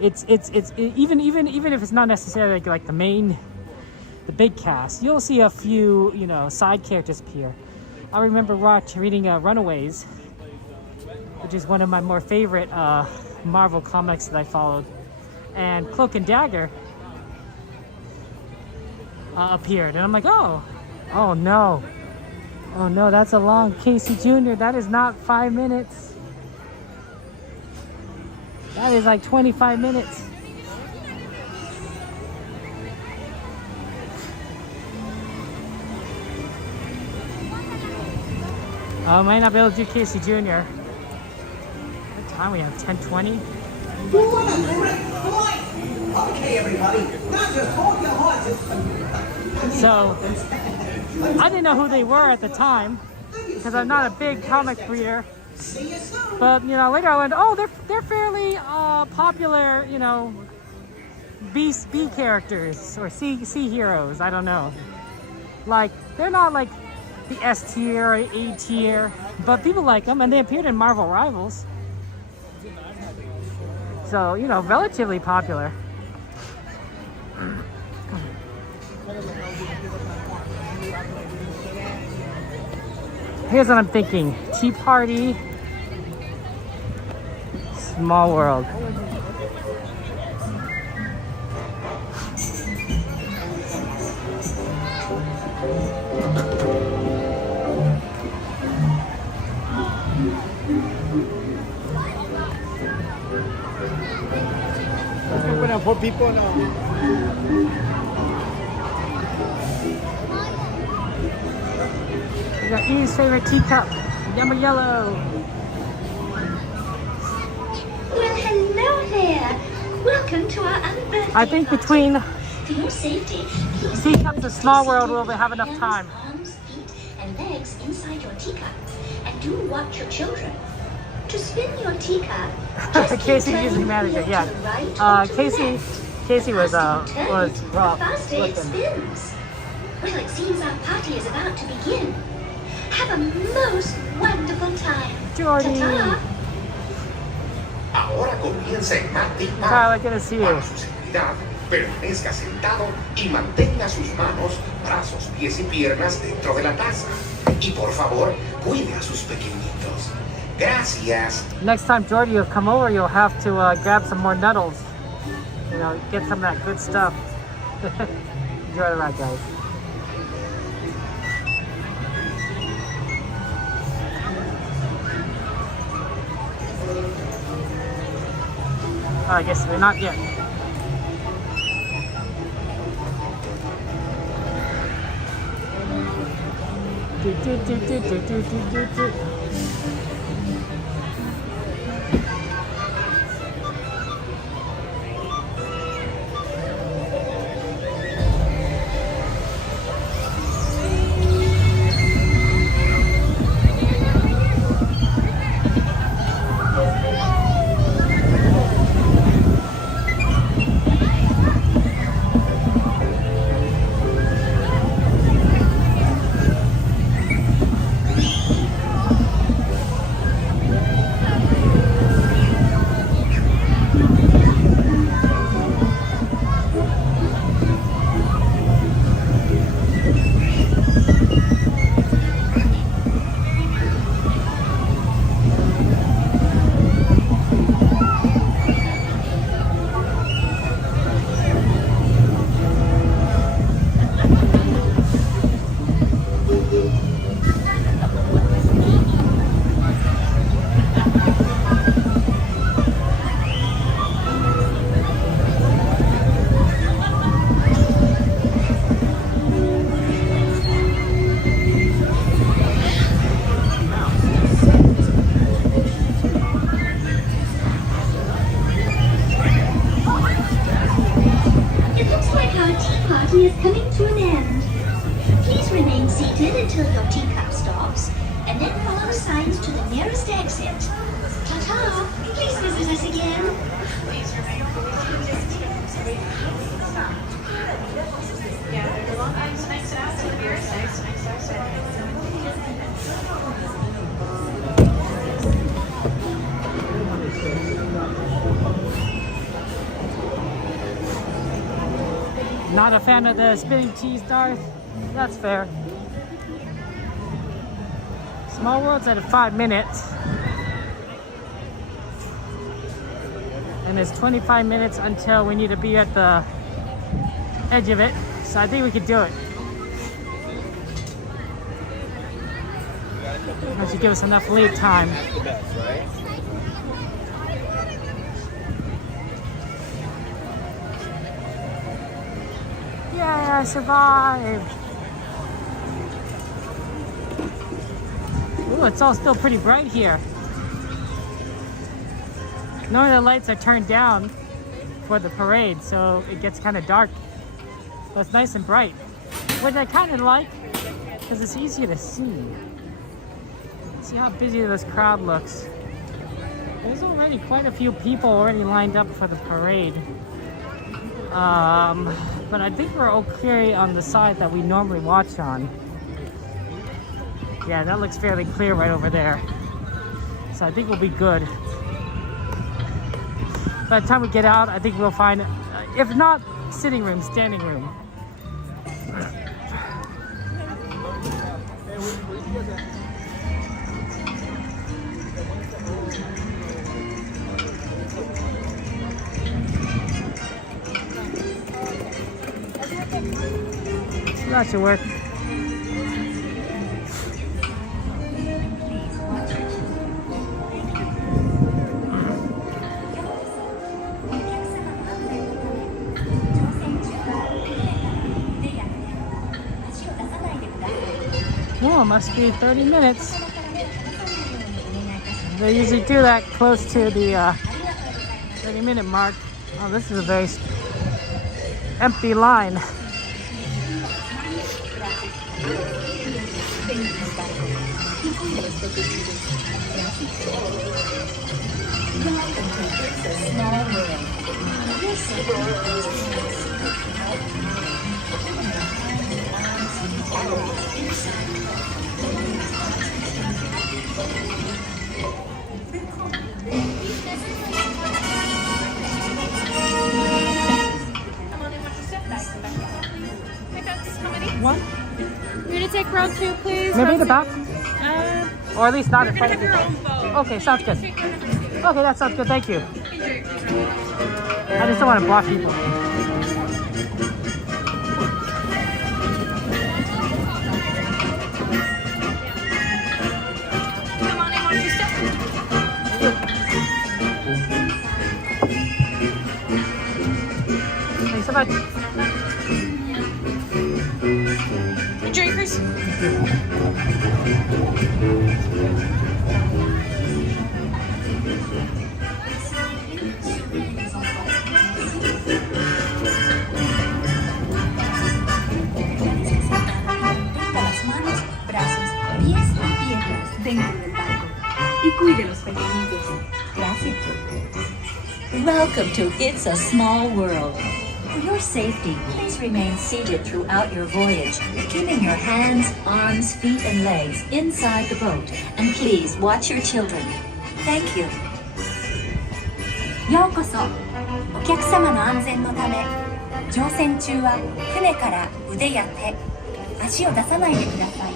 It's even if it's not necessarily like the big cast, you'll see a few, you know, side characters appear. I remember reading Runaways, which is one of my more favorite Marvel comics that I followed, and Cloak and Dagger appeared, and I'm like, oh no, that's a long Casey Jr. That is not 5 minutes. That is like 25 minutes. I might not be able to do Casey Jr. What time we have? 10:20? Okay, everybody, now just hold your horses. So, I didn't know who they were at the time because I'm not a big comic reader. But, you know, later I went, oh, they're fairly popular, you know, B characters or C heroes. I don't know. Like, they're not like the S tier or A tier, but people like them, and they appeared in Marvel Rivals. So, you know, relatively popular. Here's what I'm thinking. Tea Party, Small World. Let's go for people now. We got Eve's favorite teacup, Yummer Yellow. Well, hello there. Welcome to our unbirthday I think between For your safety, please Teacups and Small World we'll have enough time. arms, feet, and legs inside your teacup. And do watch your children. To spin your teacup, just Casey keep usually turning manager, to yeah. the right or to the left. Casey was The rough faster it looking. spins. Well, it seems our party is about to begin. Have a most wonderful time. Jordy. Ta-ta. Ahora comienza el Matic Tyler, good to see you. Para su seguridad, permanezca sentado y mantenga sus manos, brazos, pies y piernas dentro de la taza. Y por favor, cuide a sus pequeñitos. Gracias. Next time Jordy will come over, you'll have to grab some more Nuddles. You know, get some of that good stuff. Enjoy the ride, guys. Oh, I guess we're not yet. journey is coming to an end. Please remain seated until your teacup stops, and then follow signs to the nearest exit. Ta-ta! Please visit us again. Not a fan of the spinning cheese, Darth? That's fair. Small World's at 5 minutes. And it's 25 minutes until we need to be at the edge of it. So I think we could do it. That should give us enough lead time. That's the best, right? Yeah, I survived. Ooh, it's all still pretty bright here. Knowing the lights are turned down for the parade, so it gets kind of dark. But it's nice and bright, which I kind of like because it's easier to see. See how busy this crowd looks. There's already quite a few people already lined up for the parade. But I think we're okay on the side that we normally watch on. Yeah, that looks fairly clear right over there. So I think we'll be good. By the time we get out, I think we'll find, if not sitting room, standing room. That should work. Oh, it must be 30 minutes. They usually do that close to the 30-minute mark. Oh, this is a very empty line. One. We're gonna take row 2, please. Maybe the back? Or at least not in front of you. Okay, sounds good. Okay, that sounds good. Thank you. I just don't want to block people. Come on, I want you to step. Thanks so much. Drinkers. Las manos, brazos, pies y piernas dentro del barco. Y cuide los pequeñitos. Gracias. Welcome to It's a Small World. For your safety, please remain seated throughout your voyage, keeping your hands, arms, feet, and legs inside the boat. And please watch your children. Thank you. ようこそ。お客様の安全のため、乗船中は船から腕や手、足を出さないでください。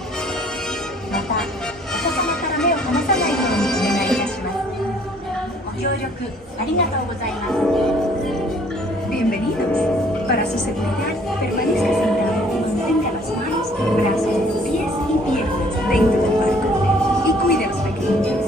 また、お子様から目を離さないようにお願いいたします。ご協力ありがとうございます。Bienvenidos. Para su seguridad, permanezca sentado y mantenga las manos, brazos, pies y piernas dentro del barco. Y cuide a los pequeños.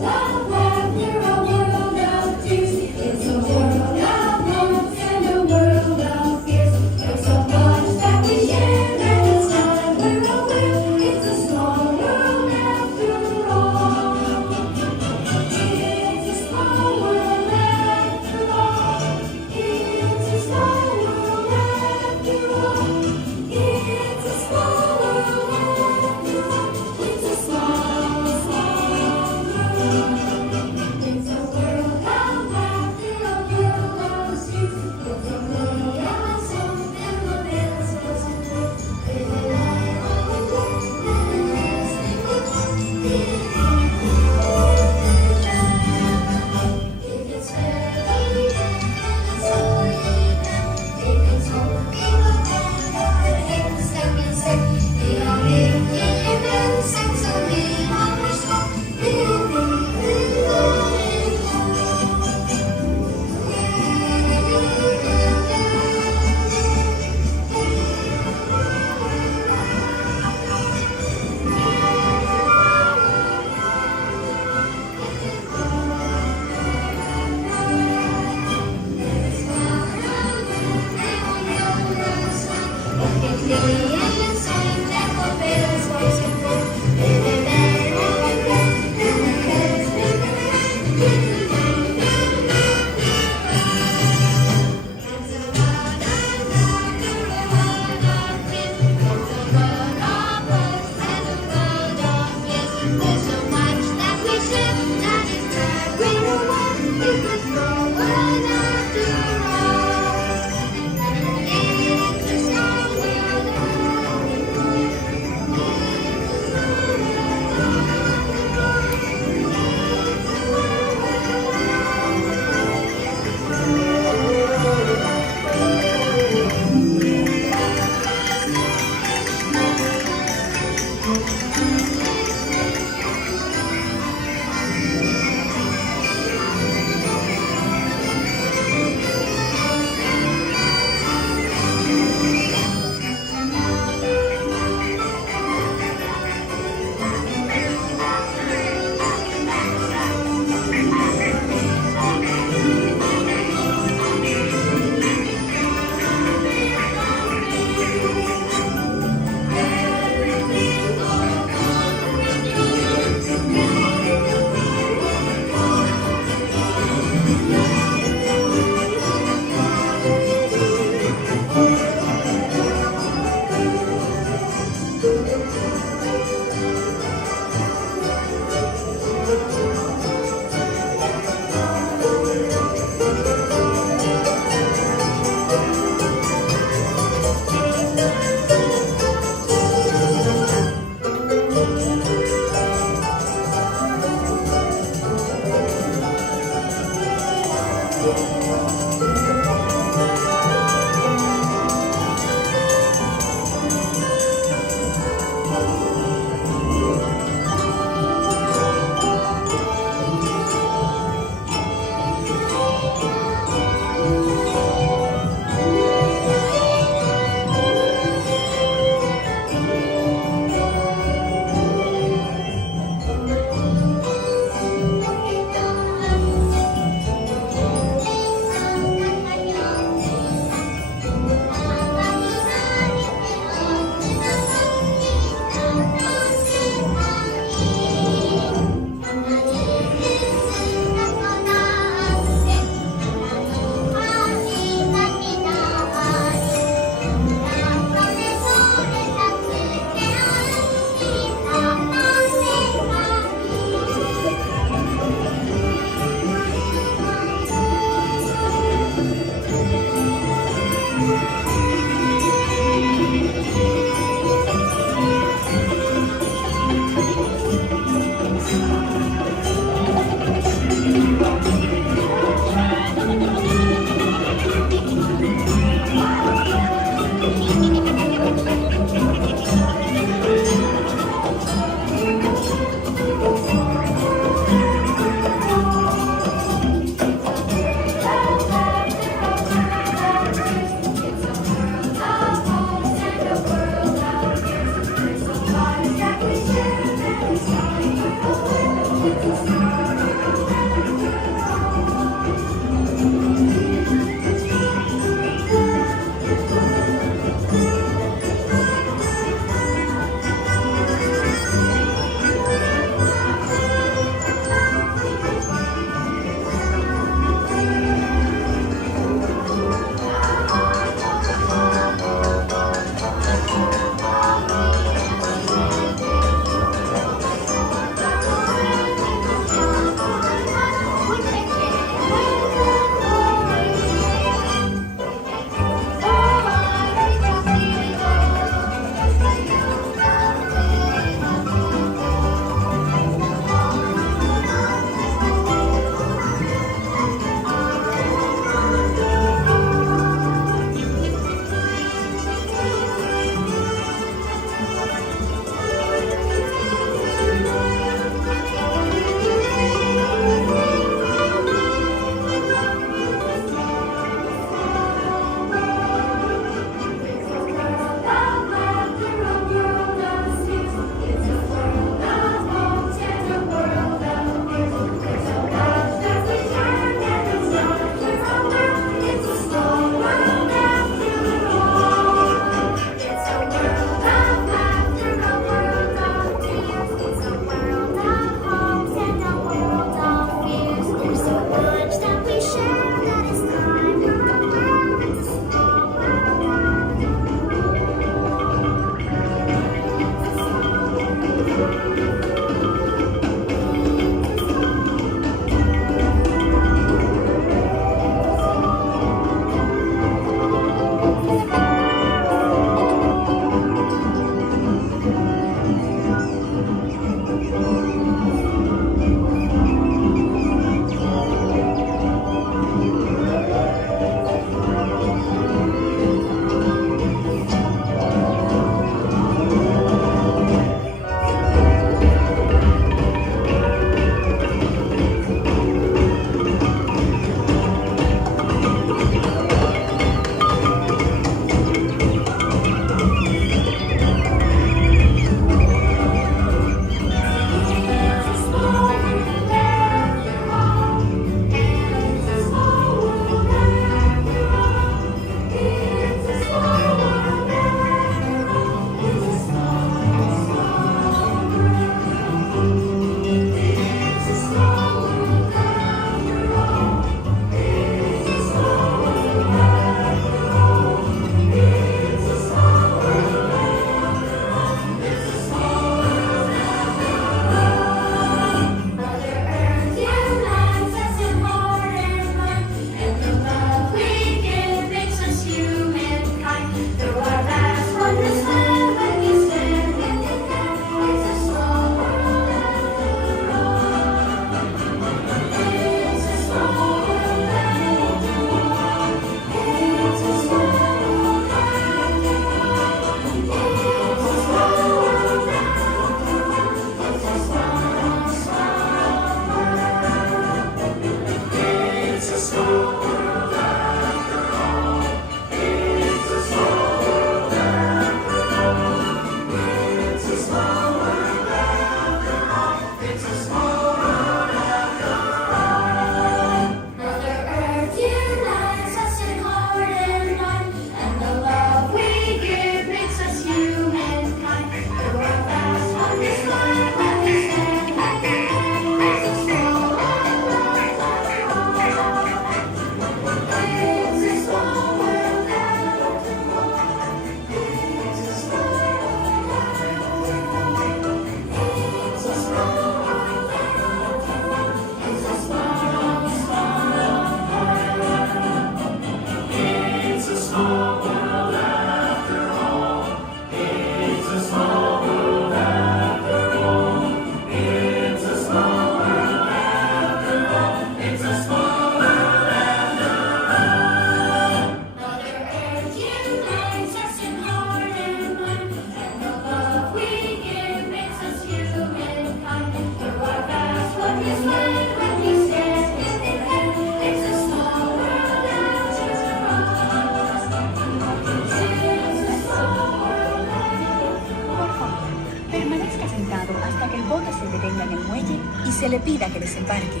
y se le pida que desembarque.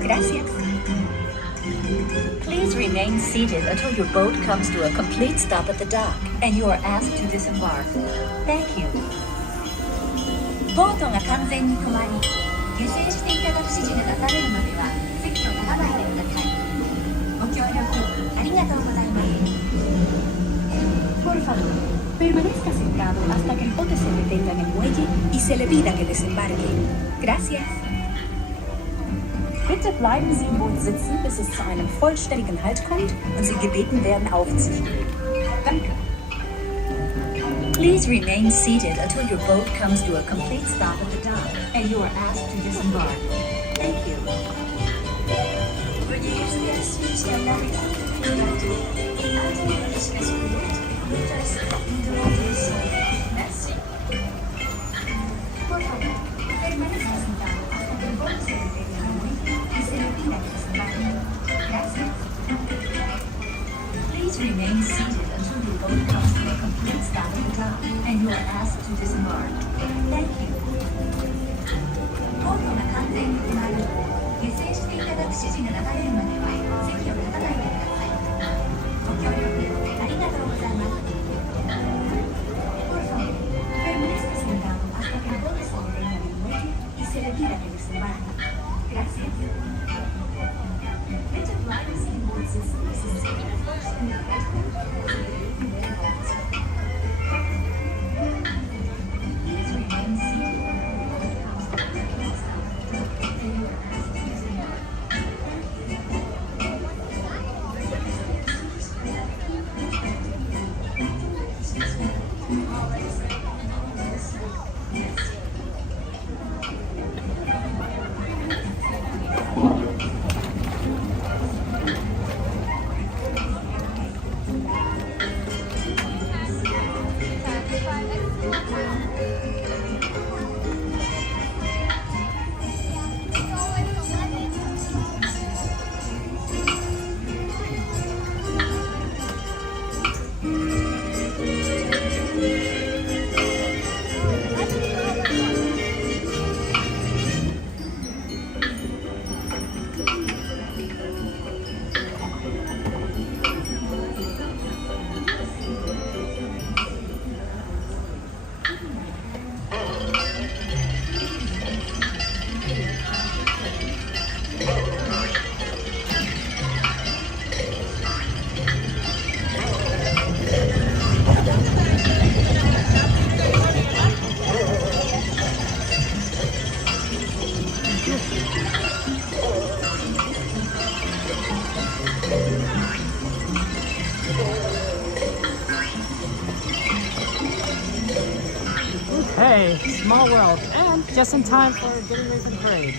Gracias. Please remain seated until your boat comes to a complete stop at the dock and you are asked to disembark. Thank you. ボートが完全に止まり、下船していただく指示が出されるまでは席を立たないでください。ご協力ありがとうございます。Por favor, permanezca sentado hasta que el bote se detenga en el muelle y se le pida que desembarque. Gracias. Bitte bleiben Sie im Boot sitzen, bis es zu einem vollständigen Halt kommt und Sie gebeten werden aufzustehen. Danke. Please remain seated until your boat comes to a complete stop at the dock and you are asked to disembark. Thank you. Veuillez rester assis jusqu'à l'arrivée. Merci. Por favor, permanezca sentado hasta que el bote se detenga en el muelle y se le pida que desembarque. Gracias. Please remain seated until your boat comes to a complete stop at the dock and you are asked to disembark. Thank you. ボートが完全に止まり、下船していただく指示が出されるまでは席を立たないでください。ご協力ありがとうございます。Por favor, permanezca sentado hasta que el bote se detenga en el muelle y se le pida que desembarque. Gracias. Bitte bleiben Sie im Boot sitzen, bis es zu einer vollständigen Halt kommt. Please remain seated. Hey, small world, and just in time for getting ready for the parade.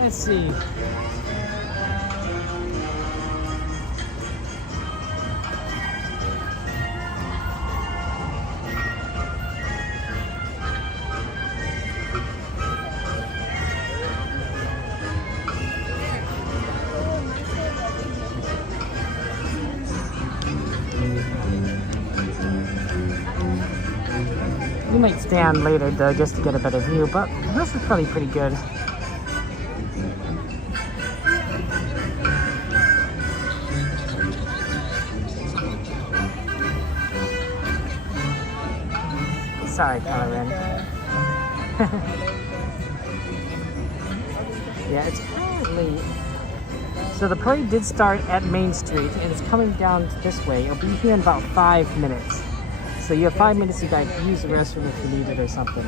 Let's see. We might stand later though just to get a better view, but this is probably pretty good. Sorry, Colin. Yeah, it's apparently... So the parade did start at Main Street and it's coming down this way. It'll be here in about 5 minutes. So you have 5 minutes to like use the restroom if you need it or something.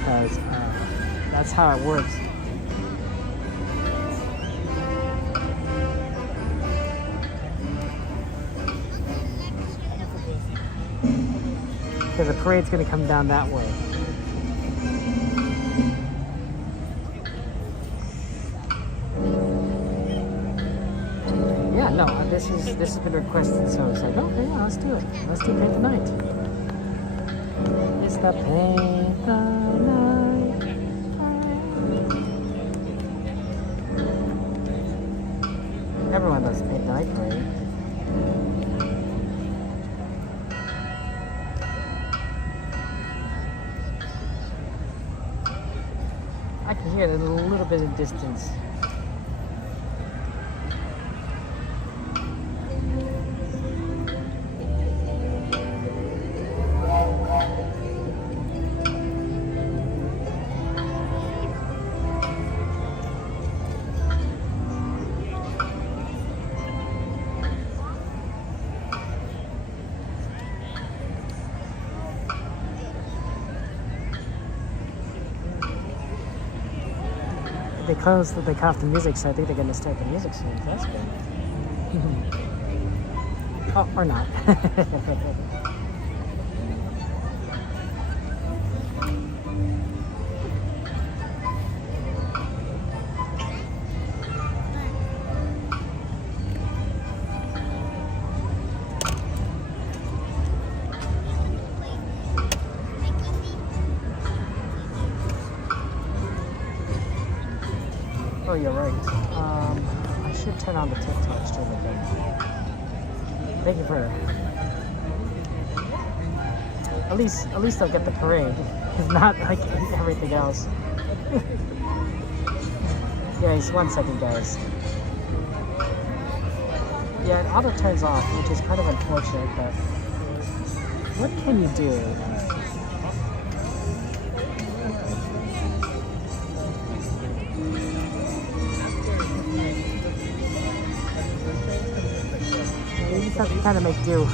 Because that's how it works. Because the parade's going to come down that way. Yeah, no, this has been requested, so it's like, okay, yeah, let's do it. Let's do it tonight. It's the paint the night. Everyone does paint the night parade. I can hear it a little bit of distance. They cut off the music, so I think they're going to start the music soon. That's good. Oh, or not. Oh, you're right. I should turn on the TikTok stream again. Thank you for. At least they'll get the parade. If not, like everything else. Guys, 1 second, guys. Yeah, it auto turns off, which is kind of unfortunate, but what can you do? You just have to kind of make do.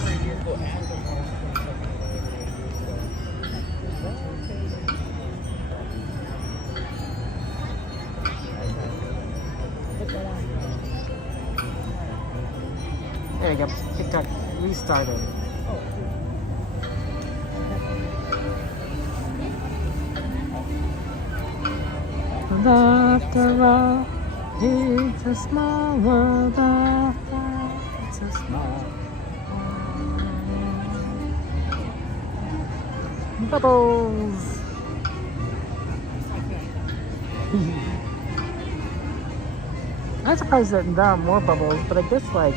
There we go. TikTok restarted. After all, it's a small world. It's a small world. Bubbles. I'm surprised that there are more bubbles, but I guess like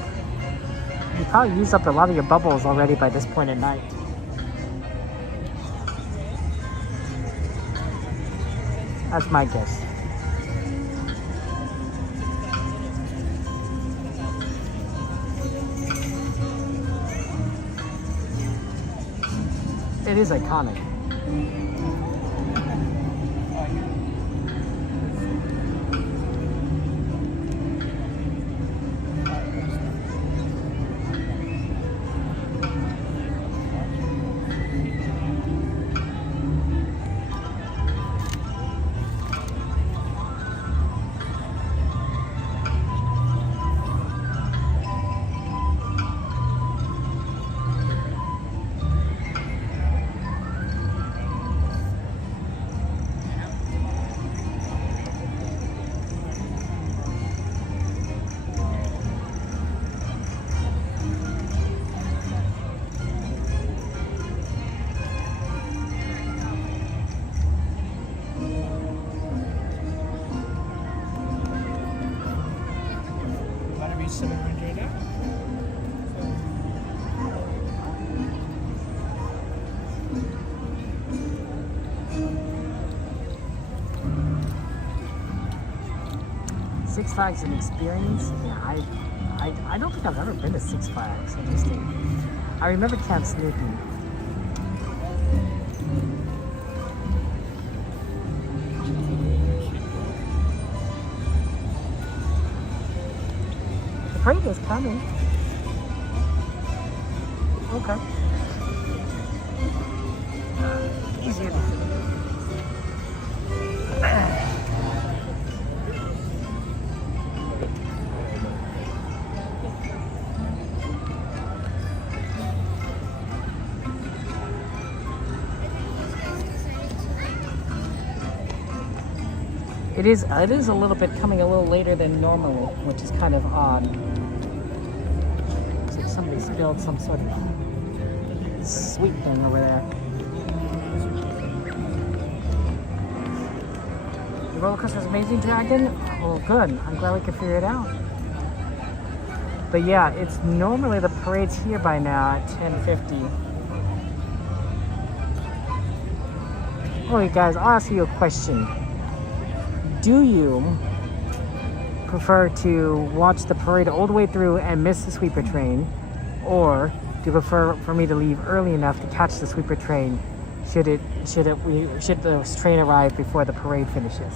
you probably used up a lot of your bubbles already by this point at night. That's my guess. It is iconic. Six Flags an experience? Yeah, I don't think I've ever been to Six Flags. Interesting. I remember Camp Snoopy. The parade is coming. Okay. Easier. It is a little bit coming a little later than normal, which is kind of odd. Looks like somebody spilled some sort of sweet thing over there. The roller coaster is amazing, Dragon? Oh, good. I'm glad we could figure it out. But yeah, it's normally the parade's here by now at 10:50. Okay, guys, I'll ask you a question. Do you prefer to watch the parade all the way through and miss the sweeper train, or do you prefer for me to leave early enough to catch the sweeper train should the train arrive before the parade finishes?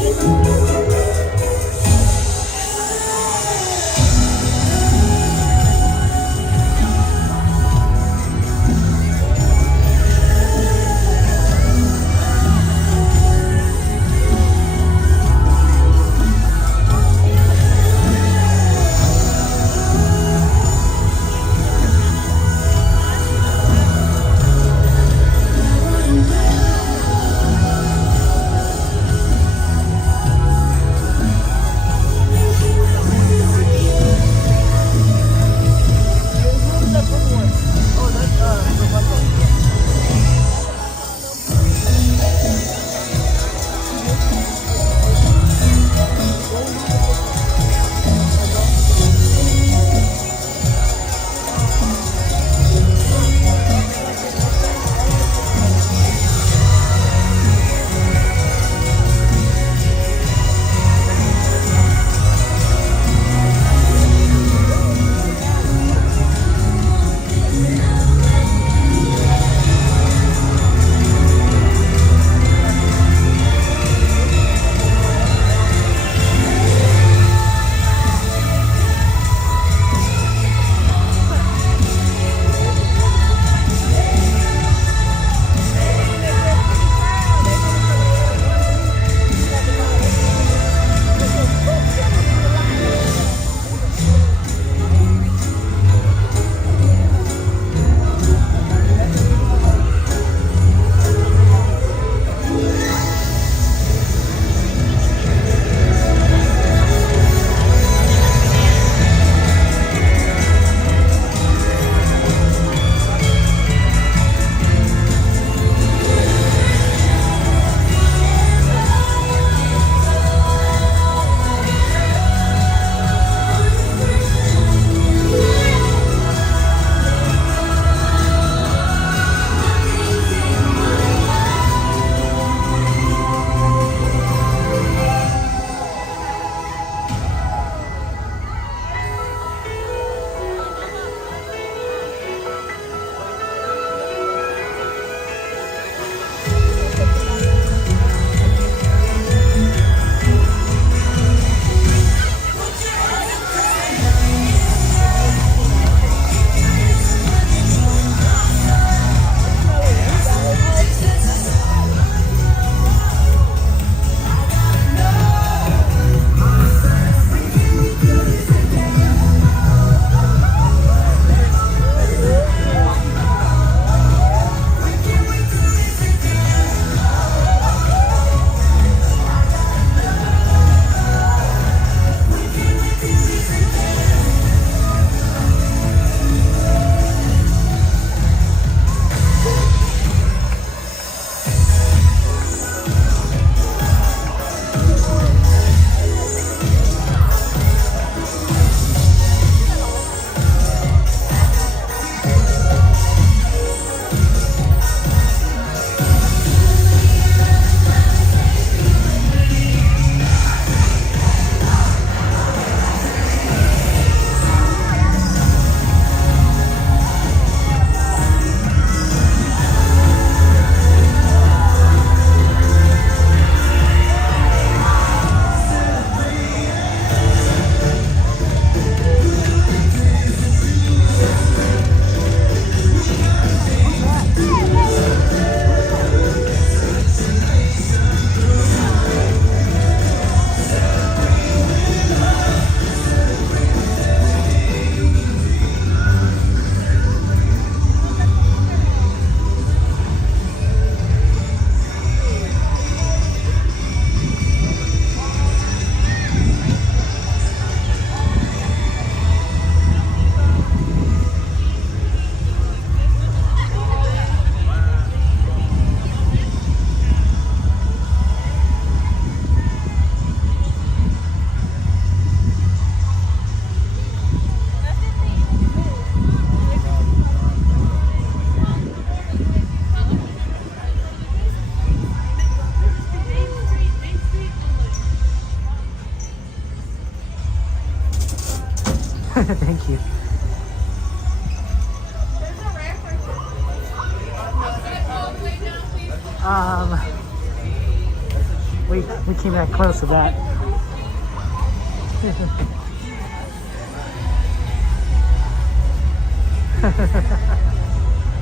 Thank you. We came that close to that.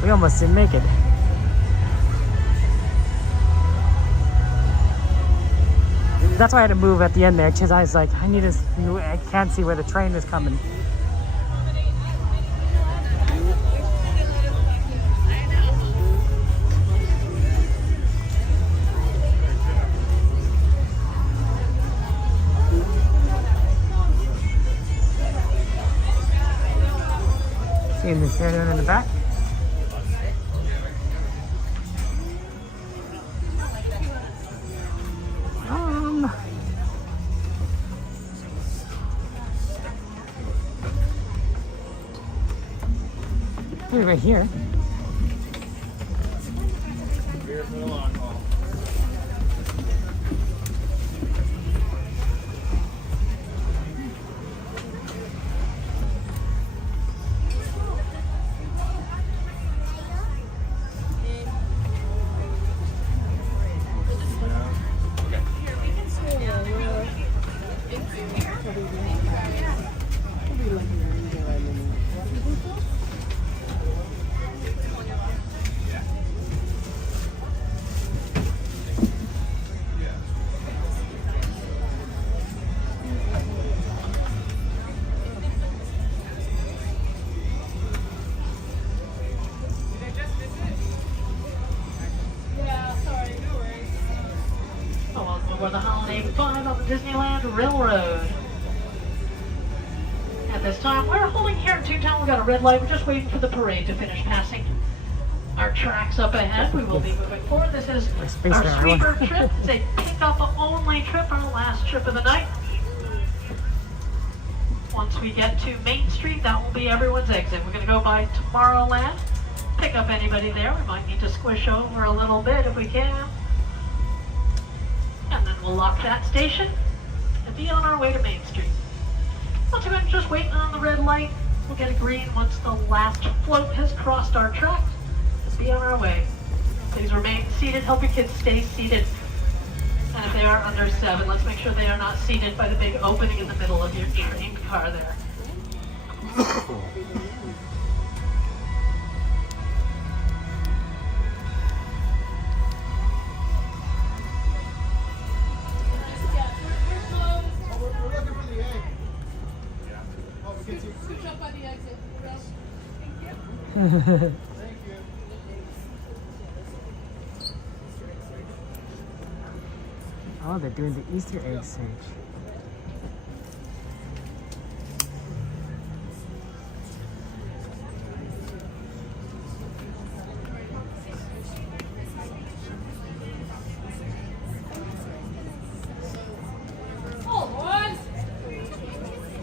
We almost didn't make it. That's why I had to move at the end there, because I was like, I can't see where the train is coming. Seeing this area in the back. Right here. Here for the long haul. For the Holiday 5 on the Disneyland Railroad. At this time, we're holding here in Toontown. We've got a red light. We're just waiting for the parade to finish passing. Our tracks up ahead. We will be moving forward. This is our sweeper trip. It's a pick-up-only trip, our last trip of the night. Once we get to Main Street, that will be everyone's exit. We're going to go by Tomorrowland, pick up anybody there. We might need to squish over a little bit if we can. And then we'll lock that station and be on our way to Main Street. Once again, just waiting on the red light. We'll get a green once the last float has crossed our track. Be on our way. Please remain seated. Help your kids stay seated. And if they are under 7, let's make sure they are not seated by the big opening in the middle of your train car there. Oh, they're doing the Easter egg search.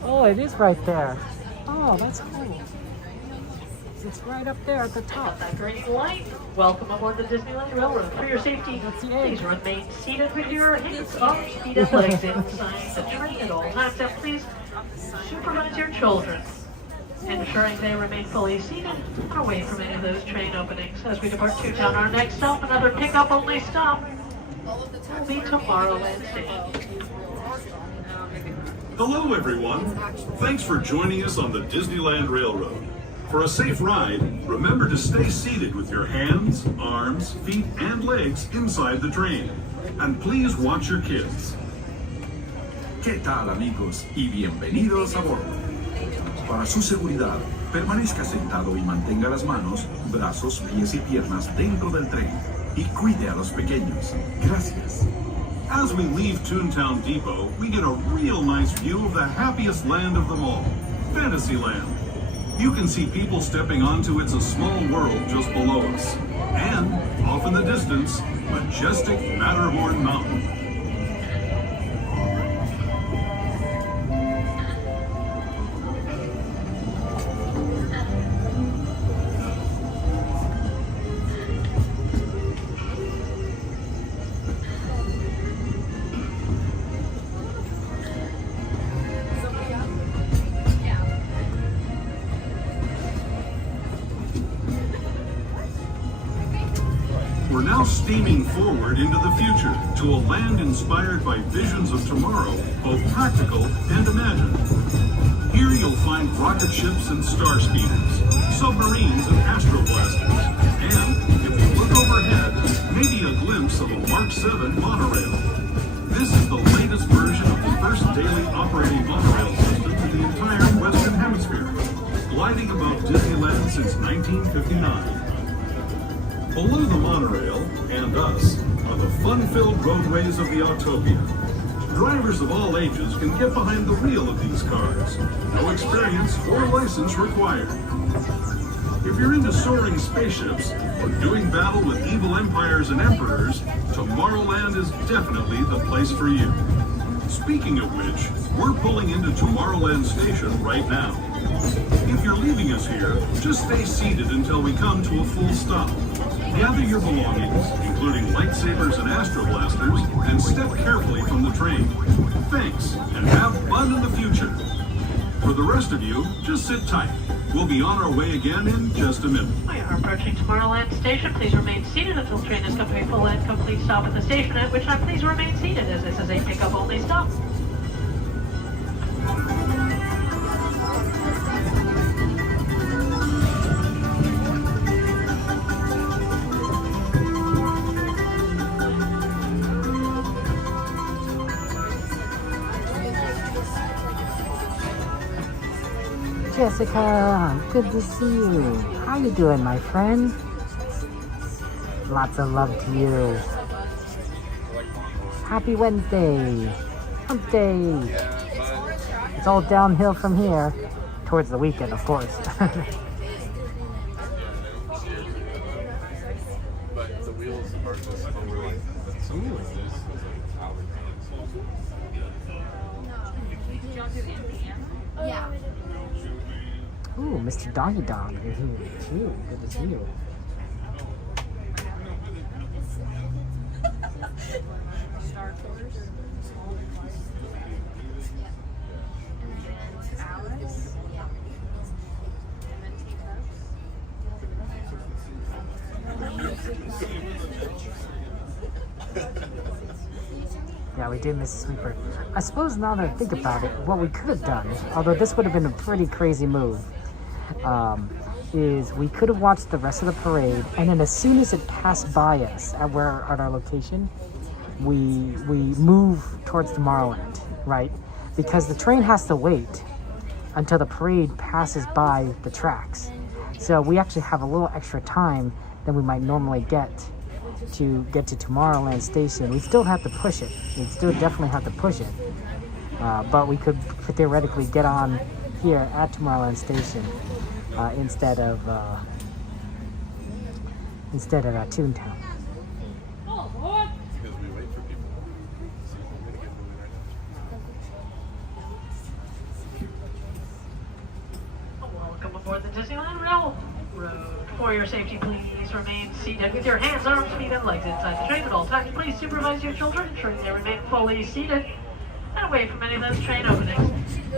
Oh, it is right there. Oh, that's cool. It's right up there at the top. That green light. Welcome aboard the Disneyland Railroad. For your safety, please remain seated with your hands, arms, feet, and legs inside the train at all times. And please supervise your children, ensuring they remain fully seated and away from any of those train openings. As we depart Toontown, our next stop, another pickup-only stop, will be Tomorrowland Station. Hello, everyone. Thanks for joining us on the Disneyland Railroad. For a safe ride, remember to stay seated with your hands, arms, feet, and legs inside the train. And please watch your kids. ¿Qué tal, amigos? Y bienvenidos a bordo. Para su seguridad, permanezca sentado y mantenga las manos, brazos, pies y piernas dentro del tren. Y cuide a los pequeños. Gracias. As we leave Toontown Depot, we get a real nice view of the happiest land of them all, Fantasyland. You can see people stepping onto It's a Small World just below us. And, off in the distance, majestic Matterhorn Mountain. We're now steaming forward into the future to a land inspired by visions of tomorrow, both practical and imagined. Here you'll find rocket ships and star speeders, submarines and astroblasters, and, if you look overhead, maybe a glimpse of a Mark 7 monorail. This is the latest version of the first daily operating monorail system in the entire Western Hemisphere, gliding about Disneyland since 1959. Below the monorail, and us, are the fun-filled roadways of the Autopia. Drivers of all ages can get behind the wheel of these cars. No experience or license required. If you're into soaring spaceships or doing battle with evil empires and emperors, Tomorrowland is definitely the place for you. Speaking of which, we're pulling into Tomorrowland Station right now. If you're leaving us here, just stay seated until we come to a full stop. Gather your belongings, including lightsabers and astroblasters, and step carefully from the train. Thanks, and have fun in the future. For the rest of you, just sit tight. We'll be on our way again in just a minute. We are approaching Tomorrowland Station. Please remain seated until the train has come to a full and complete stop at the station, at which time please remain seated, as this is a pickup-only stop. Jessica, good to see you. How you doing, my friend? Lots of love to you. Happy Wednesday. Hump day. It's all downhill from here. Towards the weekend, of course. But the wheels are just over like something like this. Yeah. Ooh, Mr. Doggy Dog, you're here too. Good to see you. Star Tours. Yeah, we did miss a sweeper. I suppose now that I think about it, what we could have done, although this would have been a pretty crazy move, is we could have watched the rest of the parade, and then as soon as it passed by us at our location, we move towards Tomorrowland, right? Because the train has to wait until the parade passes by the tracks. So we actually have a little extra time than we might normally get to Tomorrowland Station. We still have to push it. We still definitely have to push it. But we could theoretically get on here at Tomorrowland Station instead of Toontown. Because we wait for people. See, I'm gonna get moving right now. Welcome aboard the Disneyland Railroad. For your safety, please remain seated with your hands, arms, feet, and legs inside the train at all times. Please supervise your children, ensuring they remain fully seated and away from any of those train openings.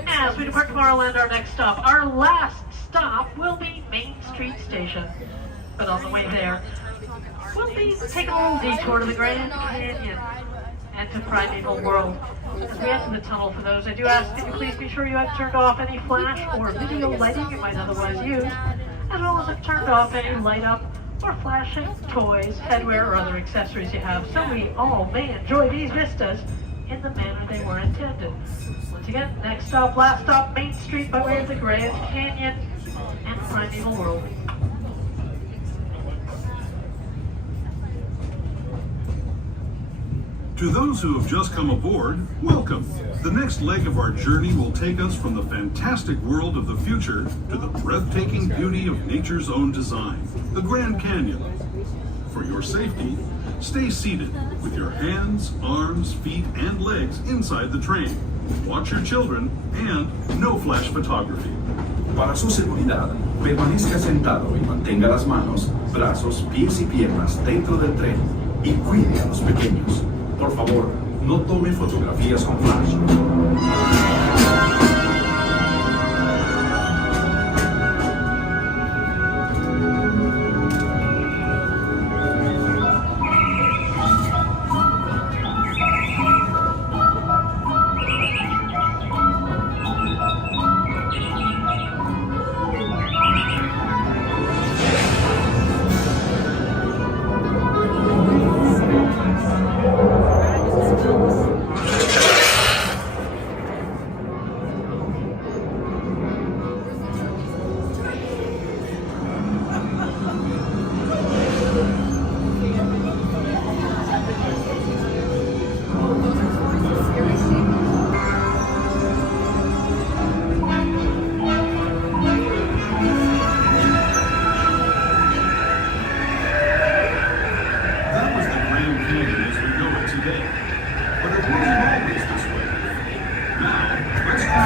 As we depart Tomorrowland, our next stop, our last stop, will be Main Street Station. But on the way there, we'll be taking a little detour to the Grand Canyon and to Primeval World. As we enter the tunnel, for those, I do ask that you please be sure you have turned off any flash or video lighting you might otherwise use, as well as have turned off any light up or flashing toys, headwear, or other accessories you have, so we all may enjoy these vistas in the manner they were intended. Once again, next stop, last stop, Main Street by way of the Grand Canyon and Primeval World. To those who have just come aboard, welcome. The next leg of our journey will take us from the fantastic world of the future to the breathtaking beauty of nature's own design, the Grand Canyon. For your safety, stay seated with your hands, arms, feet, and legs inside the train. Watch your children and no flash photography. Para su seguridad, permanezca sentado y mantenga las manos, brazos, pies y piernas dentro del tren y cuide a los pequeños. Por favor, no tome fotografías con flash.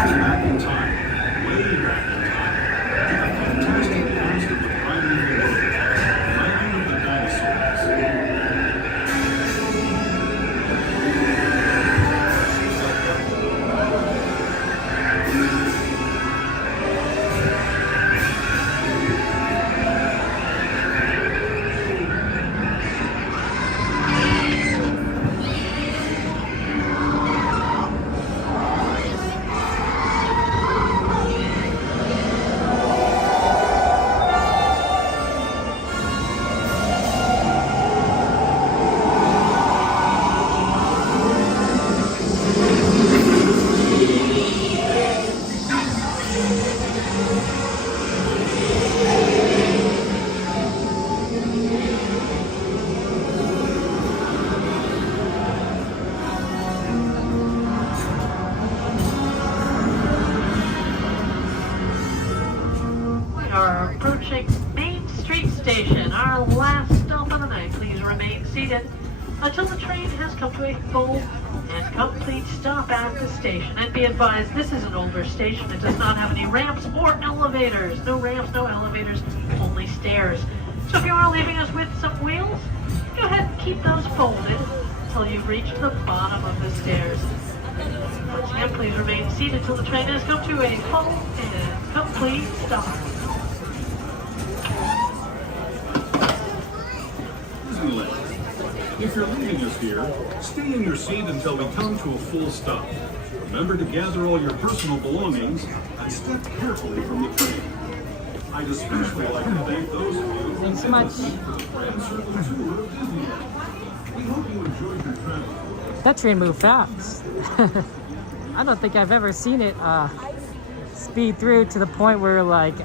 back in time, way back in time, to the fantastic past of the Primeval world, land of the dinosaurs. Our last stop of the night. Please remain seated until the train has come to a full and complete stop at the station. And be advised, this is an older station. It does not have any ramps or elevators. No ramps, no elevators, only stairs. So if you are leaving us with some wheels, go ahead and keep those folded until you've reached the bottom of the stairs. Once again, please remain seated until the train has come to a full and complete stop. If you're leaving us here, stay in your seat until we come to a full stop. Remember to gather all your personal belongings and step carefully from the train. I'd especially like to thank those of you who Thanks so much. for the Grand Circle Tour of Disneyland. We hope you enjoyed your travel. That train moved fast. I don't think I've ever seen it speed through to the point where like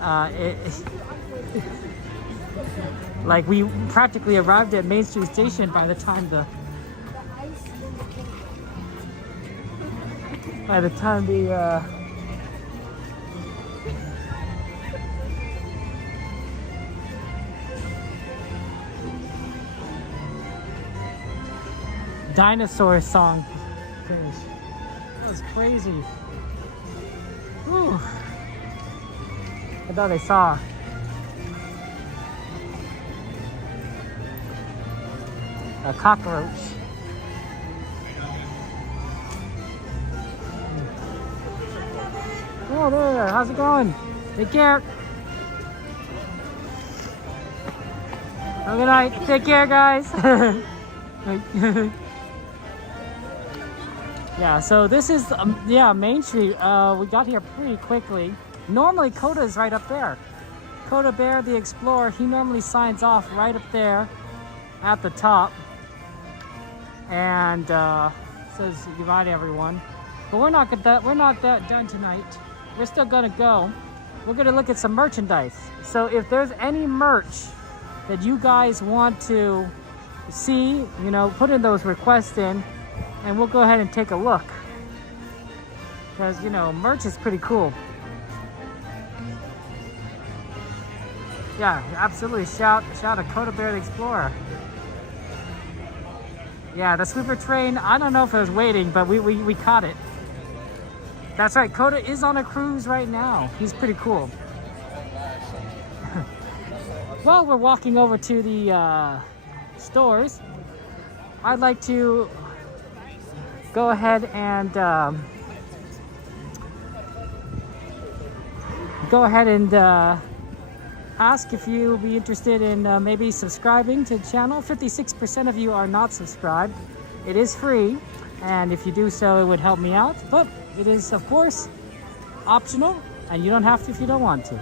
like we practically arrived at Main Street Station by the time the dinosaur song finished. That was crazy. Whew. I thought I saw a cockroach. Oh, there. How's it going? Take care. Have a good night. Take care, guys. Yeah, so this is, Main Street. We got here pretty quickly. Normally, Coda's right up there. Coda Bear, the Explorer, he normally signs off right up there at the top. And says goodbye to everyone. But we're not that done tonight. We're still gonna go. We're gonna look at some merchandise. So if there's any merch that you guys want to see, put in those requests in, and we'll go ahead and take a look. Because merch is pretty cool. Yeah, absolutely. Shout to Coda Bear the Explorer. Yeah, the sweeper train, I don't know if it was waiting, but we caught it. That's right, Coda is on a cruise right now. He's pretty cool. Well, we're walking over to the stores. I'd like to go ahead and ask if you'll be interested in maybe subscribing to the channel. 56% of you are not subscribed. It is free, and if you do so, it would help me out. But it is, of course, optional, and you don't have to if you don't want to.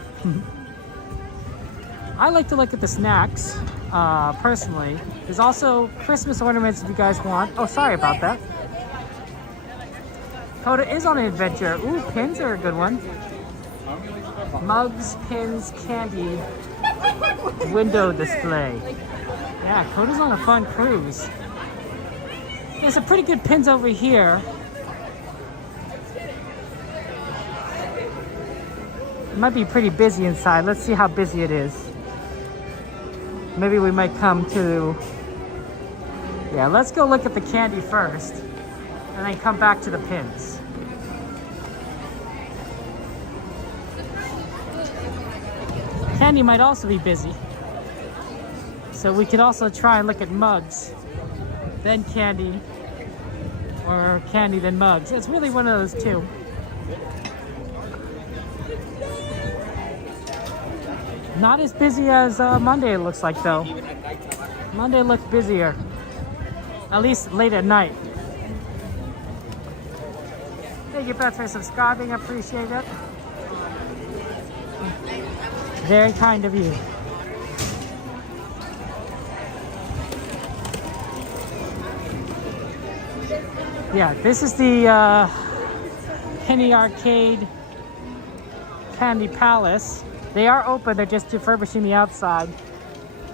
I like to look at the snacks, personally. There's also Christmas ornaments if you guys want. Oh, sorry about that. Coda is on an adventure. Ooh, pins are a good one. Mugs, pins, candy, window display. Yeah, Coda's on a fun cruise. There's some pretty good pins over here. It might be pretty busy inside. Let's see how busy it is. Maybe we might come to... Yeah, let's go look at the candy first, and then come back to the pins. Candy might also be busy. So we could also try and look at mugs, then candy, or candy then mugs. It's really one of those two. Not as busy as Monday it looks like though. Monday looked busier, at least late at night. Thank you, Beth, for subscribing. I appreciate it. Very kind of you. Yeah, this is the Penny Arcade Candy Palace. They are open, they're just refurbishing the outside.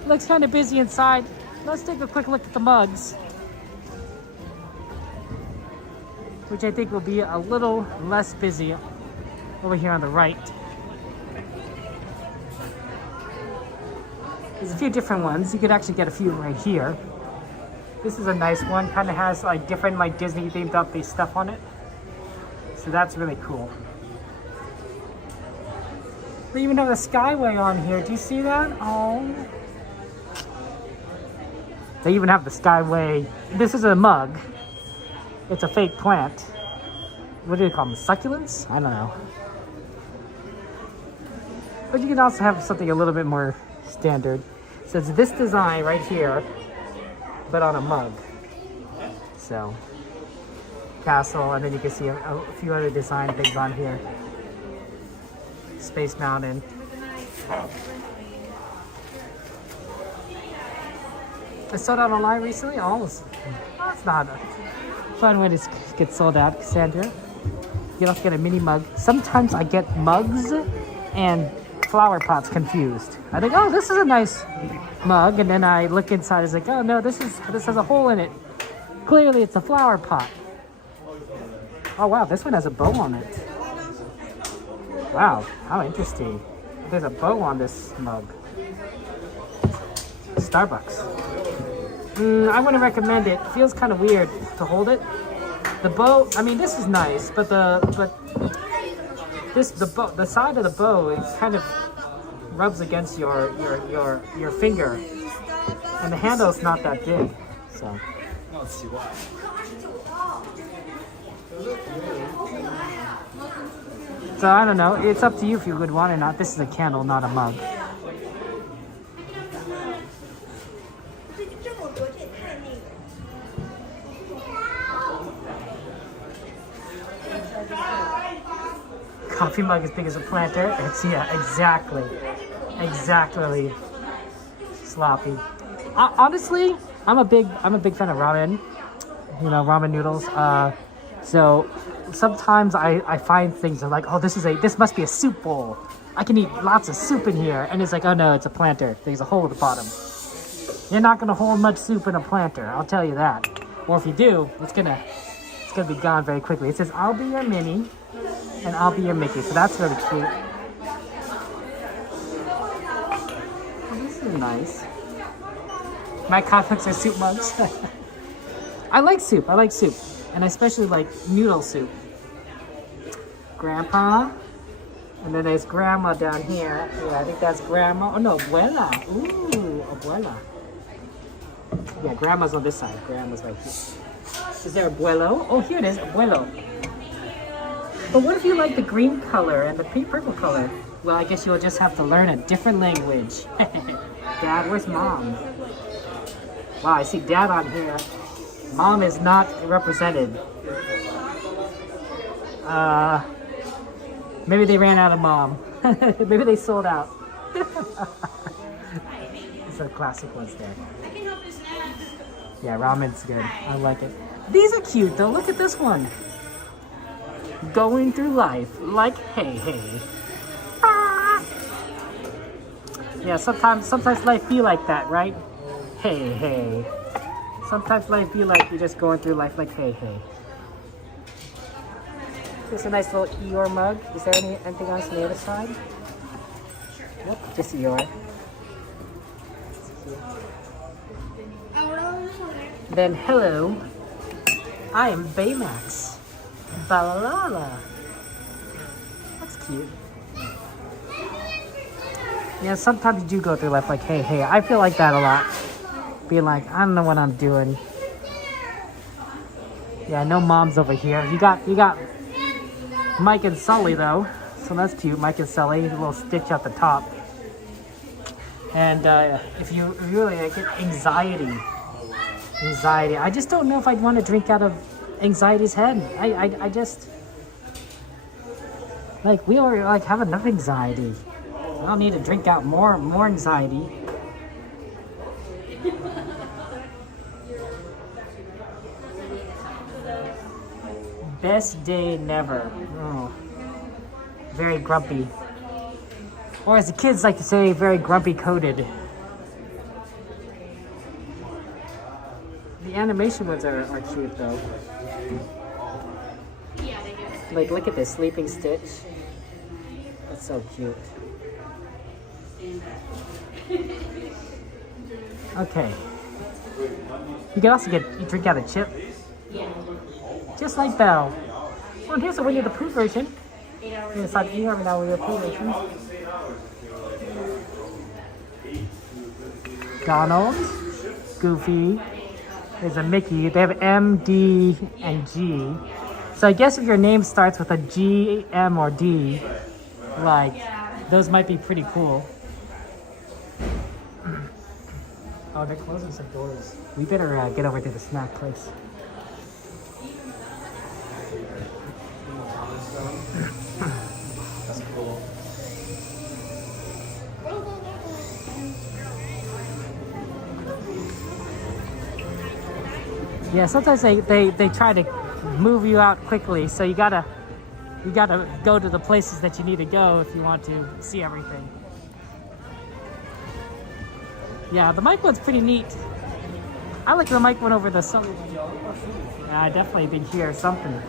Looks kind of busy inside. Let's take a quick look at the mugs, which I think will be a little less busy over here on the right. There's a few different ones. You could actually get a few right here. This is a nice one. Kind of has like different like Disney themed up stuff on it. So that's really cool. They even have the Skyway on here. Do you see that? Oh. They even have the Skyway. This is a mug. It's a fake plant. What do you call them? Succulents? I don't know. But you can also have something a little bit more standard. So it's this design right here, but on a mug. So, castle, and then you can see a few other design things on here. Space Mountain. I sold out online recently. Oh, it's not a fun way to get sold out, Cassandra. You also get a mini mug. Sometimes I get mugs and flower pots confused. I think, oh, this is a nice mug, and then I look inside. It's like, oh no, this has a hole in it. Clearly, it's a flower pot. Oh wow, this one has a bow on it. Wow, how interesting. There's a bow on this mug. Starbucks. I wouldn't recommend it. It feels kind of weird to hold it. The bow, I mean, this is nice, but the side of the bow, it kind of rubs against your finger, and the handle's not that big, so. So I don't know. It's up to you if you would want it or not. This is a candle, not a mug. Coffee mug as big as a planter. It's, yeah, exactly sloppy. Honestly, I'm a big fan of ramen. You know, ramen noodles. So sometimes I find things that are like, oh, this must be a soup bowl. I can eat lots of soup in here, and it's like, oh no, it's a planter. There's a hole at the bottom. You're not gonna hold much soup in a planter, I'll tell you that. Or if you do, it's gonna be gone very quickly. It says, I'll be your Minnie, and I'll be your Mickey. So that's really cute. Oh, this is nice. My comics are soup mugs. I like soup. And I especially like noodle soup. Grandpa. And then there's Grandma down here. Yeah, I think that's Grandma. Oh no, Abuela. Ooh, Abuela. Yeah, Grandma's on this side. Grandma's right here. Is there Abuelo? Oh, here it is, Abuelo. But what if you like the green color and the purple color? Well, I guess you'll just have to learn a different language. Dad, where's Mom? Wow, I see Dad on here. Mom is not represented. Maybe they ran out of Mom. Maybe they sold out. These are classic ones there. Yeah, ramen's good. I like it. These are cute though. Look at this one. Going through life like hey hey. Ah. Yeah, sometimes life be like that, right? Hey hey. Sometimes life be like you're just going through life like hey hey. There's a nice little Eeyore mug. Is there anything else on the other side? Nope, just Eeyore. Then hello, I am Baymax. Balalala. That's cute. Yeah, sometimes you do go through life like, hey, I feel like that a lot. Being like, I don't know what I'm doing. Yeah, no moms over here. You got Mike and Sully though, so that's cute. Mike and Sully, a little stitch at the top. And if you really get anxiety, I just don't know if I'd want to drink out of anxiety's head. I just like we already like have enough anxiety. I don't need to drink out more anxiety. Best day never. Oh. Very grumpy. Or as the kids like to say, very grumpy coated. The animation ones are cute though. Like look at this sleeping Stitch. That's so cute. Okay. You can also drink out of chip. Just like Belle. Well, here's a Winnie the Pooh version. It's like you have now Winnie the Pooh version. Donald, Goofy, there's a Mickey. They have M, D, and G. So I guess if your name starts with a G, M, or D, like, those might be pretty cool. Oh, they're closing some doors. We better get over to the snack place. That's cool. Yeah, sometimes they try to move you out quickly, so you gotta go to the places that you need to go if you want to see everything. Yeah, the mic one's pretty neat. I like the mic one over the Sully one. Yeah, I definitely did hear something.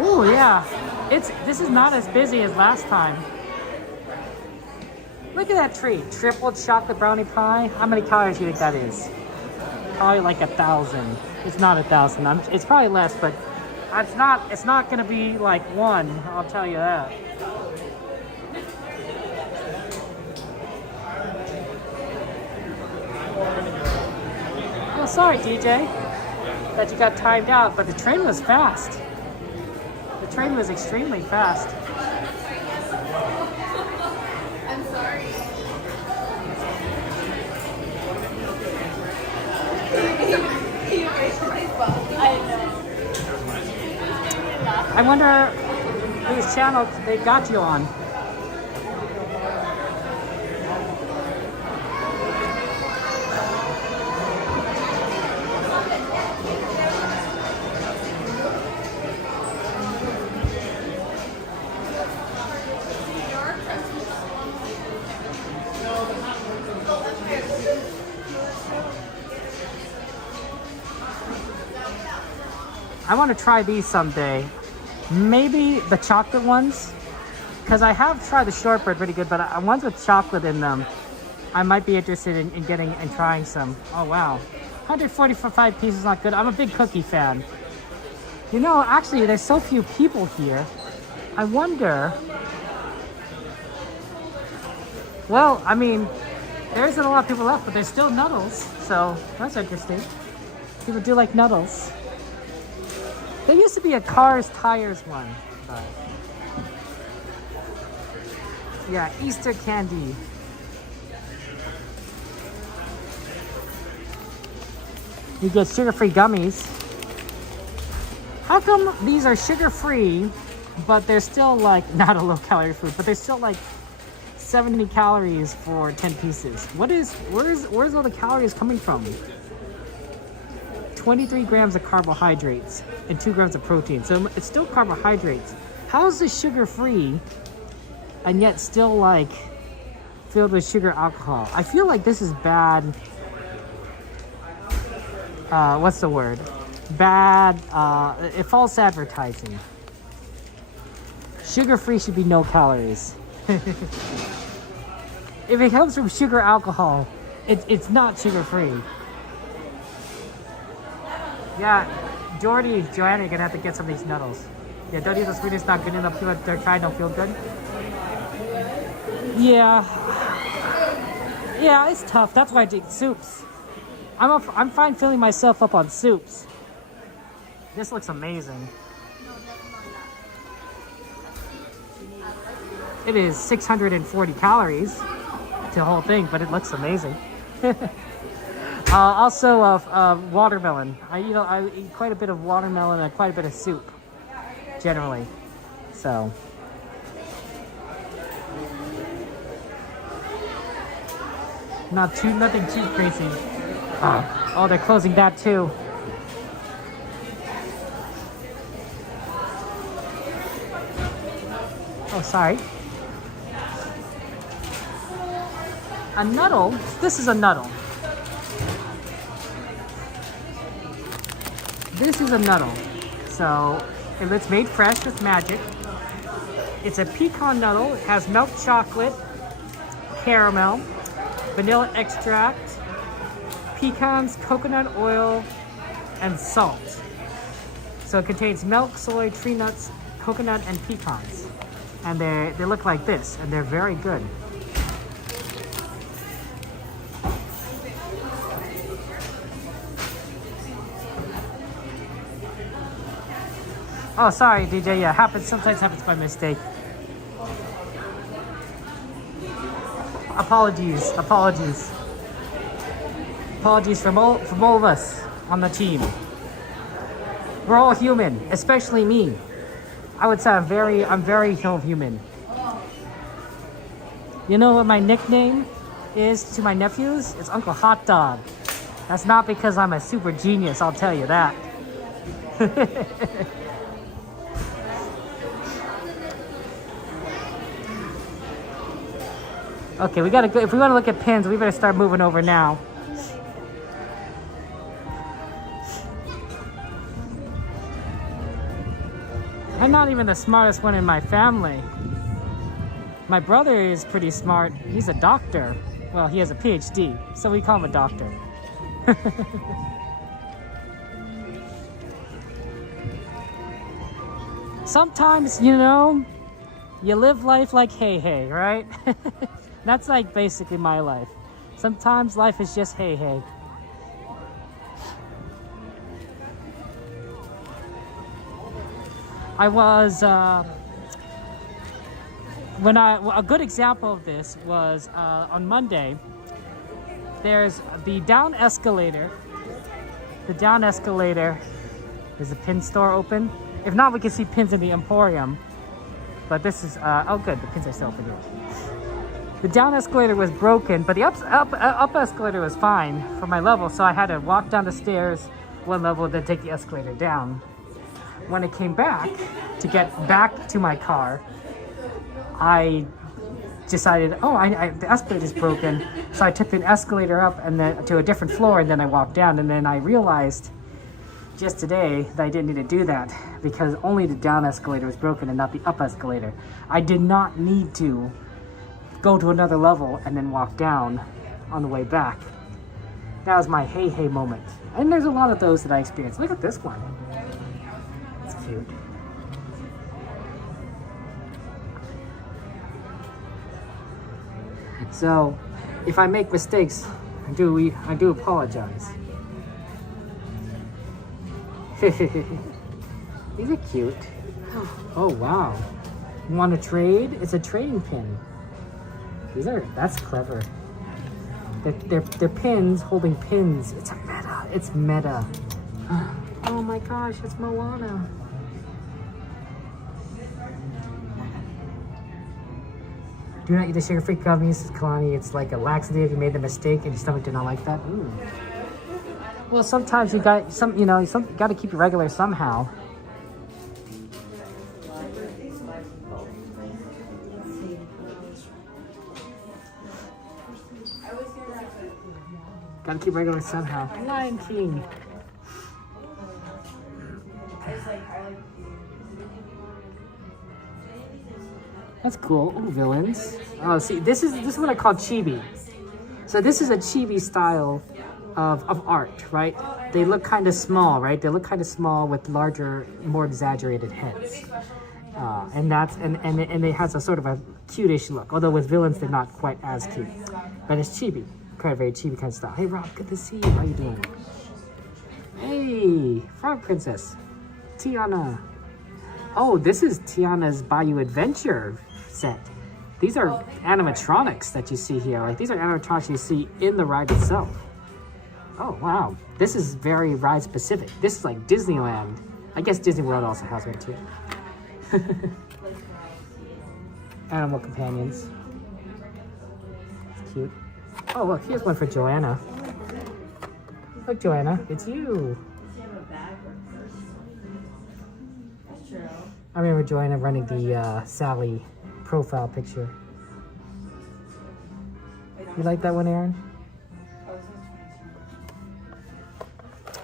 Ooh, yeah. This is not as busy as last time. Look at that treat. Triple chocolate brownie pie. How many calories do you think that is? Probably like 1,000. It's not 1,000. It's probably less, but it's not gonna be like 1, I'll tell you that. Oh, sorry, DJ, that you got timed out, but the train was fast. The train was extremely fast. I'm sorry. I wonder whose channel they got you on. I want to try these someday. Maybe the chocolate ones, because I have tried the shortbread pretty good, but ones with chocolate in them, I might be interested in getting and trying some. Oh wow, 140 for 5 pieces is not good. I'm a big cookie fan. You know, actually, there's so few people here. I wonder. Well, I mean, there isn't a lot of people left, but there's still Nuddles, so that's interesting. People do like Nuddles. There used to be a Cars Tires one, but yeah, Easter candy. You get sugar-free gummies. How come these are sugar-free, but they're still like not a low-calorie food, but they're still like 70 calories for 10 pieces? Where's all the calories coming from? 23 grams of carbohydrates and 2 grams of protein. So it's still carbohydrates. How is this sugar-free and yet still like filled with sugar alcohol? I feel like this is bad. What's the word? Bad, false advertising. Sugar-free should be no calories. If it comes from sugar alcohol, it's not sugar-free. Yeah, Jordy, Joanna, you're gonna have to get some of these Nuddles. Yeah, don't eat the sweetness, not good enough. People that are trying don't feel good. Yeah. Yeah, it's tough. That's why I take soups. I'm fine filling myself up on soups. This looks amazing. It is 640 calories to the whole thing, but it looks amazing. Also, watermelon. I eat quite a bit of watermelon and quite a bit of soup, generally. So. Nothing too crazy. Oh, they're closing that too. Oh, sorry. A nuddle? This is a nuddle. This is a nuddle. So, if it's made fresh with magic, it's a pecan nuddle. It has milk chocolate, caramel, vanilla extract, pecans, coconut oil, and salt. So it contains milk, soy, tree nuts, coconut, and pecans. And they look like this, and they're very good. Oh, sorry, DJ. Yeah, sometimes happens by mistake. Apologies from all of us on the team. We're all human, especially me. I would say I'm very human. You know what my nickname is to my nephews? It's Uncle Hot Dog. That's not because I'm a super genius, I'll tell you that. Okay, we gotta go. If we want to look at pins, we better start moving over now. I'm not even the smartest one in my family. My brother is pretty smart. He's a doctor. Well, he has a PhD, so we call him a doctor. Sometimes, you know, you live life like hey, right? That's like basically my life. Sometimes life is just hey. I was, a good example of this was on Monday, there's the down escalator. The down escalator, is the pin store open? If not, we can see pins in the Emporium. But this is, oh good, the pins are still open here. The down escalator was broken, but the up escalator was fine for my level, so I had to walk down the stairs one level, then take the escalator down. When I came back to get back to my car, I decided, the escalator is broken, so I took the escalator up and then to a different floor, and then I walked down, and then I realized just today that I didn't need to do that because only the down escalator was broken and not the up escalator. I did not need to go to another level and then walk down on the way back. That was my hey moment. And there's a lot of those that I experienced. Look at this one. It's cute. So, if I make mistakes, I do apologize. These are cute. Oh wow. You want to trade? It's a trading pin. That's clever. They're pins holding pins. It's meta. Oh my gosh, it's Moana. Do not eat the sugar-free gummies, Kalani. It's like a laxative. You made the mistake and your stomach did not like that. Ooh. Well, sometimes you got to keep it regular somehow. Gotta keep regular somehow. Lion King. That's cool. Ooh, villains. Oh, see, this is what I call chibi. So this is a chibi style of art, right? They look kind of small, right? They look kind of small with larger, more exaggerated heads. And it has a sort of a cute-ish look, although with villains they're not quite as cute. But it's chibi, kind of very chibi kind of style. Hey Rob, good to see you. How you doing? Hey, Frog Princess, Tiana. Oh, this is Tiana's Bayou Adventure set. These are animatronics that you see here. Like these are animatronics you see in the ride itself. Oh wow, this is very ride specific. This is like Disneyland. I guess Disney World also has one too. Animal companions. It's cute. Oh look, here's one for Joanna. Look Joanna, it's you. I remember Joanna running the Sally profile picture. You like that one, Aaron?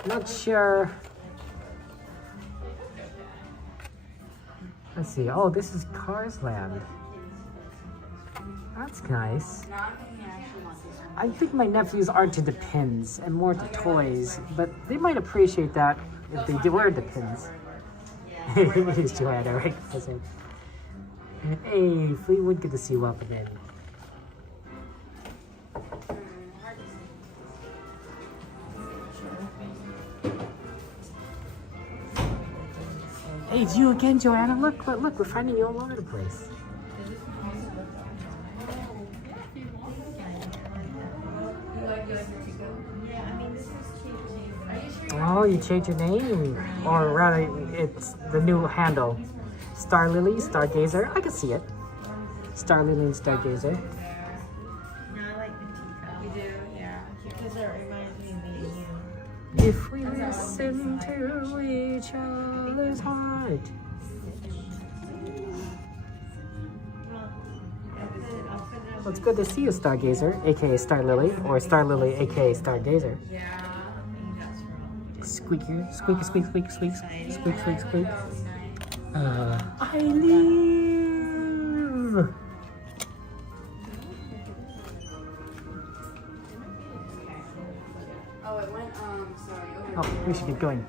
Not sure. Let's see. Oh, this is Cars Land. That's nice. I think my nephews aren't into pins and more to toys, but they might appreciate that if they were the pins. Here's Joanna, right? Hey, Fleetwood, good to see you. Welcome in. Hey, it's you again, Joanna. Look, we're finding you all over the place. Oh, you changed your name. Or rather, it's the new handle. Star Lily, Stargazer. I can see it. Star Lily and Stargazer. No, I like the teacup. You do? Yeah. Because it reminds me of you. If we listen to each other's heart. Well, it's good to see you, Stargazer, aka Star Lily, or Star Lily, aka Stargazer. Yeah. Squeaker, squeak, squeak, squeak, squeak, squeak, squeak, squeak. I live. Oh, it went, sorry. Oh, we should get going.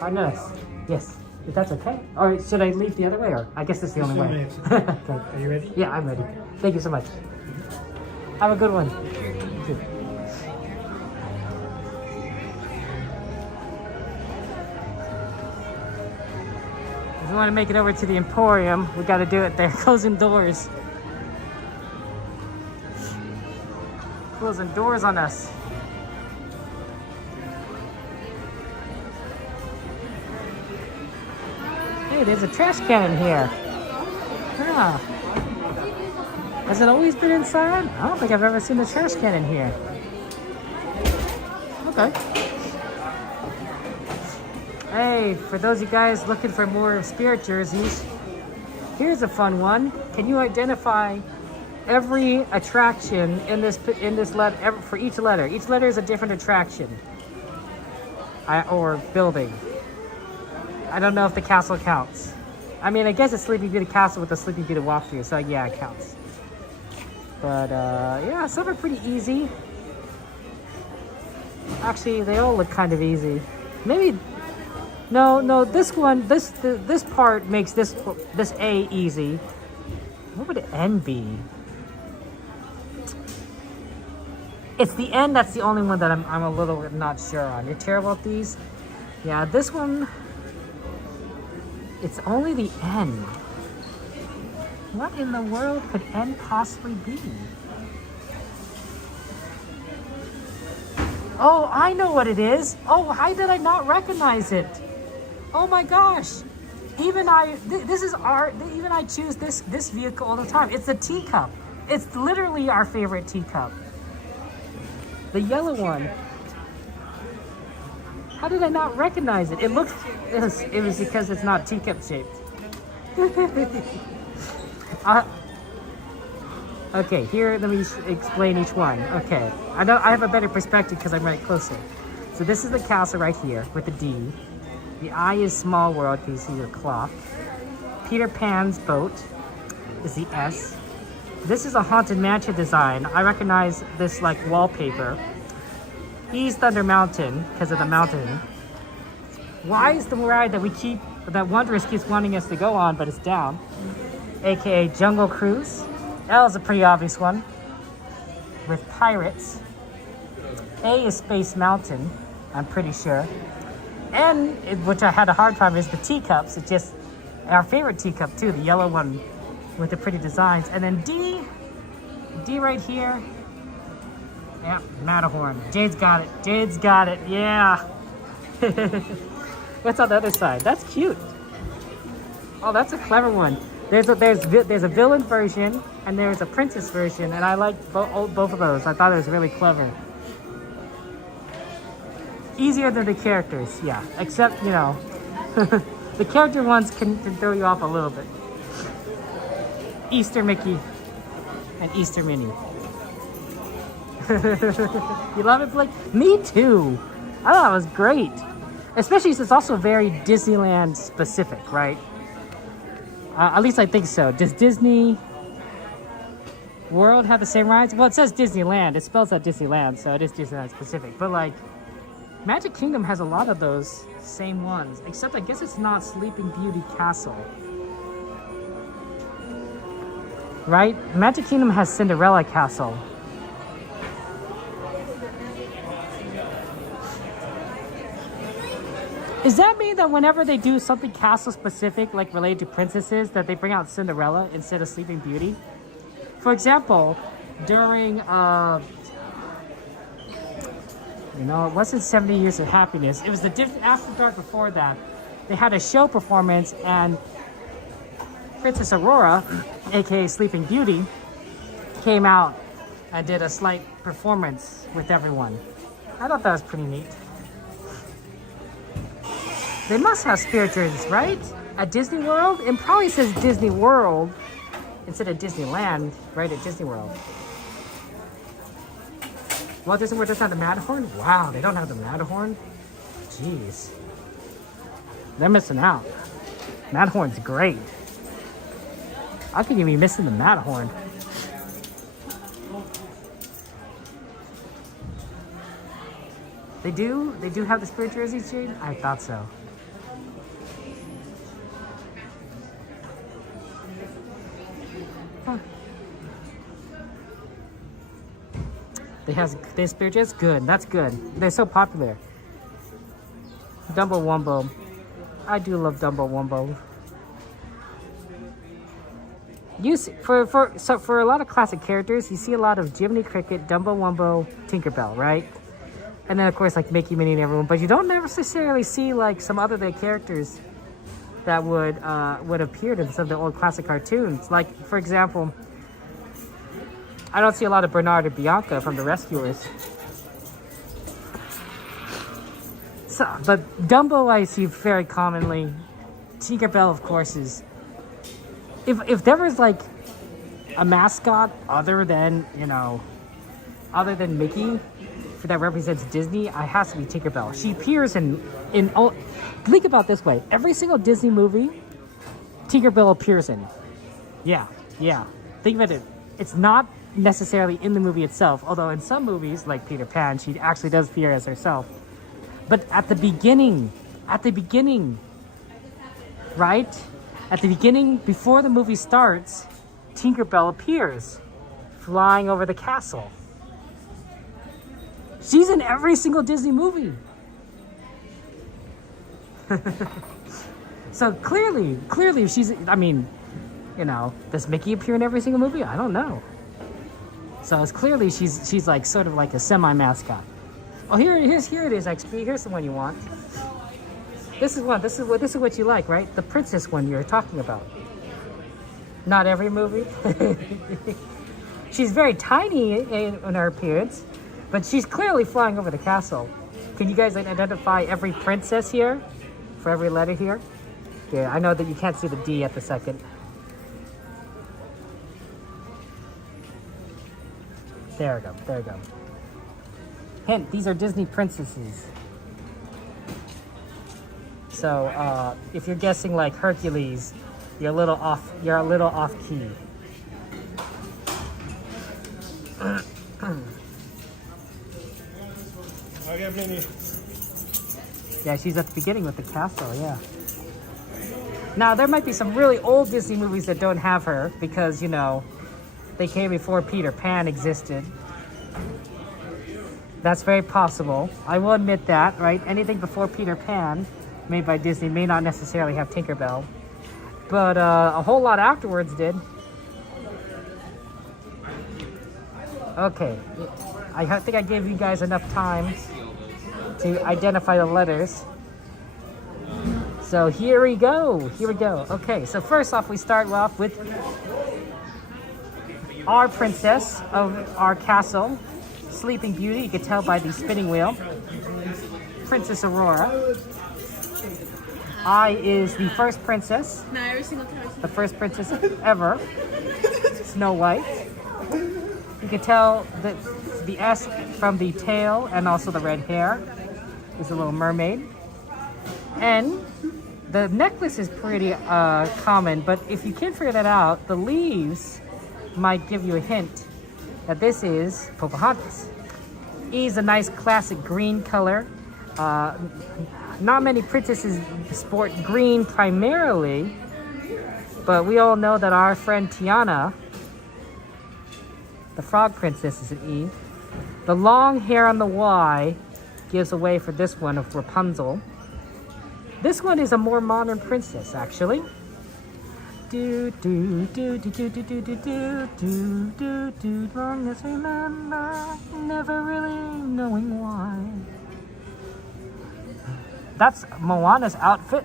Oh, nice. Yes, if that's okay. Or should I leave the other way, or I guess this is the only way. Okay. Are you ready? Yeah, I'm ready. Thank you so much. Have a good one. If we want to make it over to the Emporium, we got to do it. They're closing doors. Closing doors on us. Hey, there's a trash can in here. Ah. Has it always been inside? I don't think I've ever seen a trash can in here. Okay. Hey, for those of you guys looking for more Spirit jerseys, here's a fun one. Can you identify every attraction in this letter for each letter? Each letter is a different attraction or building. I don't know if the castle counts. I mean, I guess it's Sleeping Beauty Castle with the Sleeping Beauty walkthrough, so yeah, it counts. But yeah, some are pretty easy. Actually, they all look kind of easy. Maybe. No, this one, this part makes this A easy. What would N be? It's the N that's the only one that I'm a little not sure on. You're terrible at these? Yeah, this one, it's only the N. What in the world could N possibly be? Oh, I know what it is. Oh, how did I not recognize it? Oh my gosh, even I choose this vehicle all the time. It's a teacup. It's literally our favorite teacup. The yellow one. How did I not recognize it? It was because it's not teacup shaped. Okay, here, let me explain each one. Okay, I know I have a better perspective because I'm right closer. So this is the castle right here with the D. The I is Small World, you see the clock. Peter Pan's boat is the S. This is a Haunted Mansion design. I recognize this like wallpaper. E's Thunder Mountain, because of the mountain. Why is the ride that we keep that Wanderers keeps wanting us to go on, but it's down. AKA Jungle Cruise. That was a pretty obvious one. With pirates. A is Space Mountain, I'm pretty sure. N, which I had a hard time, is the teacups. It's just our favorite teacup too, the yellow one with the pretty designs. And then D right here. Yep, Matterhorn. Jade's got it. Jade's got it. Yeah. What's on the other side? That's cute. Oh, that's a clever one. There's a villain version and there's a princess version, and I like both of those. I thought it was really clever. Easier than the characters, yeah. Except, you know, the character ones can throw you off a little bit. Easter Mickey and Easter Minnie. You love it, Blake? Me too. I thought it was great. Especially since it's also very Disneyland specific, right? At least I think so. Does Disney World have the same rides? Well, it says Disneyland. It spells out Disneyland, so it is Disneyland specific. But like, Magic Kingdom has a lot of those same ones, except I guess it's not Sleeping Beauty Castle. Right? Magic Kingdom has Cinderella Castle. Does that mean that whenever they do something castle specific, like related to princesses, that they bring out Cinderella instead of Sleeping Beauty? For example, during, you know, it wasn't 70 Years of Happiness. It was the After Dark before that. They had a show performance and Princess Aurora, aka Sleeping Beauty, came out and did a slight performance with everyone. I thought that was pretty neat. They must have spirit journeys, right? At Disney World? It probably says Disney World instead of Disneyland, right at Disney World. Walt Disney World doesn't have the Matterhorn? Wow, they don't have the Matterhorn? Jeez. They're missing out. Matterhorn's great. I think you'd be missing the Matterhorn. They do have the spirit jerseys, Jade? I thought so. Huh. They spirit jerseys? Good, that's good. They're so popular. Dumbo Wumbo. I do love Dumbo Wumbo. For a lot of classic characters, you see a lot of Jiminy Cricket, Dumbo Wumbo, Tinkerbell, right? And then of course like Mickey, Minnie, and everyone. But you don't necessarily see like some other characters that would appear in some of the old classic cartoons. Like for example, I don't see a lot of Bernard or Bianca from the Rescuers. So, but Dumbo I see very commonly. Tinkerbell, of course, is. If there was like a mascot other than Mickey that represents Disney, it has to be Tinkerbell. She appears in all. Think about it this way: every single Disney movie, Tinkerbell appears in. Yeah. Think of it. It's not necessarily in the movie itself, although in some movies, like Peter Pan, she actually does appear as herself. But at the beginning, right? At the beginning, before the movie starts, Tinkerbell appears, flying over the castle. She's in every single Disney movie. So clearly she's, does Mickey appear in every single movie? I don't know. So it's clearly she's like sort of like a semi-mascot. Oh, here it is, XP. Here's the one you want. This is what you like, right? The princess one you're talking about. Not every movie. She's very tiny in her appearance, but she's clearly flying over the castle. Can you guys identify every princess here? For every letter here? Yeah, I know that you can't see the D at the second. There we go. Hint, these are Disney princesses. So, if you're guessing like Hercules, you're a little off key. Okay, Minnie. Yeah, she's at the beginning with the castle, yeah. Now, there might be some really old Disney movies that don't have her because, you know, they came before Peter Pan existed. That's very possible. I will admit that, right? Anything before Peter Pan made by Disney may not necessarily have Tinkerbell. But a whole lot afterwards did. Okay. I think I gave you guys enough time to identify the letters. So here we go. Here we go. Okay, so first off, we start off with our princess of our castle, Sleeping Beauty. You can tell by the spinning wheel. Princess Aurora. I is the first princess. No, every single time. The first princess ever. Snow White. You can tell that the S from the tail and also the red hair is a little mermaid. And the necklace is pretty common, but if you can't figure that out, the leaves might give you a hint that this is Pocahontas. E is a nice classic green color. Not many princesses sport green primarily, but we all know that our friend Tiana, the frog princess, is an E. The long hair on the Y gives away for this one of Rapunzel. This one is a more modern princess, actually. Do do do do do do do do do do do do. Long as remember, never really knowing why. That's Moana's outfit.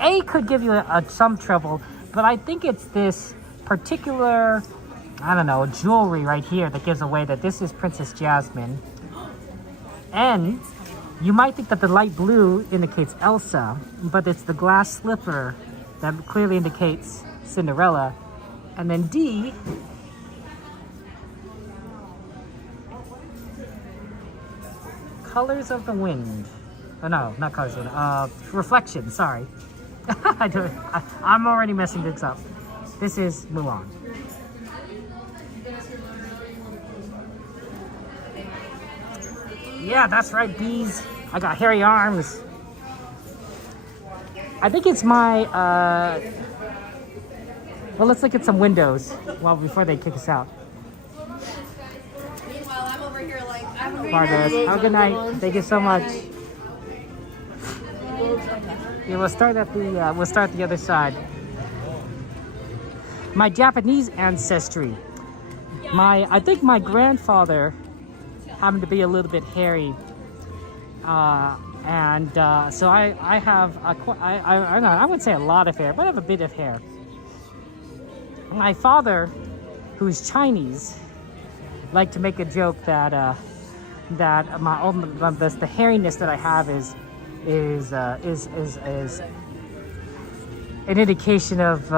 A could give you some trouble, but I think it's this particular, I don't know, jewelry right here that gives away that this is Princess Jasmine. And you might think that the light blue indicates Elsa, but it's the glass slipper that clearly indicates Cinderella. And then D, Colors of the Wind. Oh no, not Colors of the Wind. Reflection, sorry. I'm already messing this up. This is Mulan. Yeah, that's right, bees. I got hairy arms. I think it's my, well, let's look at some windows before they kick us out. Meanwhile, I'm over here like, I'm over Margaret, have a good night. Thank you so much. Yeah, we'll start at the other side. My Japanese ancestry. I think my grandfather happened to be a little bit hairy, so I have I wouldn't say a lot of hair, but I have a bit of hair. My father, who's Chinese, liked to make a joke that the hairiness that I have is an indication of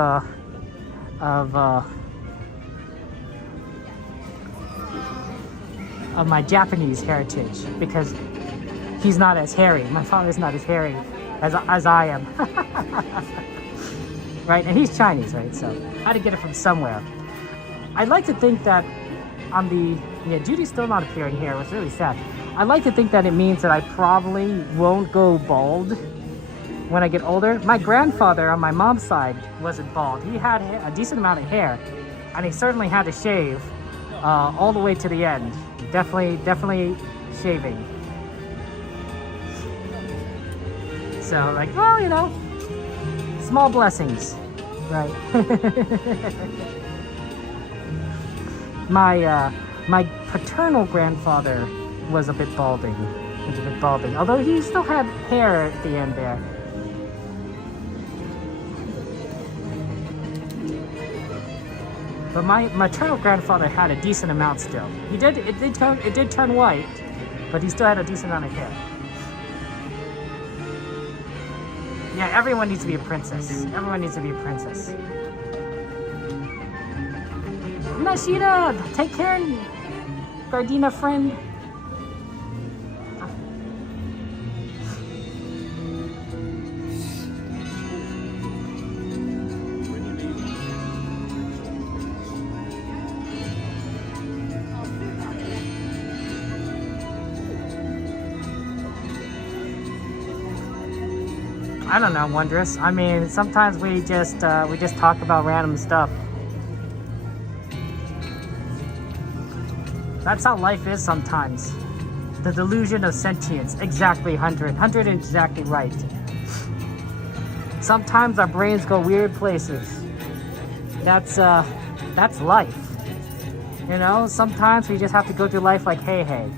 my Japanese heritage, because he's not as hairy. My father's not as hairy as I am. Right? And he's Chinese, right? So I had to get it from somewhere. I'd like to think that Judy's still not appearing here. It's really sad. I'd like to think that it means that I probably won't go bald when I get older. My grandfather on my mom's side wasn't bald. He had a decent amount of hair, and he certainly had to shave all the way to the end. Definitely shaving. So, like, well, you know, small blessings, right? My paternal grandfather was a bit balding. Although he still had hair at the end there. But my maternal grandfather had a decent amount still. It did turn white, but he still had a decent amount of hair. Yeah, everyone needs to be a princess. Everyone needs to be a princess. Nashida, take care, Gardena friend. I don't know, Wondrous. I mean, sometimes we just talk about random stuff. That's how life is sometimes. The delusion of sentience. Exactly, 100. 100 is exactly right. Sometimes our brains go weird places. That's life. You know, sometimes we just have to go through life like, hey, hey.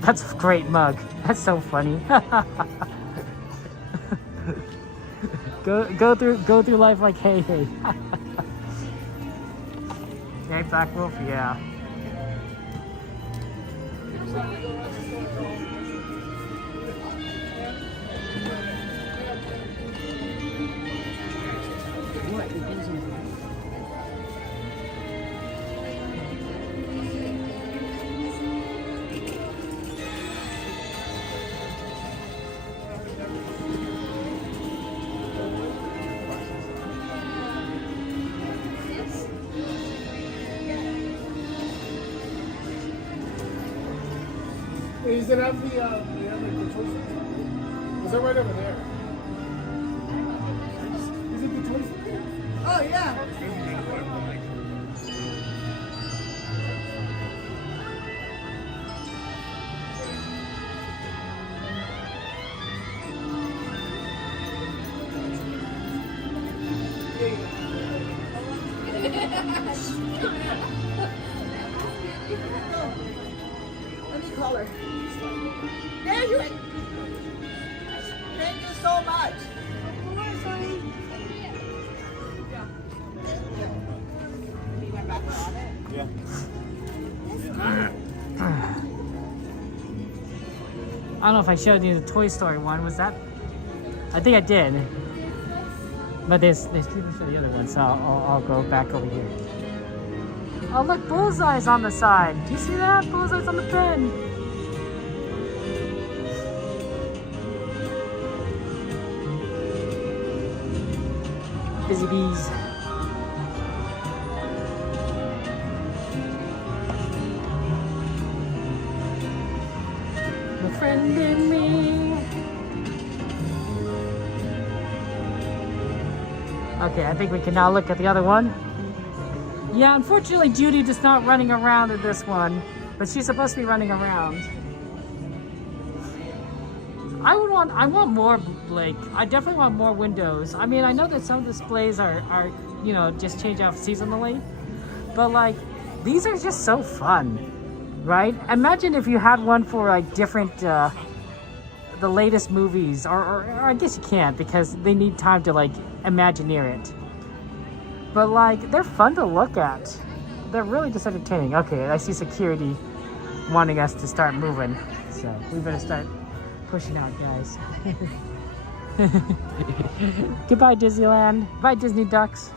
That's a great mug. That's so funny. go through life like, hey, hey. Hey, Black Wolf, yeah. Is it at the other Toy Story? Is that right over there? Is it the Toy Story? Oh, yeah. Let me call her. There you are. Thank you so much. Of course, honey. You went back on it? Yeah. I don't know if I showed you the Toy Story one. Was that? I think I did. But there's people for the other one, so I'll go back over here. Oh look, Bullseye's on the side. Do you see that? Bullseye's on the pen. Busy bees. My friend and me. Okay, I think we can now look at the other one. Yeah, unfortunately Judy is not running around in this one, but she's supposed to be running around. I want more, Blake. I definitely want more windows. I mean, I know that some displays are you know, just change out seasonally, but like, these are just so fun, right? Imagine if you had one for like different, the latest movies, or I guess you can't because they need time to like Imagineer it. But like, they're fun to look at. They're really just entertaining. Okay, I see security wanting us to start moving, so we better start pushing out, guys. Goodbye, Disneyland. Bye, Disney Ducks.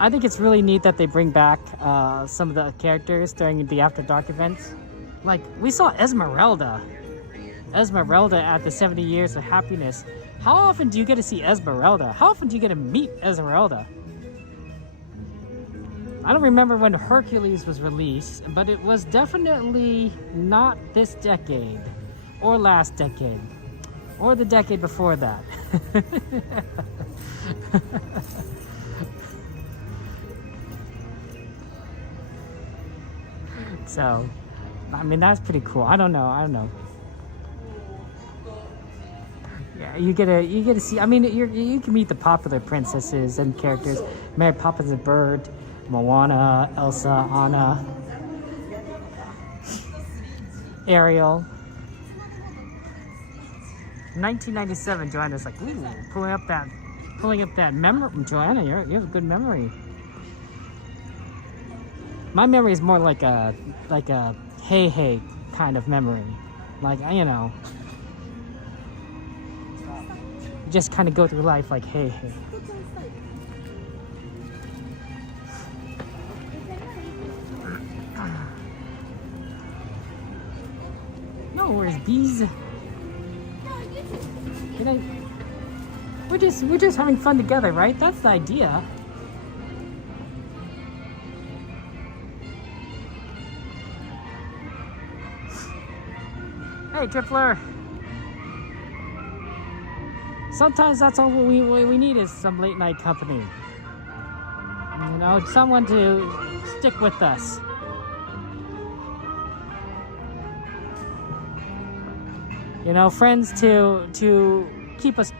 I think it's really neat that they bring back some of the characters during the After Dark events. Like, we saw Esmeralda at the 70 Years of Happiness. How often do you get to see Esmeralda? How often do you get to meet Esmeralda? I don't remember when Hercules was released, but it was definitely not this decade, or last decade, or the decade before that. So, I mean, that's pretty cool. I don't know. Yeah, you get to see. I mean, you can meet the popular princesses and characters: Mary Poppins the Bird, Moana, Elsa, Anna, Ariel. 1997, Joanna's like, ooh, pulling up that memory. Joanna, you have a good memory. My memory is more like a hey kind of memory, like, you know, just kind of go through life like hey. No, where's bees? We're just having fun together, right? That's the idea. Hey, Tripler. Sometimes that's all we need is some late night company. You know, someone to stick with us. You know, friends to keep us,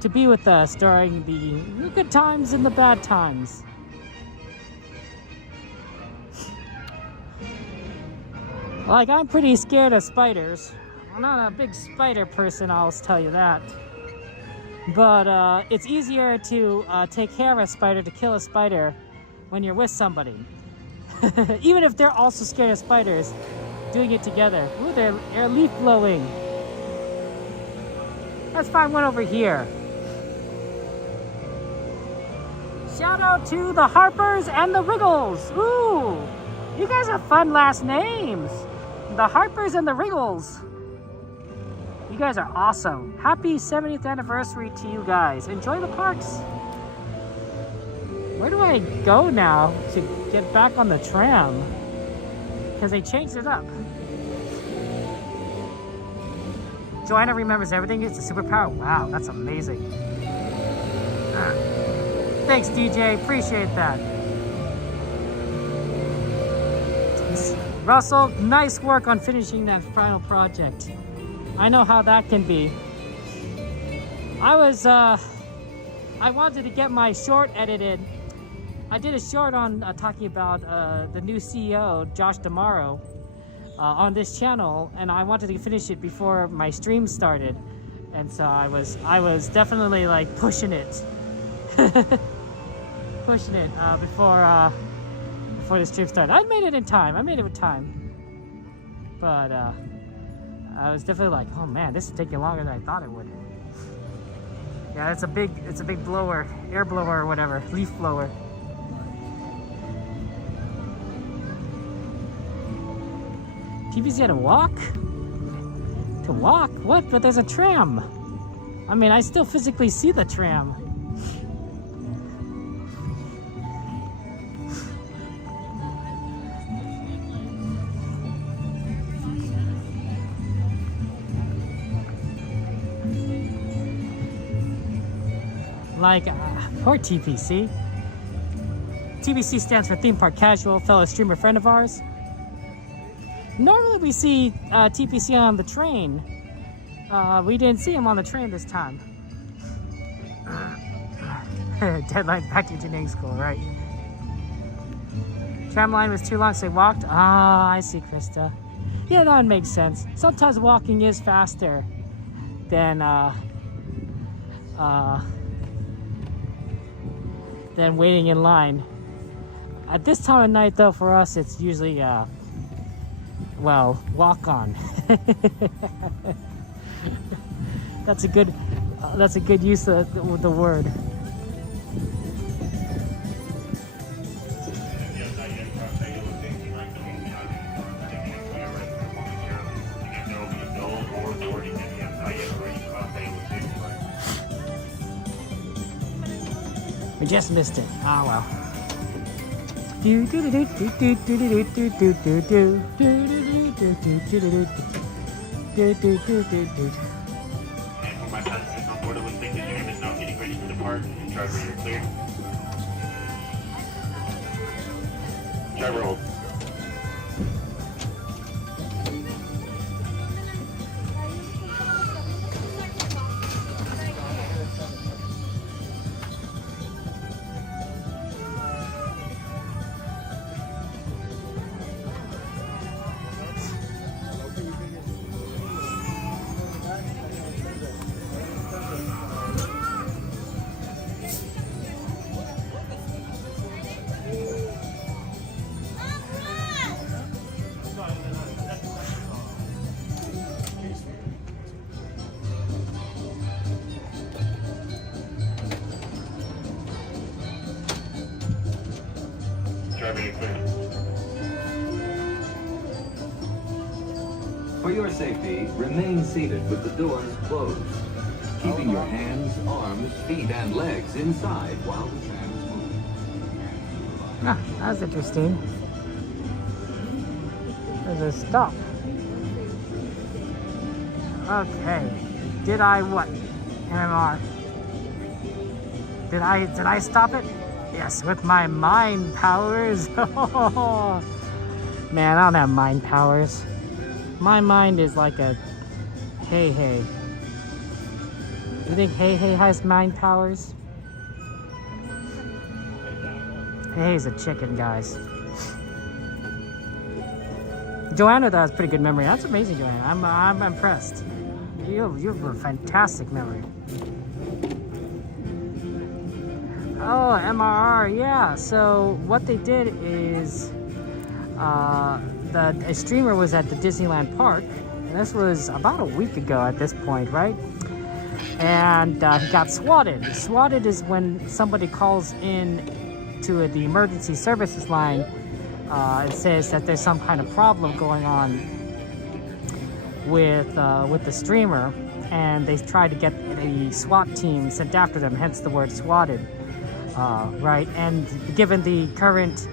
to be with us during the good times and the bad times. Like, I'm pretty scared of spiders. I'm not a big spider person, I'll tell you that. But it's easier to take care of a spider, to kill a spider, when you're with somebody. Even if they're also scared of spiders, doing it together. Ooh, they're leaf blowing. Let's find one over here. Shout out to the Harpers and the Wriggles. Ooh, you guys have fun last names. The Harpers and the Wriggles. You guys are awesome. Happy 70th anniversary to you guys. Enjoy the parks. Where do I go now to get back on the tram? Because they changed it up. Joanna remembers everything. It's a superpower. Wow, that's amazing. Thanks, DJ. Appreciate that. Russell, nice work on finishing that final project. I know how that can be. I wanted to get my short edited. I did a short on talking about the new CEO, Josh Damaro, on this channel, and I wanted to finish it before my stream started. And so I was definitely like pushing it. Pushing it before the stream started. I made it in time. I made it with time. But I was definitely like, oh man, this is taking longer than I thought it would. Yeah, it's a big blower, air blower or whatever, leaf blower. TV's got to walk? To walk? What? But there's a tram. I mean, I still physically see the tram. Like, poor TPC. TPC stands for Theme Park Casual, fellow streamer friend of ours. Normally we see TPC on the train. We didn't see him on the train this time. Deadline's back to engineering school, right? Tram line was too long, so they walked. Ah, I see, Krista. Yeah, that makes sense. Sometimes walking is faster than waiting in line. At this time of night, though, for us, it's usually, well, walk on. That's a good use of the word. We just missed it. Oh well. Do do do do do do do do do do do do do do. And for my passengers on board, it looks like the tram is now getting ready to depart. Driver, you're clear. Driver, hold. For your safety, remain seated with the doors closed. keeping your hands, arms, feet, and legs inside while the tram is moving. Ah, that was interesting. There's a stop. Okay. Did I what? MMR. Did I stop it? Yes, with my mind powers. Man, I don't have mind powers. My mind is like a hey. You think Hey has mind powers? Hey's a chicken, guys. Joanna, that has pretty good memory. That's amazing, Joanna. I'm impressed. You have a fantastic memory. Oh, MRR, yeah. So what they did is a streamer was at the Disneyland park, and this was about a week ago at this point, right? And he got swatted. Swatted is when somebody calls in to the emergency services line and says that there's some kind of problem going on with the streamer, and they try to get a SWAT team sent after them, hence the word swatted, right? And given the current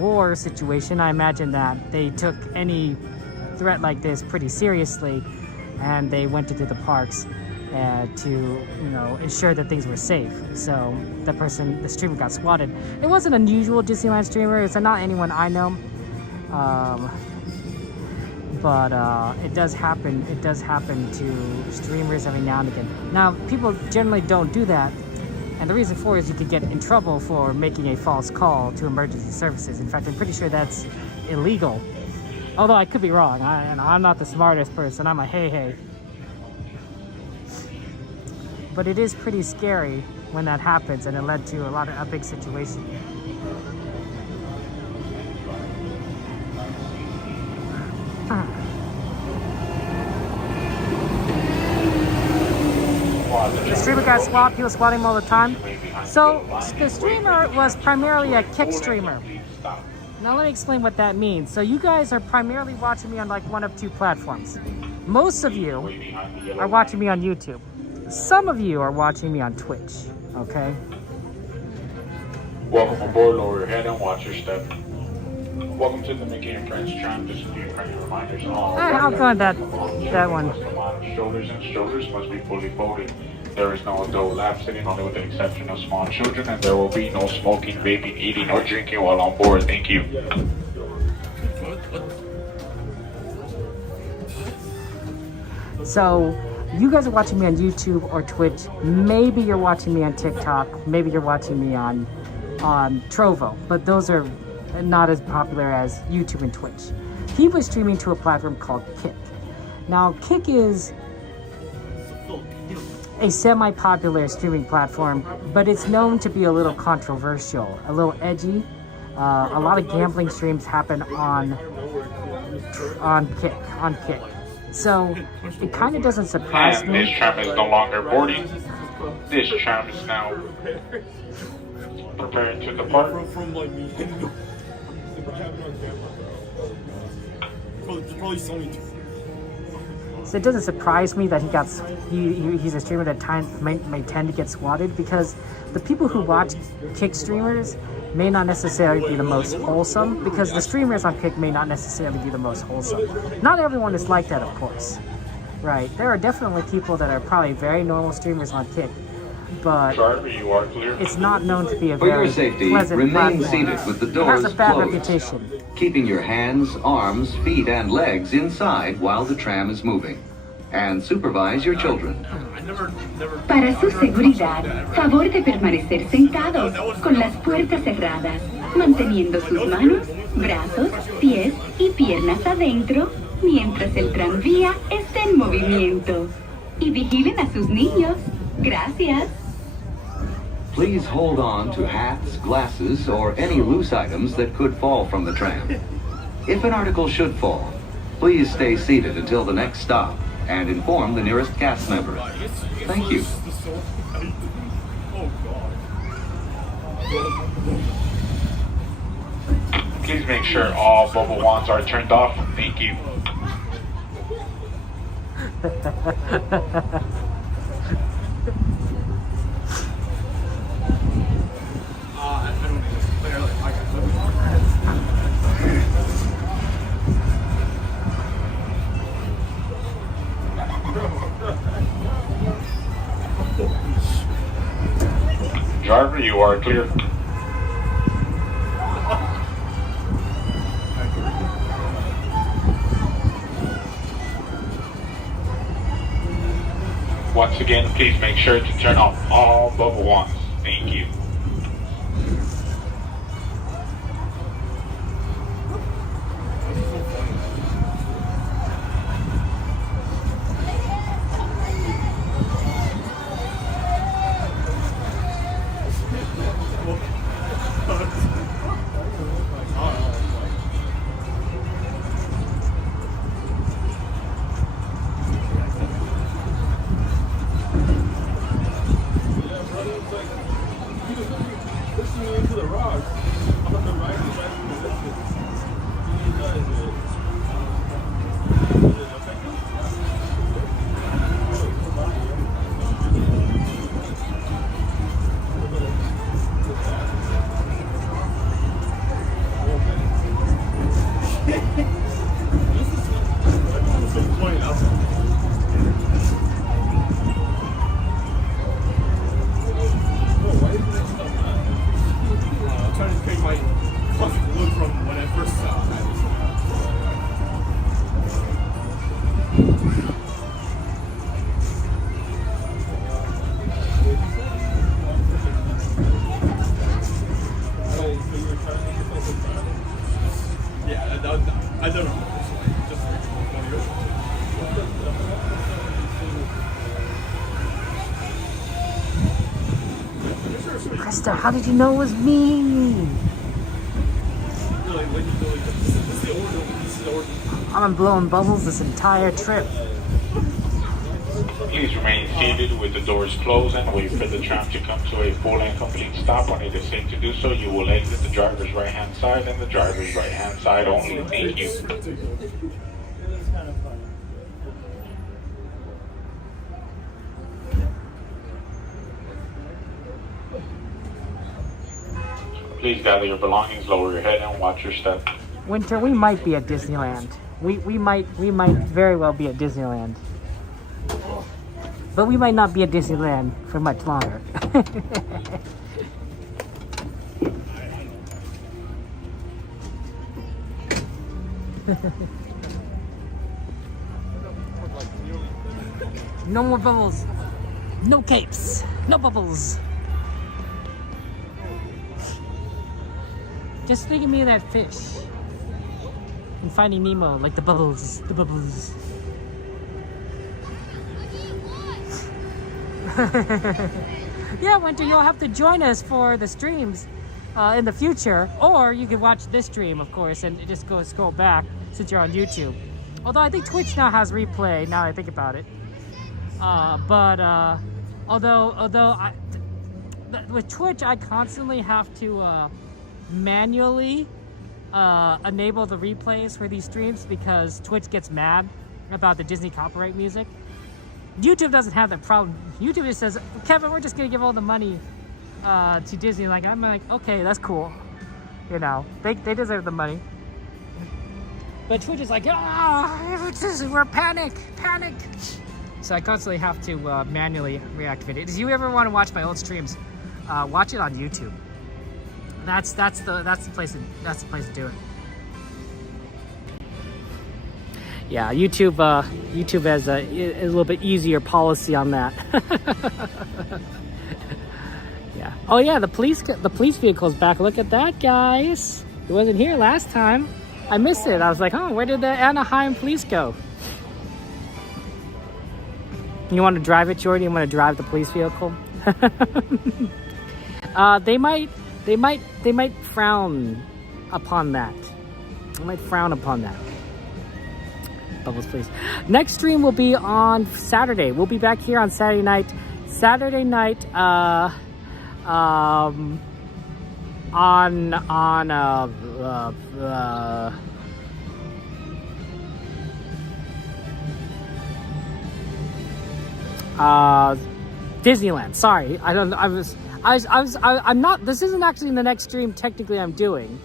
war situation, I imagine that they took any threat like this pretty seriously, and they went into the parks to ensure that things were safe. So the streamer got swatted. It wasn't an unusual Disneyland streamer. It's not anyone I know, but it does happen. It does happen to streamers every now and again. Now, people generally don't do that, and the reason for it is you could get in trouble for making a false call to emergency services. In fact, I'm pretty sure that's illegal. Although I could be wrong. I'm not the smartest person. I'm a hey. But it is pretty scary when that happens, and it led to a big situation. The streamer got swatted. He was swatting him all the time. So the streamer was primarily a kick streamer. Now let me explain what that means. So you guys are primarily watching me on like one of two platforms. Most of you are watching me on YouTube. Some of you are watching me on Twitch, okay? Welcome aboard, lower your head and watch your step. Welcome to the Mickey and Friends Tram. Just a few friendly reminders on all. I'll go on that one. Shoulders and shoulders must be fully folded. There is no adult lap sitting on it with the exception of small children, and there will be no smoking, vaping, eating, or drinking while on board. Thank you. So, you guys are watching me on YouTube or Twitch. Maybe you're watching me on TikTok. Maybe you're watching me on Trovo. But those are not as popular as YouTube and Twitch. He was streaming to a platform called Kick. Now, Kick is a semi-popular streaming platform, but it's known to be a little controversial, a little edgy. A lot of gambling streams happen on Kick. So it kind of doesn't surprise me. This tram is no longer boarding. This tram is now preparing to depart. So it doesn't surprise me that he's a streamer that may tend to get swatted, because the people who watch Kick streamers may not necessarily be the most wholesome, because the streamers on Kick may not necessarily be the most wholesome. Not everyone is like that, of course, right? There are definitely people that are probably very normal streamers on Kick, but it's not known to be a very pleasant remain platform. seated with the It doors has a bad closed, reputation. keeping your hands, arms, feet, and legs inside while the tram is moving. And supervise your children. Para su seguridad, favor de permanecer sentados con las puertas cerradas, manteniendo sus manos, brazos, pies y piernas adentro mientras el tranvía está en movimiento. Y vigilen a sus niños. Gracias. Please hold on to hats, glasses, or any loose items that could fall from the tram. If an article should fall, please stay seated until the next stop and inform the nearest cast member. Thank you. Please make sure all bubble wands are turned off. Thank you. You are clear. Once again, please make sure to turn off all but once. Thank you. Krista, how did you know it was me? I'm blowing bubbles this entire trip. Please remain seated with the doors closed and wait for the tram to come to a full and complete stop. When it is safe to do so, you will exit the driver's right-hand side and the driver's right-hand side only. Thank you. Please gather your belongings, lower your head, and watch your step. Winter, we might be at Disneyland. We might very well be at Disneyland. But we might not be at Disneyland for much longer. No more bubbles. No capes. No bubbles. Just think of me of that fish. And Finding Nemo, like the bubbles. The bubbles. Yeah, Winter, you'll have to join us for the streams in the future, or you can watch this stream, of course, and just go scroll back since you're on YouTube. Although I think Twitch now has replay. Now I think about it, although with Twitch I constantly have to manually enable the replays for these streams because Twitch gets mad about the Disney copyright music. YouTube doesn't have that problem. YouTube just says, Kevin, we're just gonna give all the money to Disney. Like, I'm like, okay, that's cool. You know, they deserve the money. But Twitch is like, we're panic. So I constantly have to manually reactivate it. If you ever want to watch my old streams, watch it on YouTube. That's the place to do it. Yeah, YouTube has a little bit easier policy on that. Yeah. Oh yeah, the police vehicle's back. Look at that, guys. It wasn't here last time. I missed it. I was like, oh, where did the Anaheim police go? You want to drive it, Jordan? You want to drive the police vehicle? They might frown upon that. They might frown upon that. Bubbles, please. Next stream will be on Saturday. We'll be back here on Saturday night. Disneyland. Sorry, I'm not. This isn't actually the next stream. Technically, I'm doing.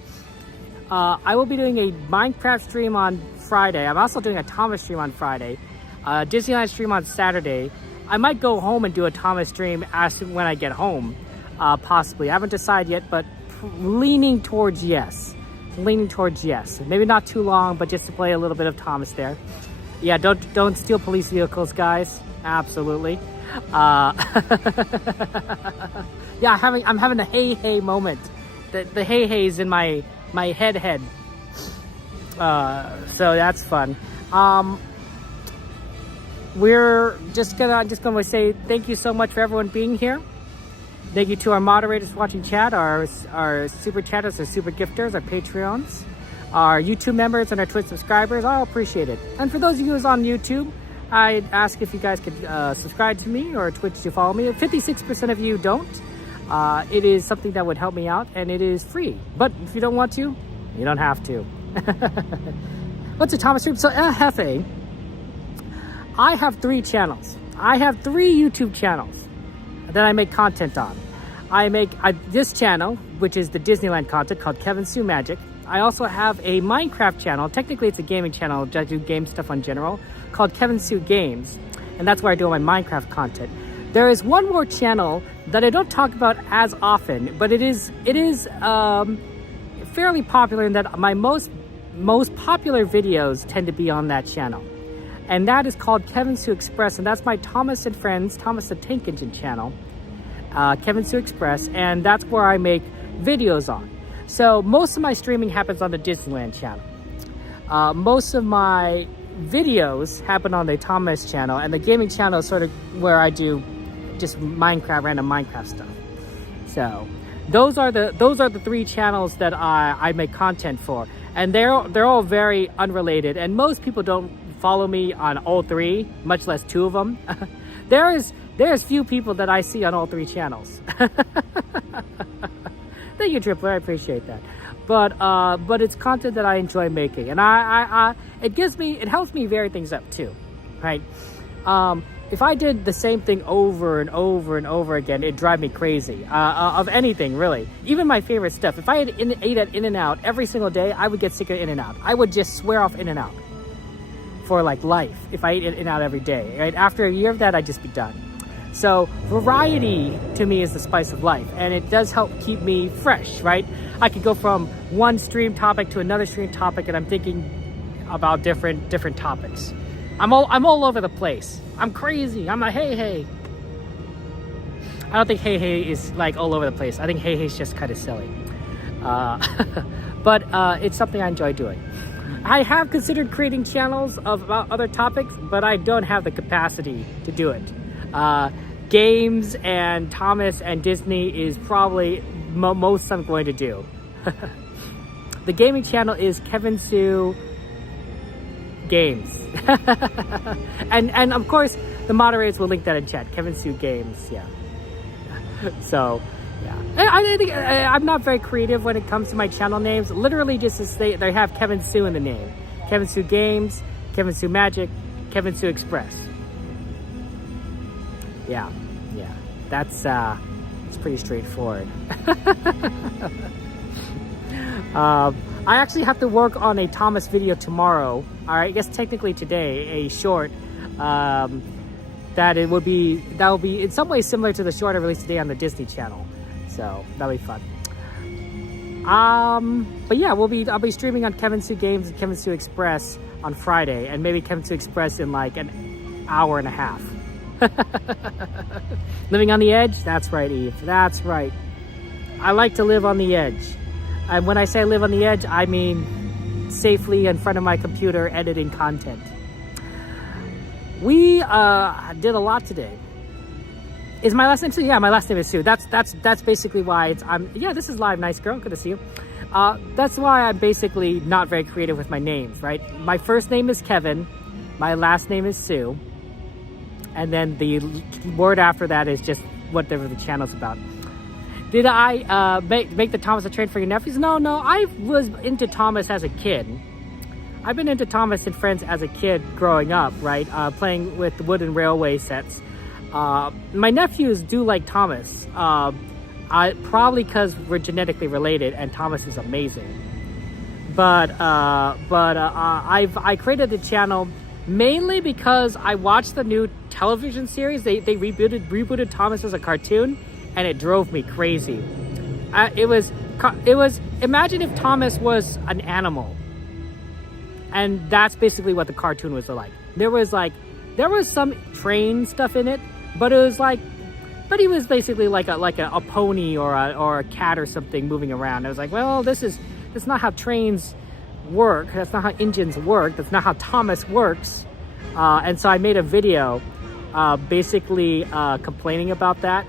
I will be doing a Minecraft stream on Friday. I'm also doing a Thomas stream on Friday. Disneyland stream on Saturday. I might go home and do a Thomas stream when I get home. possibly. I haven't decided yet, but leaning towards yes. Leaning towards yes. Maybe not too long, but just to play a little bit of Thomas there. Yeah, don't steal police vehicles, guys. Absolutely. Yeah, I'm having a hey moment. The hey-hey's in my head. So that's fun. We're just gonna say thank you so much for everyone being here. Thank you to our moderators watching chat, our super chatters, our super gifters, our Patreons, our YouTube members, and our Twitch subscribers. I all appreciate it. And for those of you who's on YouTube, I'd ask if you guys could subscribe to me or Twitch to follow me. 56% of you don't. It is something that would help me out, and it is free. But if you don't want to, you don't have to. What's a Thomas stream? So, Hefe, I have 3 channels. I have 3 YouTube channels that I make content on. I make this channel, which is the Disneyland content, called Kevin Sue Magic. I also have a Minecraft channel. Technically, it's a gaming channel. I do game stuff on general, called Kevin Sue Games, and that's where I do all my Minecraft content. There is one more channel that I don't talk about as often, but it is fairly popular in that my most popular videos tend to be on that channel, and that is called Kevin Sue Express, and that's my Thomas and Friends, Thomas the Tank Engine channel, Kevin Sue Express, and that's where I make videos on. So most of my streaming happens on the Disneyland channel. Most of my videos happen on the Thomas channel, and the gaming channel is sort of where I do just random Minecraft stuff. So those are the 3 channels that I make content for, and they're all very unrelated, and most people don't follow me on all 3, much less 2 of them. There's few people that I see on all 3 channels. Thank you, Tripler. I appreciate that. But it's content that I enjoy making, and it helps me vary things up too, right? If I did the same thing over and over and over again, it'd drive me crazy. Of anything, really. Even my favorite stuff. If I ate at In-N-Out every single day, I would get sick of In-N-Out. I would just swear off In-N-Out for like life if I ate In-N-Out every day. Right? After a year of that, I'd just be done. So variety to me is the spice of life, and it does help keep me fresh, right? I could go from one stream topic to another stream topic, and I'm thinking about different topics. I'm all over the place. I'm crazy. I'm a hey. I don't think hey is like all over the place. I think hey is just kind of silly. But it's something I enjoy doing. I have considered creating channels about other topics, but I don't have the capacity to do it. Games and Thomas and Disney is probably most I'm going to do. The gaming channel is Kevin Sue Games. and of course, the moderators will link that in chat. Kevin Sue Games, yeah. So, yeah. I think I'm not very creative when it comes to my channel names. Literally just to say they have Kevin Sue in the name. Kevin Sue Games, Kevin Sue Magic, Kevin Sue Express. Yeah. That's it's pretty straightforward. I actually have to work on a Thomas video tomorrow. Or I guess technically today, a short that will be in some ways similar to the short I released today on the Disney Channel. So that'll be fun. But yeah, I'll be streaming on Kevin Sue Games and Kevin Sue Express on Friday, and maybe Kevin Sue Express in like an hour and a half. Living on the edge? That's right, Eve. That's right. I like to live on the edge. And when I say live on the edge, I mean safely in front of my computer editing content. We did a lot today. Is my last name Sue? Yeah, my last name is Sue. That's basically why this is live, nice girl. Good to see you. That's why I'm basically not very creative with my names, right? My first name is Kevin. My last name is Sue. And then the word after that is just whatever the channel's about. Did I make the Thomas a train for your nephews? No. I was into Thomas as a kid. I've been into Thomas and Friends as a kid growing up, right? Playing with the wooden railway sets. My nephews do like Thomas. Probably because we're genetically related and Thomas is amazing. But I created the channel mainly because I watched the new television series. They rebooted Thomas as a cartoon, and it drove me crazy. It was, imagine if Thomas was an animal. And that's basically what the cartoon was like. There was some train stuff in it, but it was like, but he was basically like a pony or a cat or something moving around. I was like, well, that's not how trains work. That's not how engines work. That's not how Thomas works. And so I made a video basically complaining about that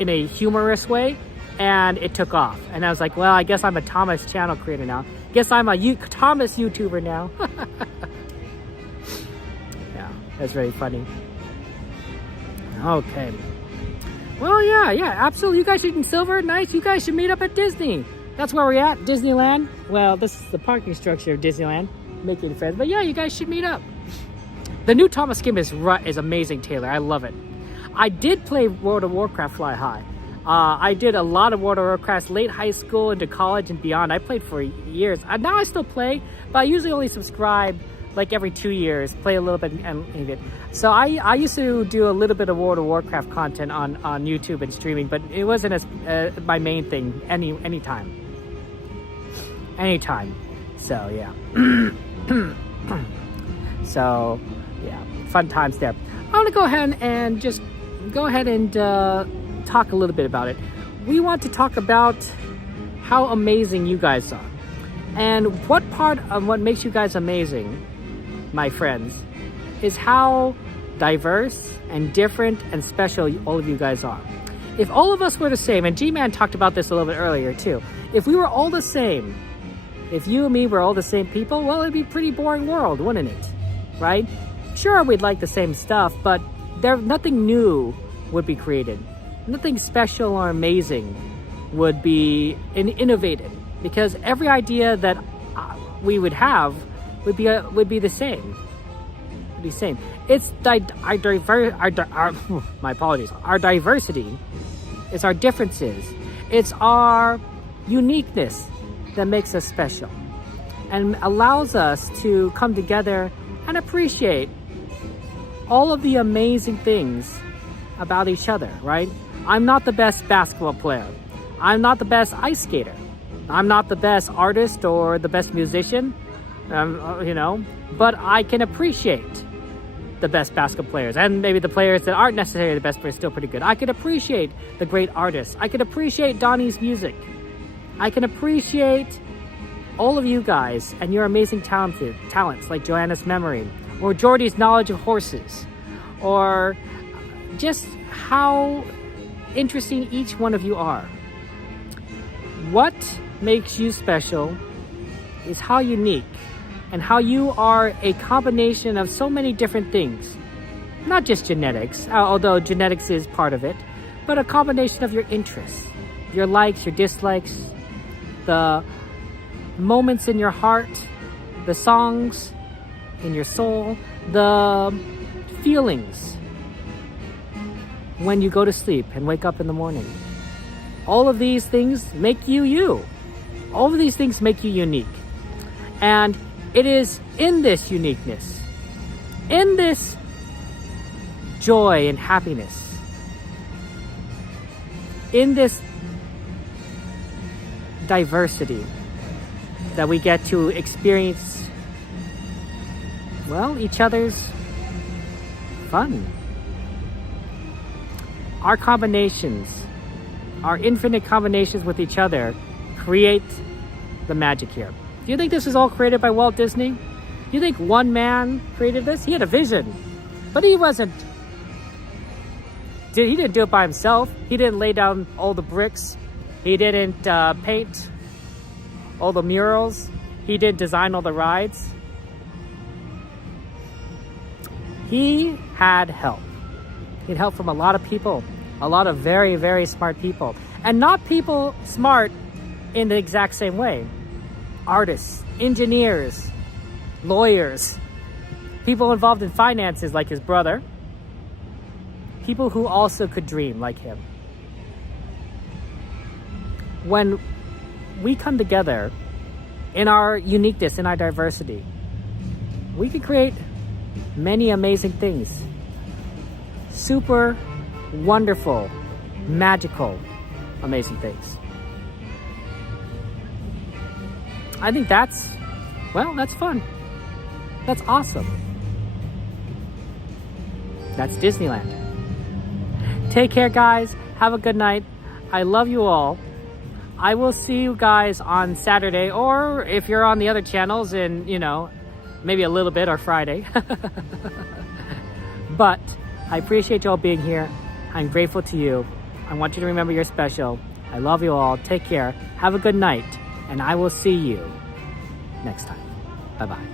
in a humorous way, and it took off. And I was like, well, I guess I'm a Thomas channel creator now. Guess I'm a Thomas YouTuber now. Yeah, that's very funny. Okay. Well, yeah, absolutely. You guys should in Silver. Nice. You guys should meet up at Disney. That's where we're at, Disneyland. Well, this is the parking structure of Disneyland. Making friends. But yeah, you guys should meet up. The new Thomas game is amazing, Taylor. I love it. I did play World of Warcraft Fly High. I did a lot of World of Warcraft late high school into college and beyond. I played for years. Now I still play, but I usually only subscribe like every 2 years, play a little bit and leave it. So I used to do a little bit of World of Warcraft content on YouTube and streaming, but it wasn't as my main thing anytime. So yeah. So yeah, fun times there. I'm gonna go ahead and just talk a little bit about it. We want to talk about how amazing you guys are. And what part of what makes you guys amazing, my friends, is how diverse and different and special all of you guys are. If all of us were the same, and G-Man talked about this a little bit earlier too, if we were all the same, if you and me were all the same people, well, it'd be a pretty boring world, wouldn't it? Right? Sure, we'd like the same stuff, but nothing new would be created. Nothing special or amazing would be innovated, because every idea that we would have would be the same. It's my apologies. Our diversity, it's our differences, it's our uniqueness that makes us special and allows us to come together and appreciate all of the amazing things about each other, right? I'm not the best basketball player. I'm not the best ice skater. I'm not the best artist or the best musician, but I can appreciate the best basketball players, and maybe the players that aren't necessarily the best but are still pretty good. I can appreciate the great artists. I can appreciate Donnie's music. I can appreciate all of you guys and your amazing talents like Joanna's memory, or Jordy's knowledge of horses, or just how interesting each one of you are. What makes you special is how unique and how you are a combination of so many different things. Not just genetics, although genetics is part of it, but a combination of your interests, your likes, your dislikes, the moments in your heart, the songs in your soul, the feelings when you go to sleep and wake up in the morning. All of these things make you you. All of these things make you unique. And it is in this uniqueness, in this joy and happiness, in this diversity that we get to experience, well, each other's fun. Our combinations, our infinite combinations with each other, create the magic here. Do you think this was all created by Walt Disney? Do you think one man created this? He had a vision, but he didn't do it by himself. He didn't lay down all the bricks. He didn't paint all the murals. He didn't design all the rides. He had help. He had help from a lot of people, a lot of very, very smart people, and not people smart in the exact same way. Artists, engineers, lawyers, people involved in finances like his brother, people who also could dream like him. When we come together in our uniqueness, in our diversity, we can create many amazing things. Super wonderful magical, amazing things. I think that's fun. That's awesome. That's Disneyland. Take care, guys. Have a good night. I love you all. I will see you guys on Saturday, or if you're on the other channels in, you know, maybe a little bit, or Friday. But I appreciate you all being here. I'm grateful to you. I want you to remember you're special. I love you all. Take care. Have a good night. And I will see you next time. Bye-bye.